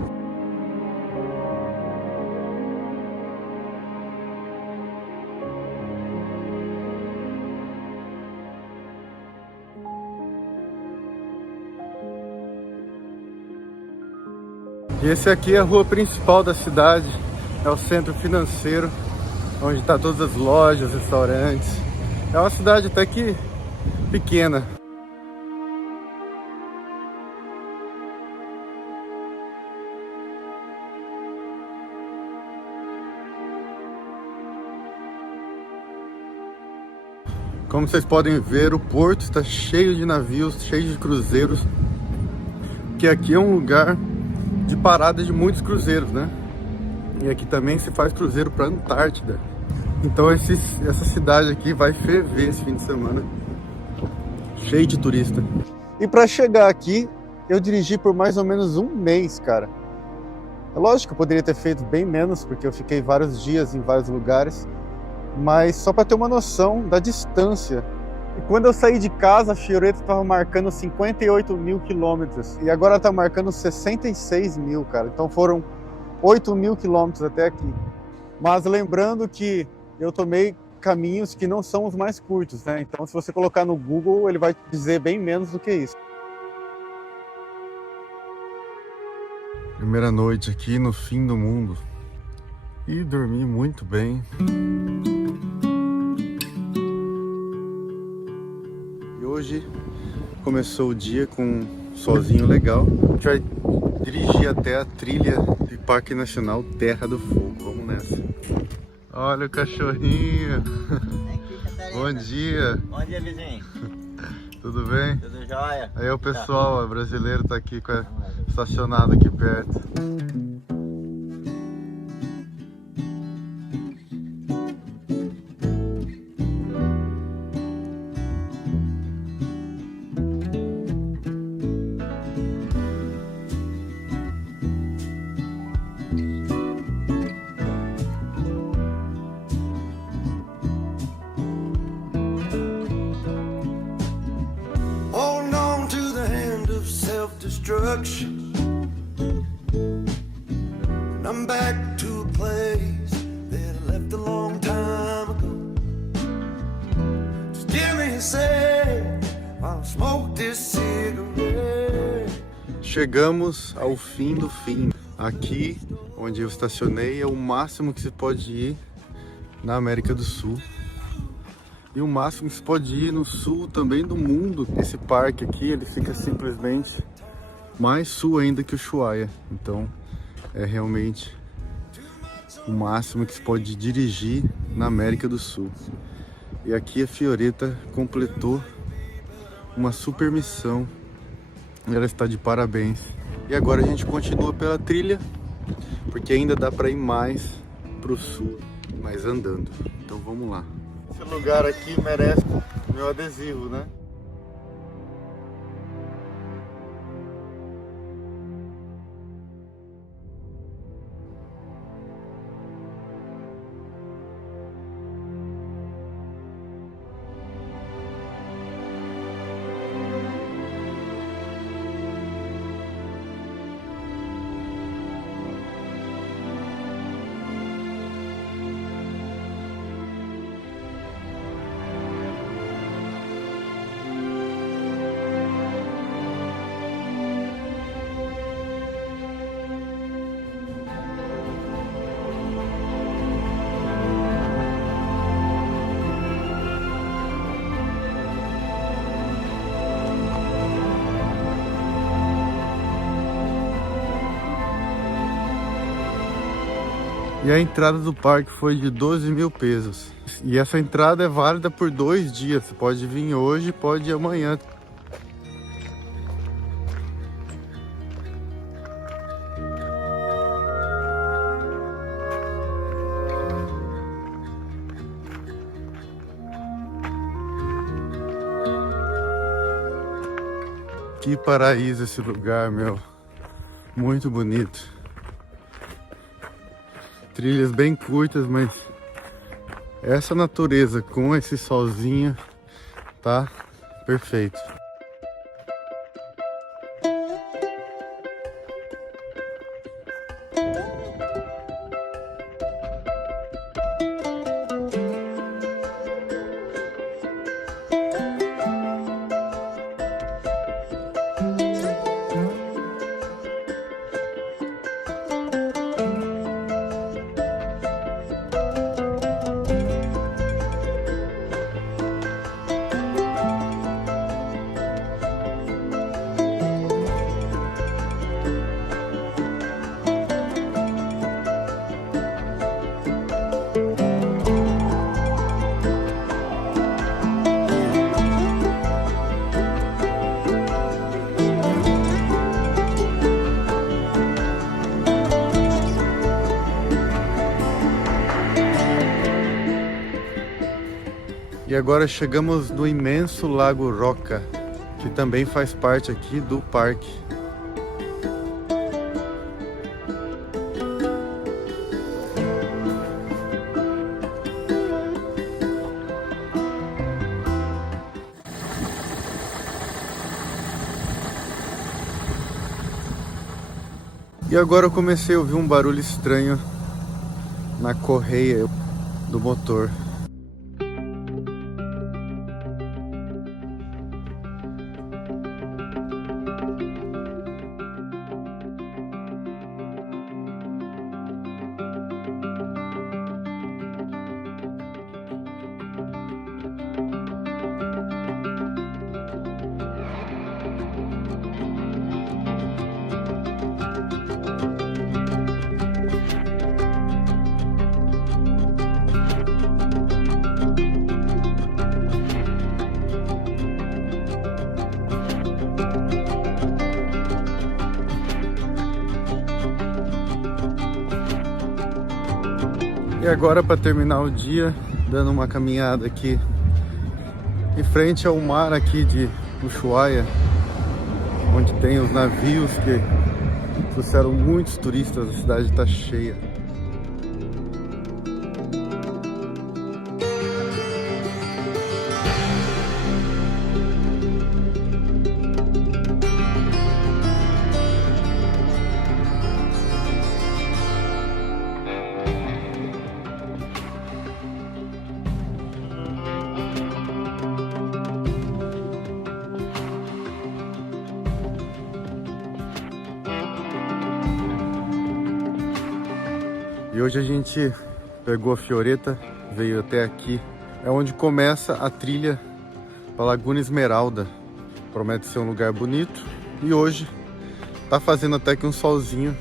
E esse aqui é a rua principal da cidade, é o centro financeiro, onde está todas as lojas, restaurantes. É uma cidade até que pequena. Como vocês podem ver, o porto está cheio de navios, cheio de cruzeiros, que aqui é um lugar de parada de muitos cruzeiros, né? E aqui também se faz cruzeiro para Antártida. Então essa cidade aqui vai ferver esse fim de semana, cheio de turista. E para chegar aqui, eu dirigi por mais ou menos um mês, cara. É lógico que eu poderia ter feito bem menos, porque eu fiquei vários dias em vários lugares, mas só para ter uma noção da distância. E quando eu saí de casa, a Fioretta estava marcando 58 mil quilômetros e agora está marcando 66 mil, cara. Então foram 8 mil quilômetros até aqui. Mas lembrando que eu tomei caminhos que não são os mais curtos, né? Então se você colocar no Google, ele vai dizer bem menos do que isso. Primeira noite aqui no fim do mundo. E dormi muito bem. E hoje começou o dia com um solzinho legal. A gente vai dirigir até a trilha do Parque Nacional Terra do Fogo. Vamos nessa. Olha o cachorrinho. Aqui, Bom dia. Bom dia, vizinho. Tudo bem? Tudo jóia? Aí o pessoal brasileiro tá aqui estacionado aqui perto. Hold on to the hand of self-destruction. And I'm back to a place that I left a long time ago. Just give me a sec while I smoke this cigarette. Chegamos ao fim do fim. Aqui onde eu estacionei é o máximo que se pode ir na América do Sul. E o máximo que se pode ir no sul também do mundo. Esse parque aqui, ele fica simplesmente mais sul ainda que o Ushuaia. Então é realmente o máximo que se pode dirigir na América do Sul. E aqui a Fioretta completou uma super missão. Ela está de parabéns. E agora a gente continua pela trilha, porque ainda dá para ir mais pro sul, mas andando. Então vamos lá. Esse lugar aqui merece meu adesivo, né? E a entrada do parque foi de 12 mil pesos. E essa entrada é válida por 2 dias. Você pode vir hoje, pode ir amanhã. Que paraíso esse lugar, meu. Muito bonito. Trilhas bem curtas, mas essa natureza com esse solzinho tá perfeito. E agora chegamos no imenso Lago Roca, que também faz parte aqui do parque. E agora eu comecei a ouvir um barulho estranho na correia do motor. E agora, para terminar o dia, dando uma caminhada aqui em frente ao mar aqui de Ushuaia, onde tem os navios que trouxeram muitos turistas, a cidade está cheia. E hoje a gente pegou a Fioretta, veio até aqui. É onde começa a trilha para Laguna Esmeralda. Promete ser um lugar bonito. E hoje tá fazendo até que um solzinho.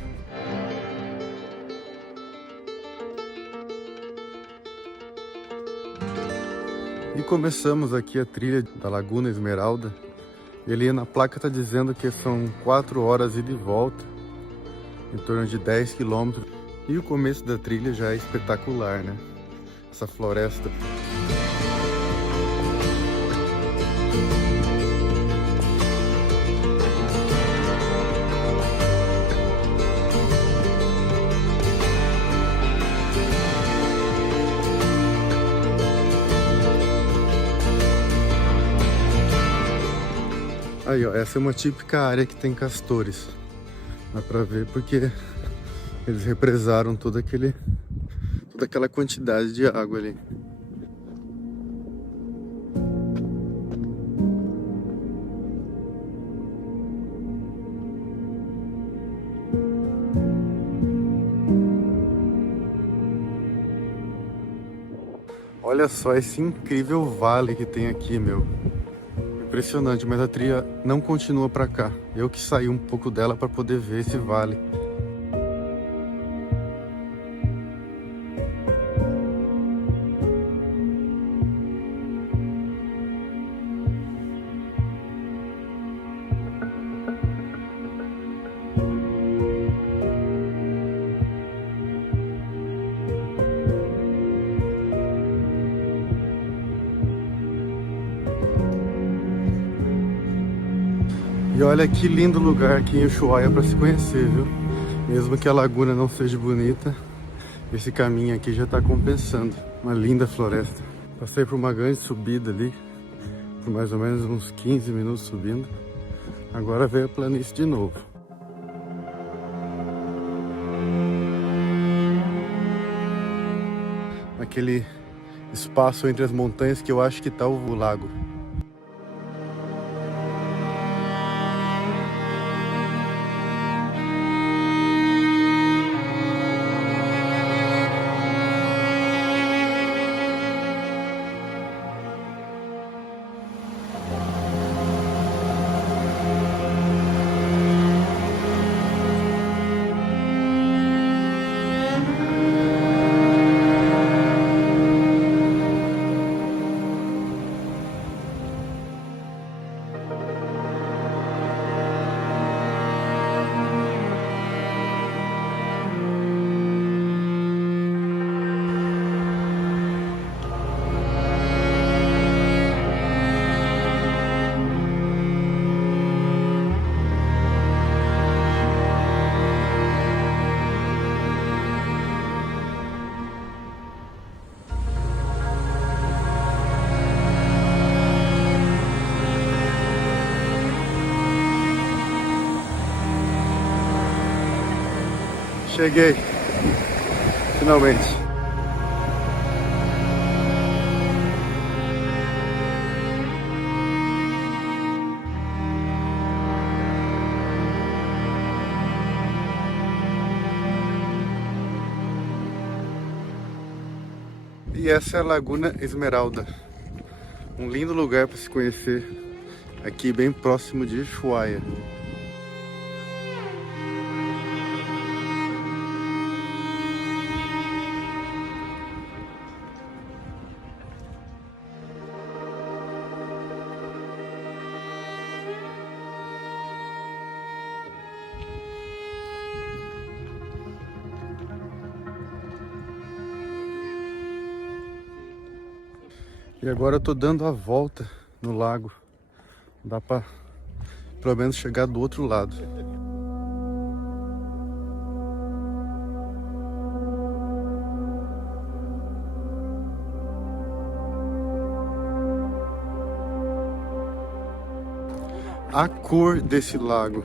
E começamos aqui a trilha da Laguna Esmeralda. E ali na placa tá dizendo que são 4 horas ida e volta, em torno de 10 quilômetros. E o começo da trilha já é espetacular, né? Essa floresta. Aí, ó, essa é uma típica área que tem castores. Dá pra ver porque eles represaram toda aquela quantidade de água ali. Olha só esse incrível vale que tem aqui, meu. Impressionante, mas a trilha não continua pra cá. Eu que saí um pouco dela para poder ver esse vale. E olha que lindo lugar aqui em Ushuaia para se conhecer, viu? Mesmo que a laguna não seja bonita, esse caminho aqui já está compensando. Uma linda floresta. Passei por uma grande subida ali, por mais ou menos uns 15 minutos subindo. Agora veio a planície de novo. Aquele espaço entre as montanhas que eu acho que está o lago. Cheguei. Finalmente. E essa é a Laguna Esmeralda. Um lindo lugar para se conhecer. Aqui bem próximo de Ushuaia. E agora eu tô dando a volta no lago. Dá pra pelo menos chegar do outro lado. A cor desse lago.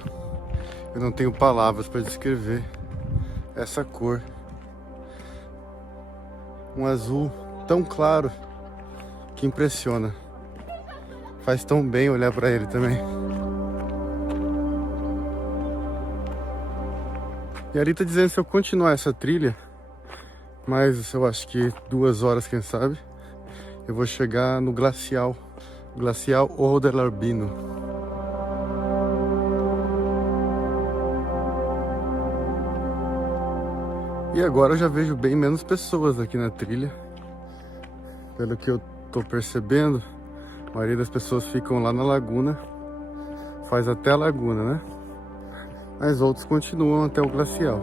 Eu não tenho palavras para descrever essa cor. Um azul tão claro que impressiona. Faz tão bem olhar para ele também. E ali tá dizendo se eu continuar essa trilha, mas eu acho que 2 horas, quem sabe, eu vou chegar no glacial Ojo del Albino. E agora eu já vejo bem menos pessoas aqui na trilha. Pelo que eu tô percebendo, a maioria das pessoas ficam lá na laguna, faz até a laguna, né? Mas outros continuam até o glacial.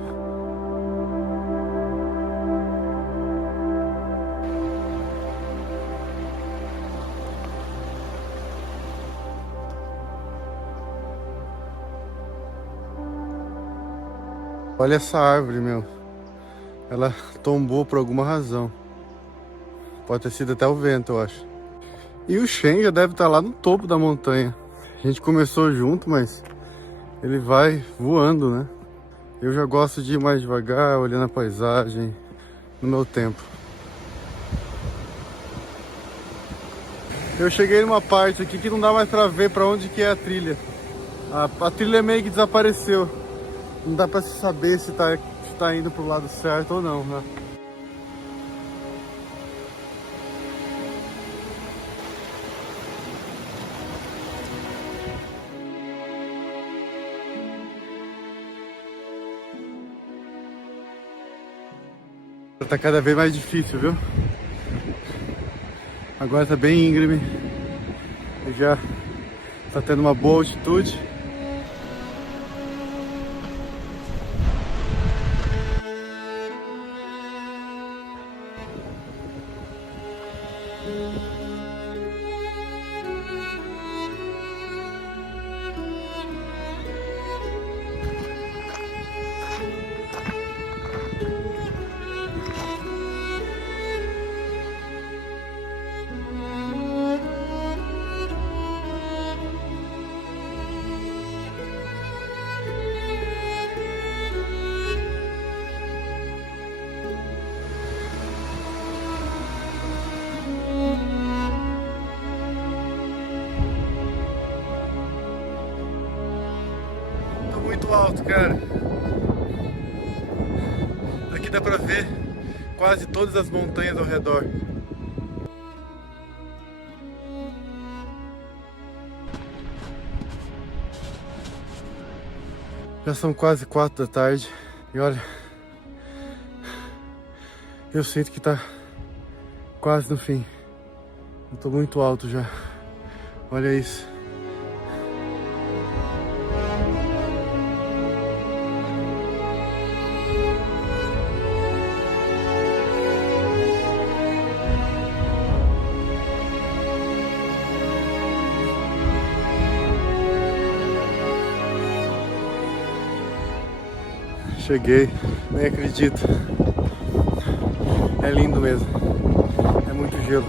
Olha essa árvore, meu. Ela tombou por alguma razão. Pode ter sido até o vento, eu acho. E o Shen já deve estar lá no topo da montanha. A gente começou junto, mas ele vai voando, né? Eu já gosto de ir mais devagar, olhando a paisagem, no meu tempo. Eu cheguei numa parte aqui que não dá mais pra ver pra onde que é a trilha. A trilha meio que desapareceu. Não dá pra saber se tá indo pro lado certo ou não, né? Tá cada vez mais difícil, viu? Agora tá bem íngreme. Já tá tendo uma boa altitude. Muito alto, cara. Aqui dá pra ver quase todas as montanhas ao redor. Já são quase 4 da tarde e olha, eu sinto que tá quase no fim. Eu tô muito alto já. Olha isso. Cheguei, nem acredito. É lindo mesmo. É muito gelo.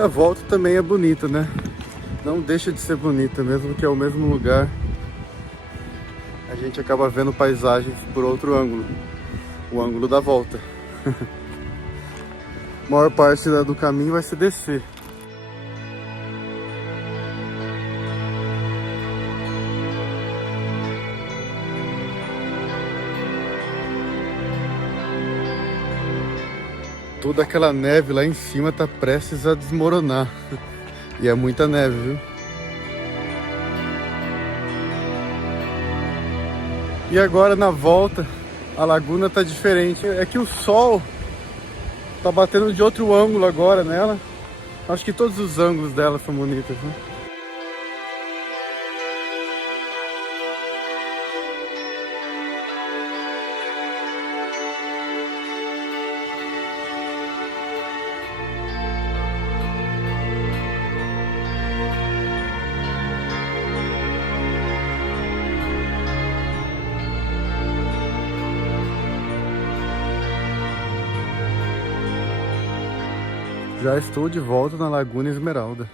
a volta também é bonita, né? Não deixa de ser bonita, mesmo que é o mesmo lugar. A gente acaba vendo paisagens por outro ângulo. O ângulo da volta. A maior parte do caminho vai ser descer. Toda aquela neve lá em cima tá prestes a desmoronar. E é muita neve, viu? E agora na volta, a laguna tá diferente. É que o sol tá batendo de outro ângulo agora nela. Acho que todos os ângulos dela são bonitos, né? Já estou de volta na Laguna Esmeralda.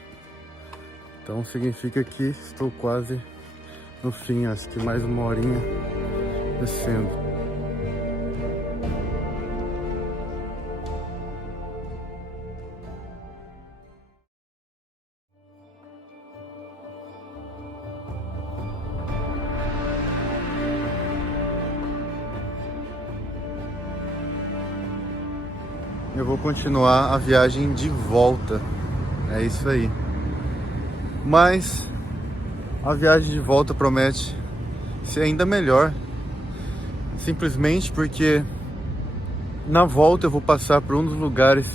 Então significa que estou quase no fim, acho que mais uma horinha descendo. Eu vou continuar a viagem de volta. É isso aí. Mas a viagem de volta promete ser ainda melhor. Simplesmente porque na volta eu vou passar por um dos lugares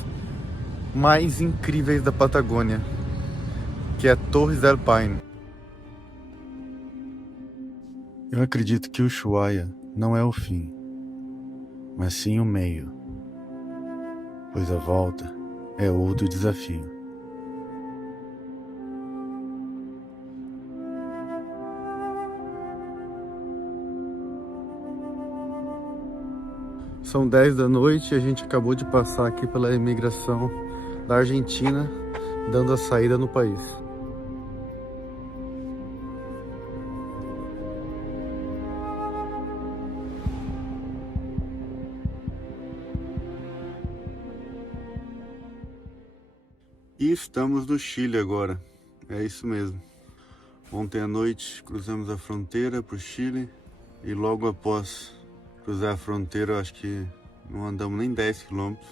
mais incríveis da Patagônia, que é Torres del Paine. Eu acredito que o Ushuaia não é o fim, mas sim o meio. Pois a volta é outro desafio. São 10 da noite e a gente acabou de passar aqui pela imigração da Argentina, dando a saída no país. E estamos no Chile agora, é isso mesmo. Ontem à noite cruzamos a fronteira para o Chile e logo após cruzar a fronteira, acho que não andamos nem 10 quilômetros,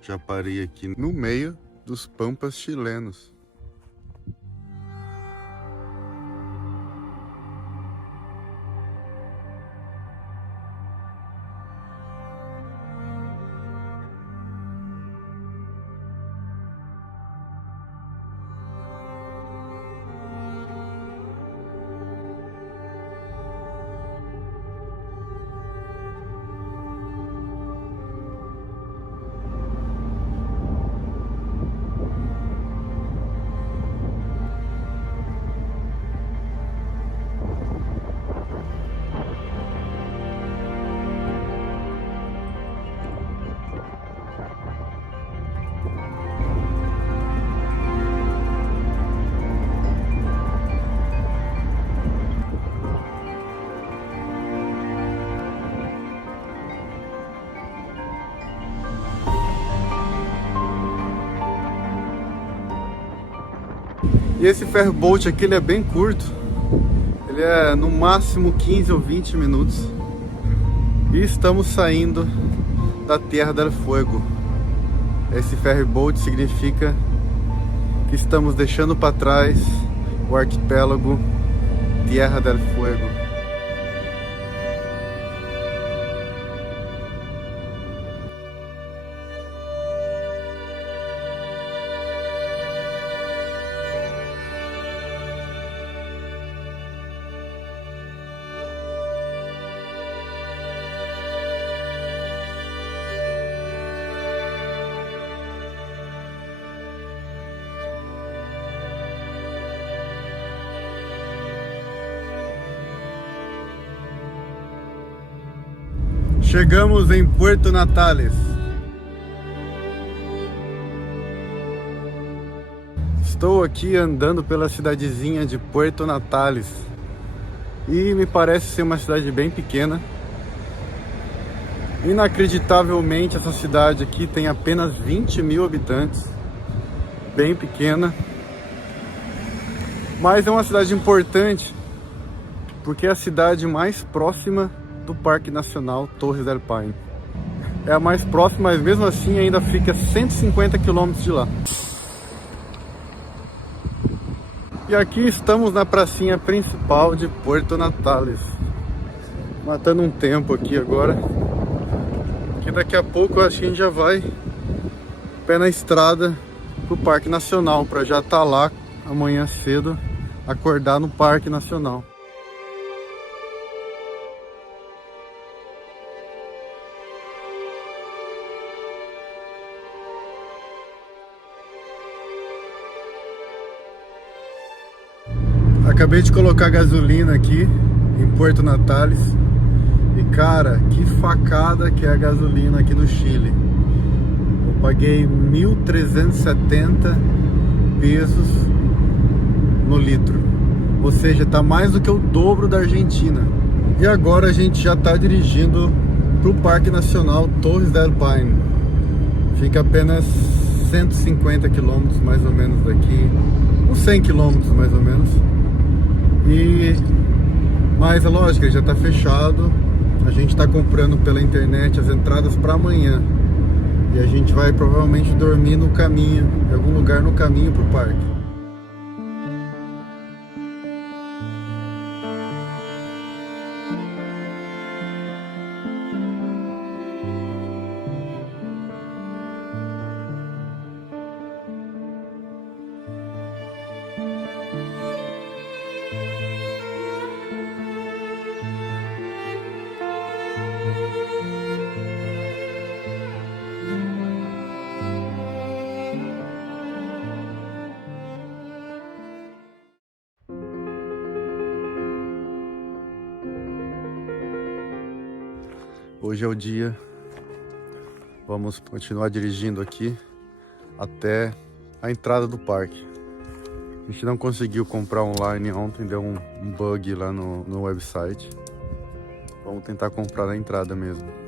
já parei aqui no meio dos pampas chilenos. E esse ferryboat aqui, ele é bem curto. Ele é no máximo 15 ou 20 minutos. E estamos saindo da Tierra del Fuego. Esse ferryboat significa que estamos deixando para trás o arquipélago Tierra del Fuego. Chegamos em Puerto Natales. Estou aqui andando pela cidadezinha de Puerto Natales e me parece ser uma cidade bem pequena. Inacreditavelmente, essa cidade aqui tem apenas 20 mil habitantes, bem pequena, mas é uma cidade importante porque é a cidade mais próxima do Parque Nacional Torres del Paine. É a mais próxima, mas mesmo assim ainda fica 150 quilômetros de lá. E aqui estamos na pracinha principal de Puerto Natales, matando um tempo aqui agora, que daqui a pouco eu acho que a gente já vai pé na estrada pro Parque Nacional, para já estar lá amanhã cedo, acordar no Parque Nacional. Acabei de colocar gasolina aqui em Puerto Natales e cara, que facada que é a gasolina aqui no Chile. Eu paguei 1.370 pesos no litro, ou seja, tá mais do que o dobro da Argentina. E agora a gente já tá dirigindo pro Parque Nacional Torres del Paine. Fica apenas 150 quilômetros mais ou menos daqui, uns 100 quilômetros mais ou menos. Mas é lógico, ele já está fechado. A gente está comprando pela internet as entradas para amanhã. E a gente vai provavelmente dormir no caminho, em algum lugar no caminho para o parque. Hoje é o dia, vamos continuar dirigindo aqui até a entrada do parque. A gente não conseguiu comprar online ontem, deu um bug lá no website. Vamos tentar comprar na entrada mesmo.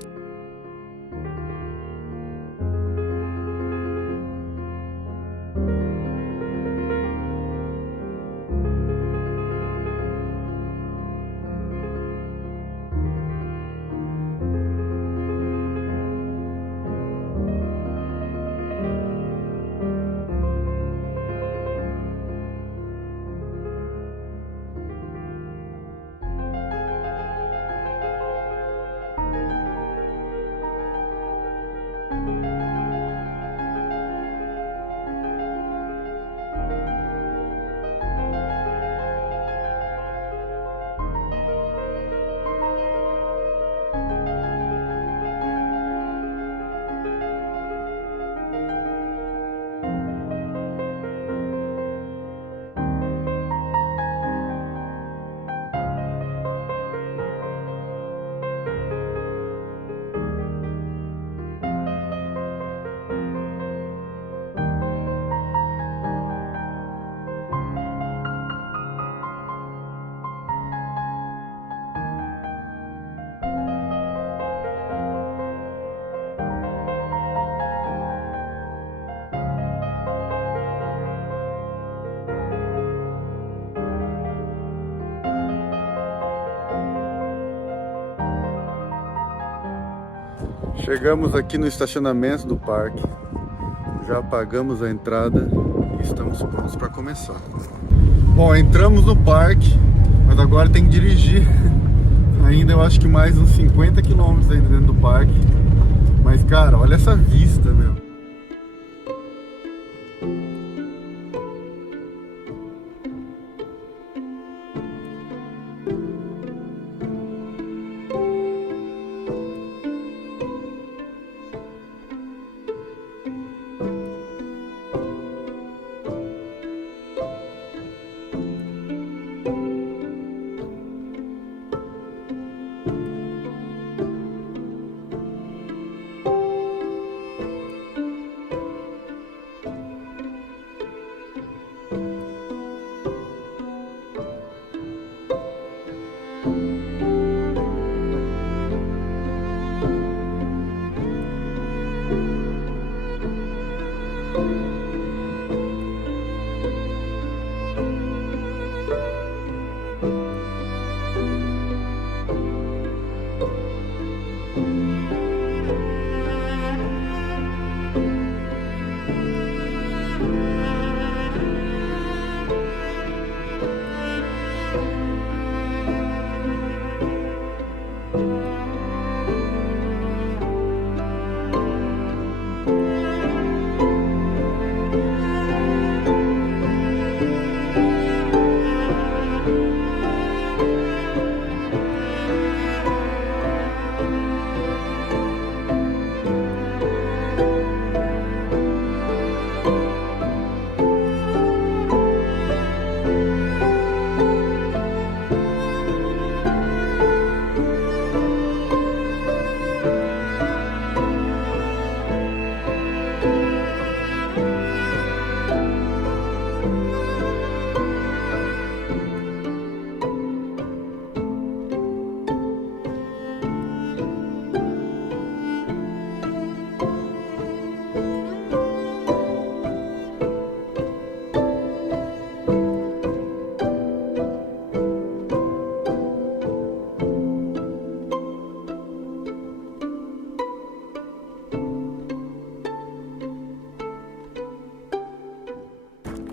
Chegamos aqui no estacionamento do parque, já pagamos a entrada e estamos prontos para começar. Bom, entramos no parque, mas agora tem que dirigir ainda, eu acho que mais uns 50 quilômetros ainda dentro do parque. Mas cara, olha essa vista, meu.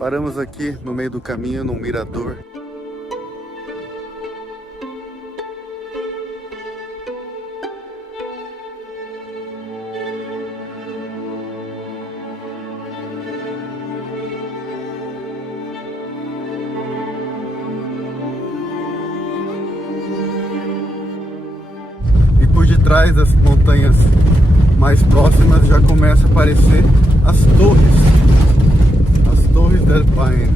Paramos aqui no meio do caminho, num mirador. E por detrás das montanhas mais próximas já começa a aparecer as torres del Paine.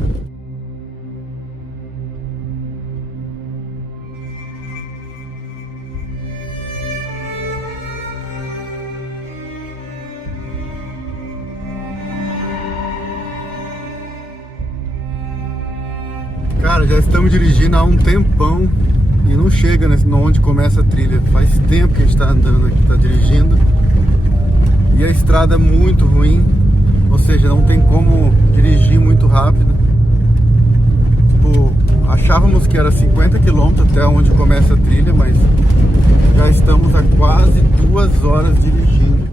Cara, já estamos dirigindo há um tempão e não chega onde começa a trilha. Faz tempo que a gente está andando aqui, está dirigindo. E a estrada é muito ruim, ou seja, não tem como dirigir muito rápido. Tipo, achávamos que era 50 km até onde começa a trilha, mas já estamos há quase 2 horas dirigindo.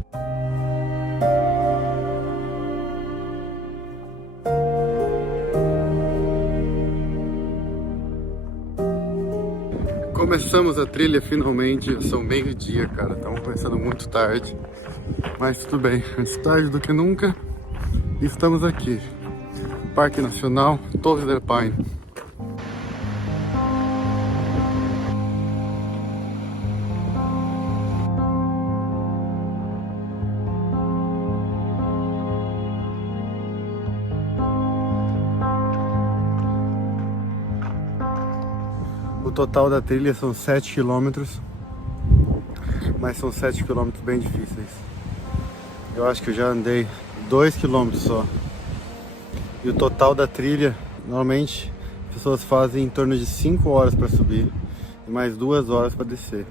Começamos a trilha finalmente, são meio-dia, cara, estamos começando muito tarde, mas tudo bem, antes tarde do que nunca, e estamos aqui, Parque Nacional Torres del Paine. O total da trilha são 7 km, mas são 7 km bem difíceis. Eu acho que eu já andei 2 km só. E o total da trilha, normalmente, as pessoas fazem em torno de 5 horas para subir e mais 2 horas para descer.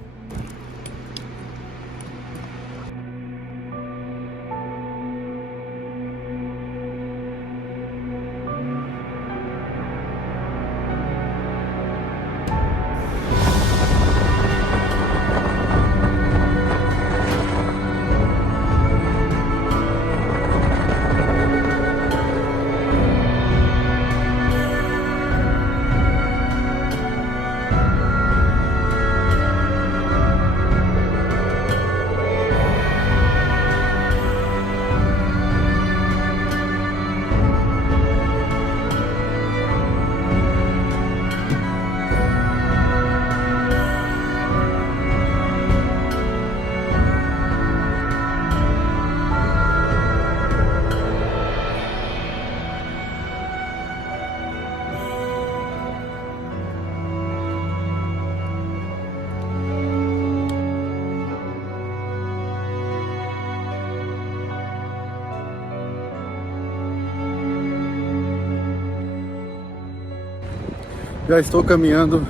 Já estou caminhando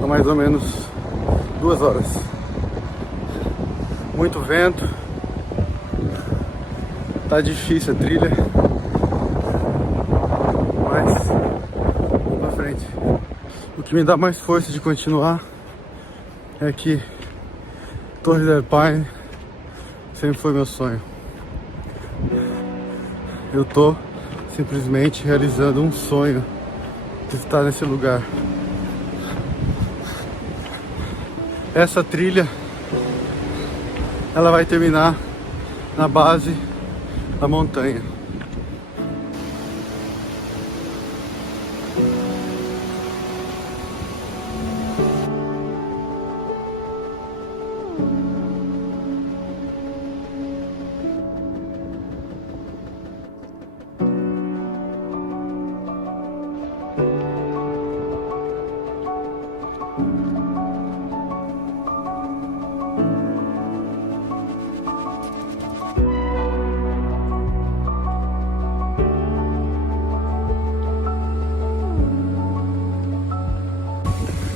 há mais ou menos 2 horas. Muito vento. Tá difícil a trilha. Mas vamos pra frente. O que me dá mais força de continuar é que Torres del Paine sempre foi meu sonho. Eu tô simplesmente realizando um sonho de estar nesse lugar. Essa trilha, ela vai terminar na base da montanha.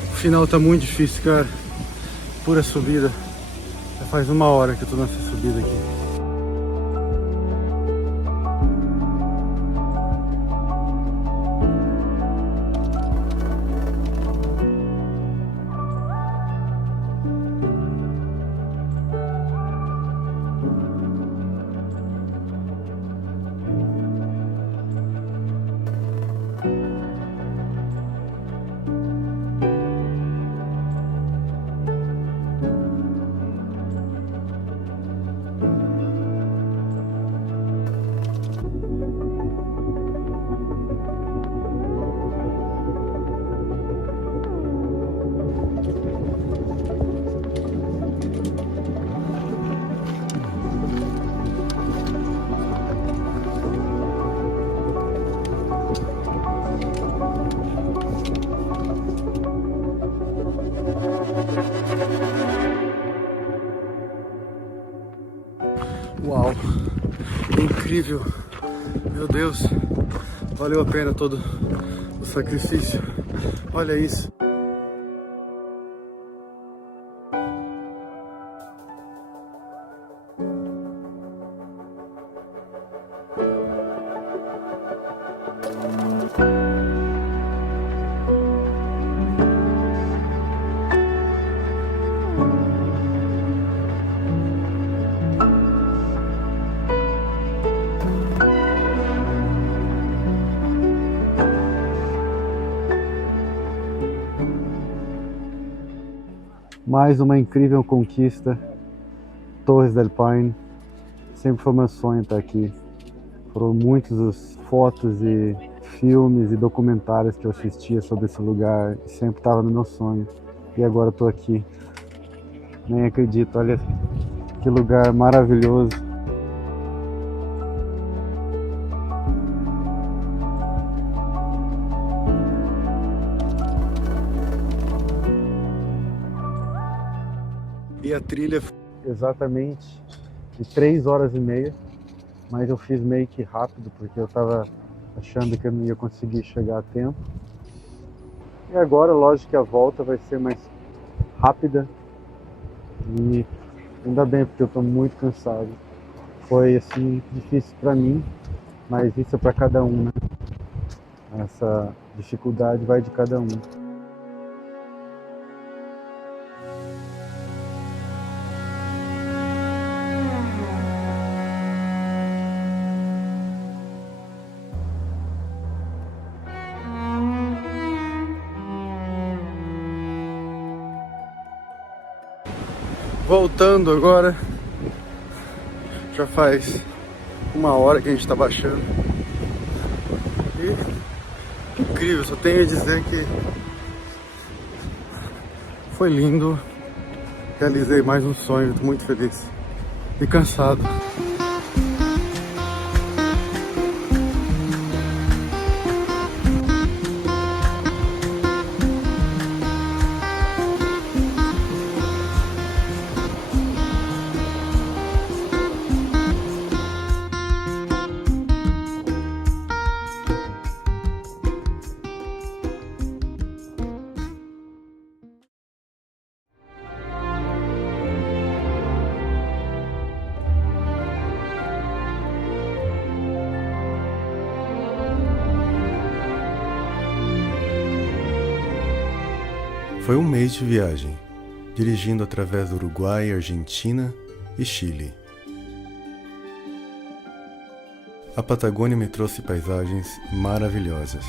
O final tá muito difícil, cara. Pura subida. Já faz 1 hora que eu tô nessa subida aqui. Uau, incrível, meu Deus, valeu a pena todo o sacrifício, olha isso. Mais uma incrível conquista, Torres del Paine. Sempre foi meu sonho estar aqui. Foram muitas as fotos e filmes e documentários que eu assistia sobre esse lugar. Sempre estava no meu sonho. E agora estou aqui. Nem acredito, olha que lugar maravilhoso. E a trilha foi exatamente de 3 horas e meia, mas eu fiz meio que rápido porque eu estava achando que eu não ia conseguir chegar a tempo. E agora, lógico que a volta vai ser mais rápida e ainda bem porque eu estou muito cansado. Foi assim difícil para mim, mas isso é para cada um, né? Essa dificuldade vai de cada um. Voltando agora, já faz 1 hora que a gente está baixando. E incrível, só tenho a dizer que foi lindo, realizei mais um sonho, estou muito feliz e cansado. Foi um mês de viagem, dirigindo através do Uruguai, Argentina e Chile. A Patagônia me trouxe paisagens maravilhosas.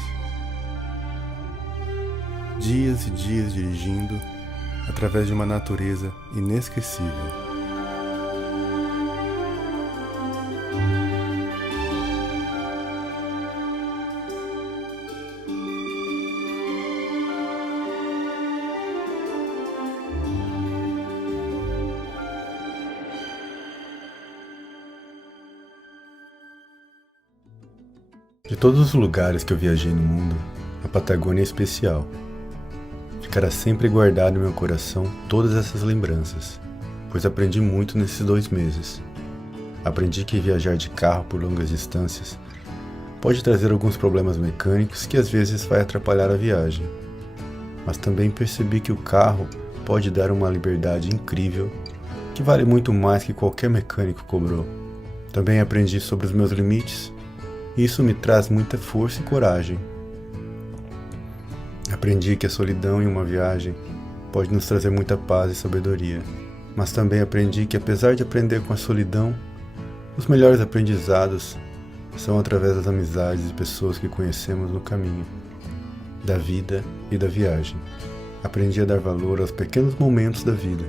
Dias e dias dirigindo através de uma natureza inesquecível. De todos os lugares que eu viajei no mundo, a Patagônia é especial. Ficará sempre guardado em meu coração todas essas lembranças, pois aprendi muito nesses 2 meses. Aprendi que viajar de carro por longas distâncias pode trazer alguns problemas mecânicos que às vezes vai atrapalhar a viagem. Mas também percebi que o carro pode dar uma liberdade incrível que vale muito mais que qualquer mecânico cobrou. Também aprendi sobre os meus limites. Isso me traz muita força e coragem. Aprendi que a solidão em uma viagem pode nos trazer muita paz e sabedoria. Mas também aprendi que, apesar de aprender com a solidão, os melhores aprendizados são através das amizades e pessoas que conhecemos no caminho, da vida e da viagem. Aprendi a dar valor aos pequenos momentos da vida,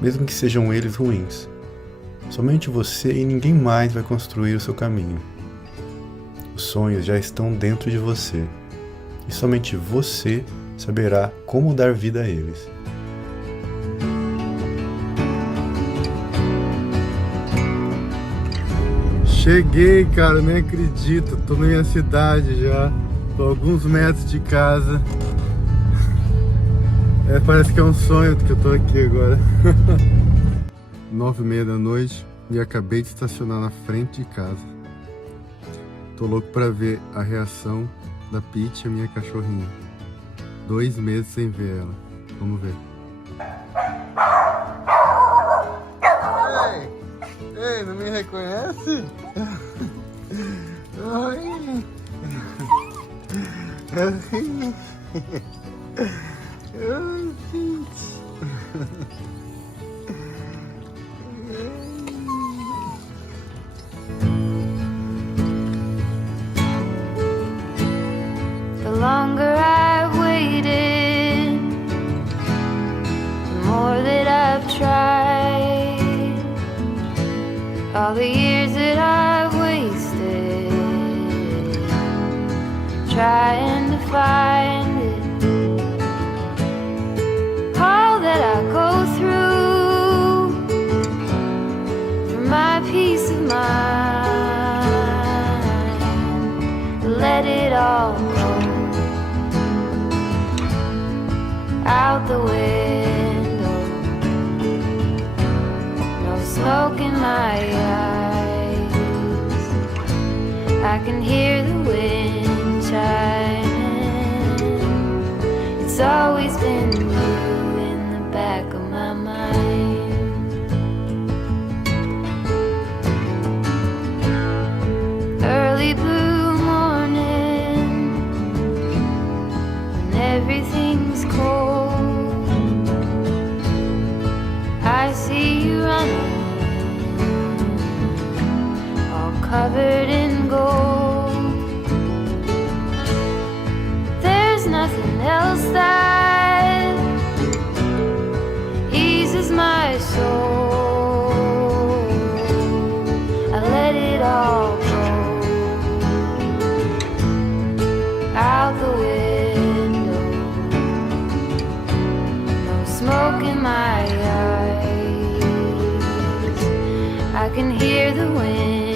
mesmo que sejam eles ruins. Somente você e ninguém mais vai construir o seu caminho. Os sonhos já estão dentro de você, e somente você saberá como dar vida a eles. Cheguei, cara, nem acredito, tô na minha cidade já, tô a alguns metros de casa. Parece que é um sonho que eu tô aqui agora. 9h30 da noite, e acabei de estacionar na frente de casa. Tô louco pra ver a reação da Peach, a minha cachorrinha. 2 meses sem ver ela. Vamos ver. Ei, não me reconhece? Oi. Oi, Peach. The longer I've waited, the more that I've tried. All the years that I've wasted trying to find it. All that I go through for my peace of mind. Let it all go out the window. No smoke in my eyes. I can hear the wind chiming. It's always been you in the back of my mind. Early blue morning, when everything's cold, I see you running, all covered in gold. There's nothing else that eases my soul. I let it all go out the window. No smoke in my eyes. I can hear the wind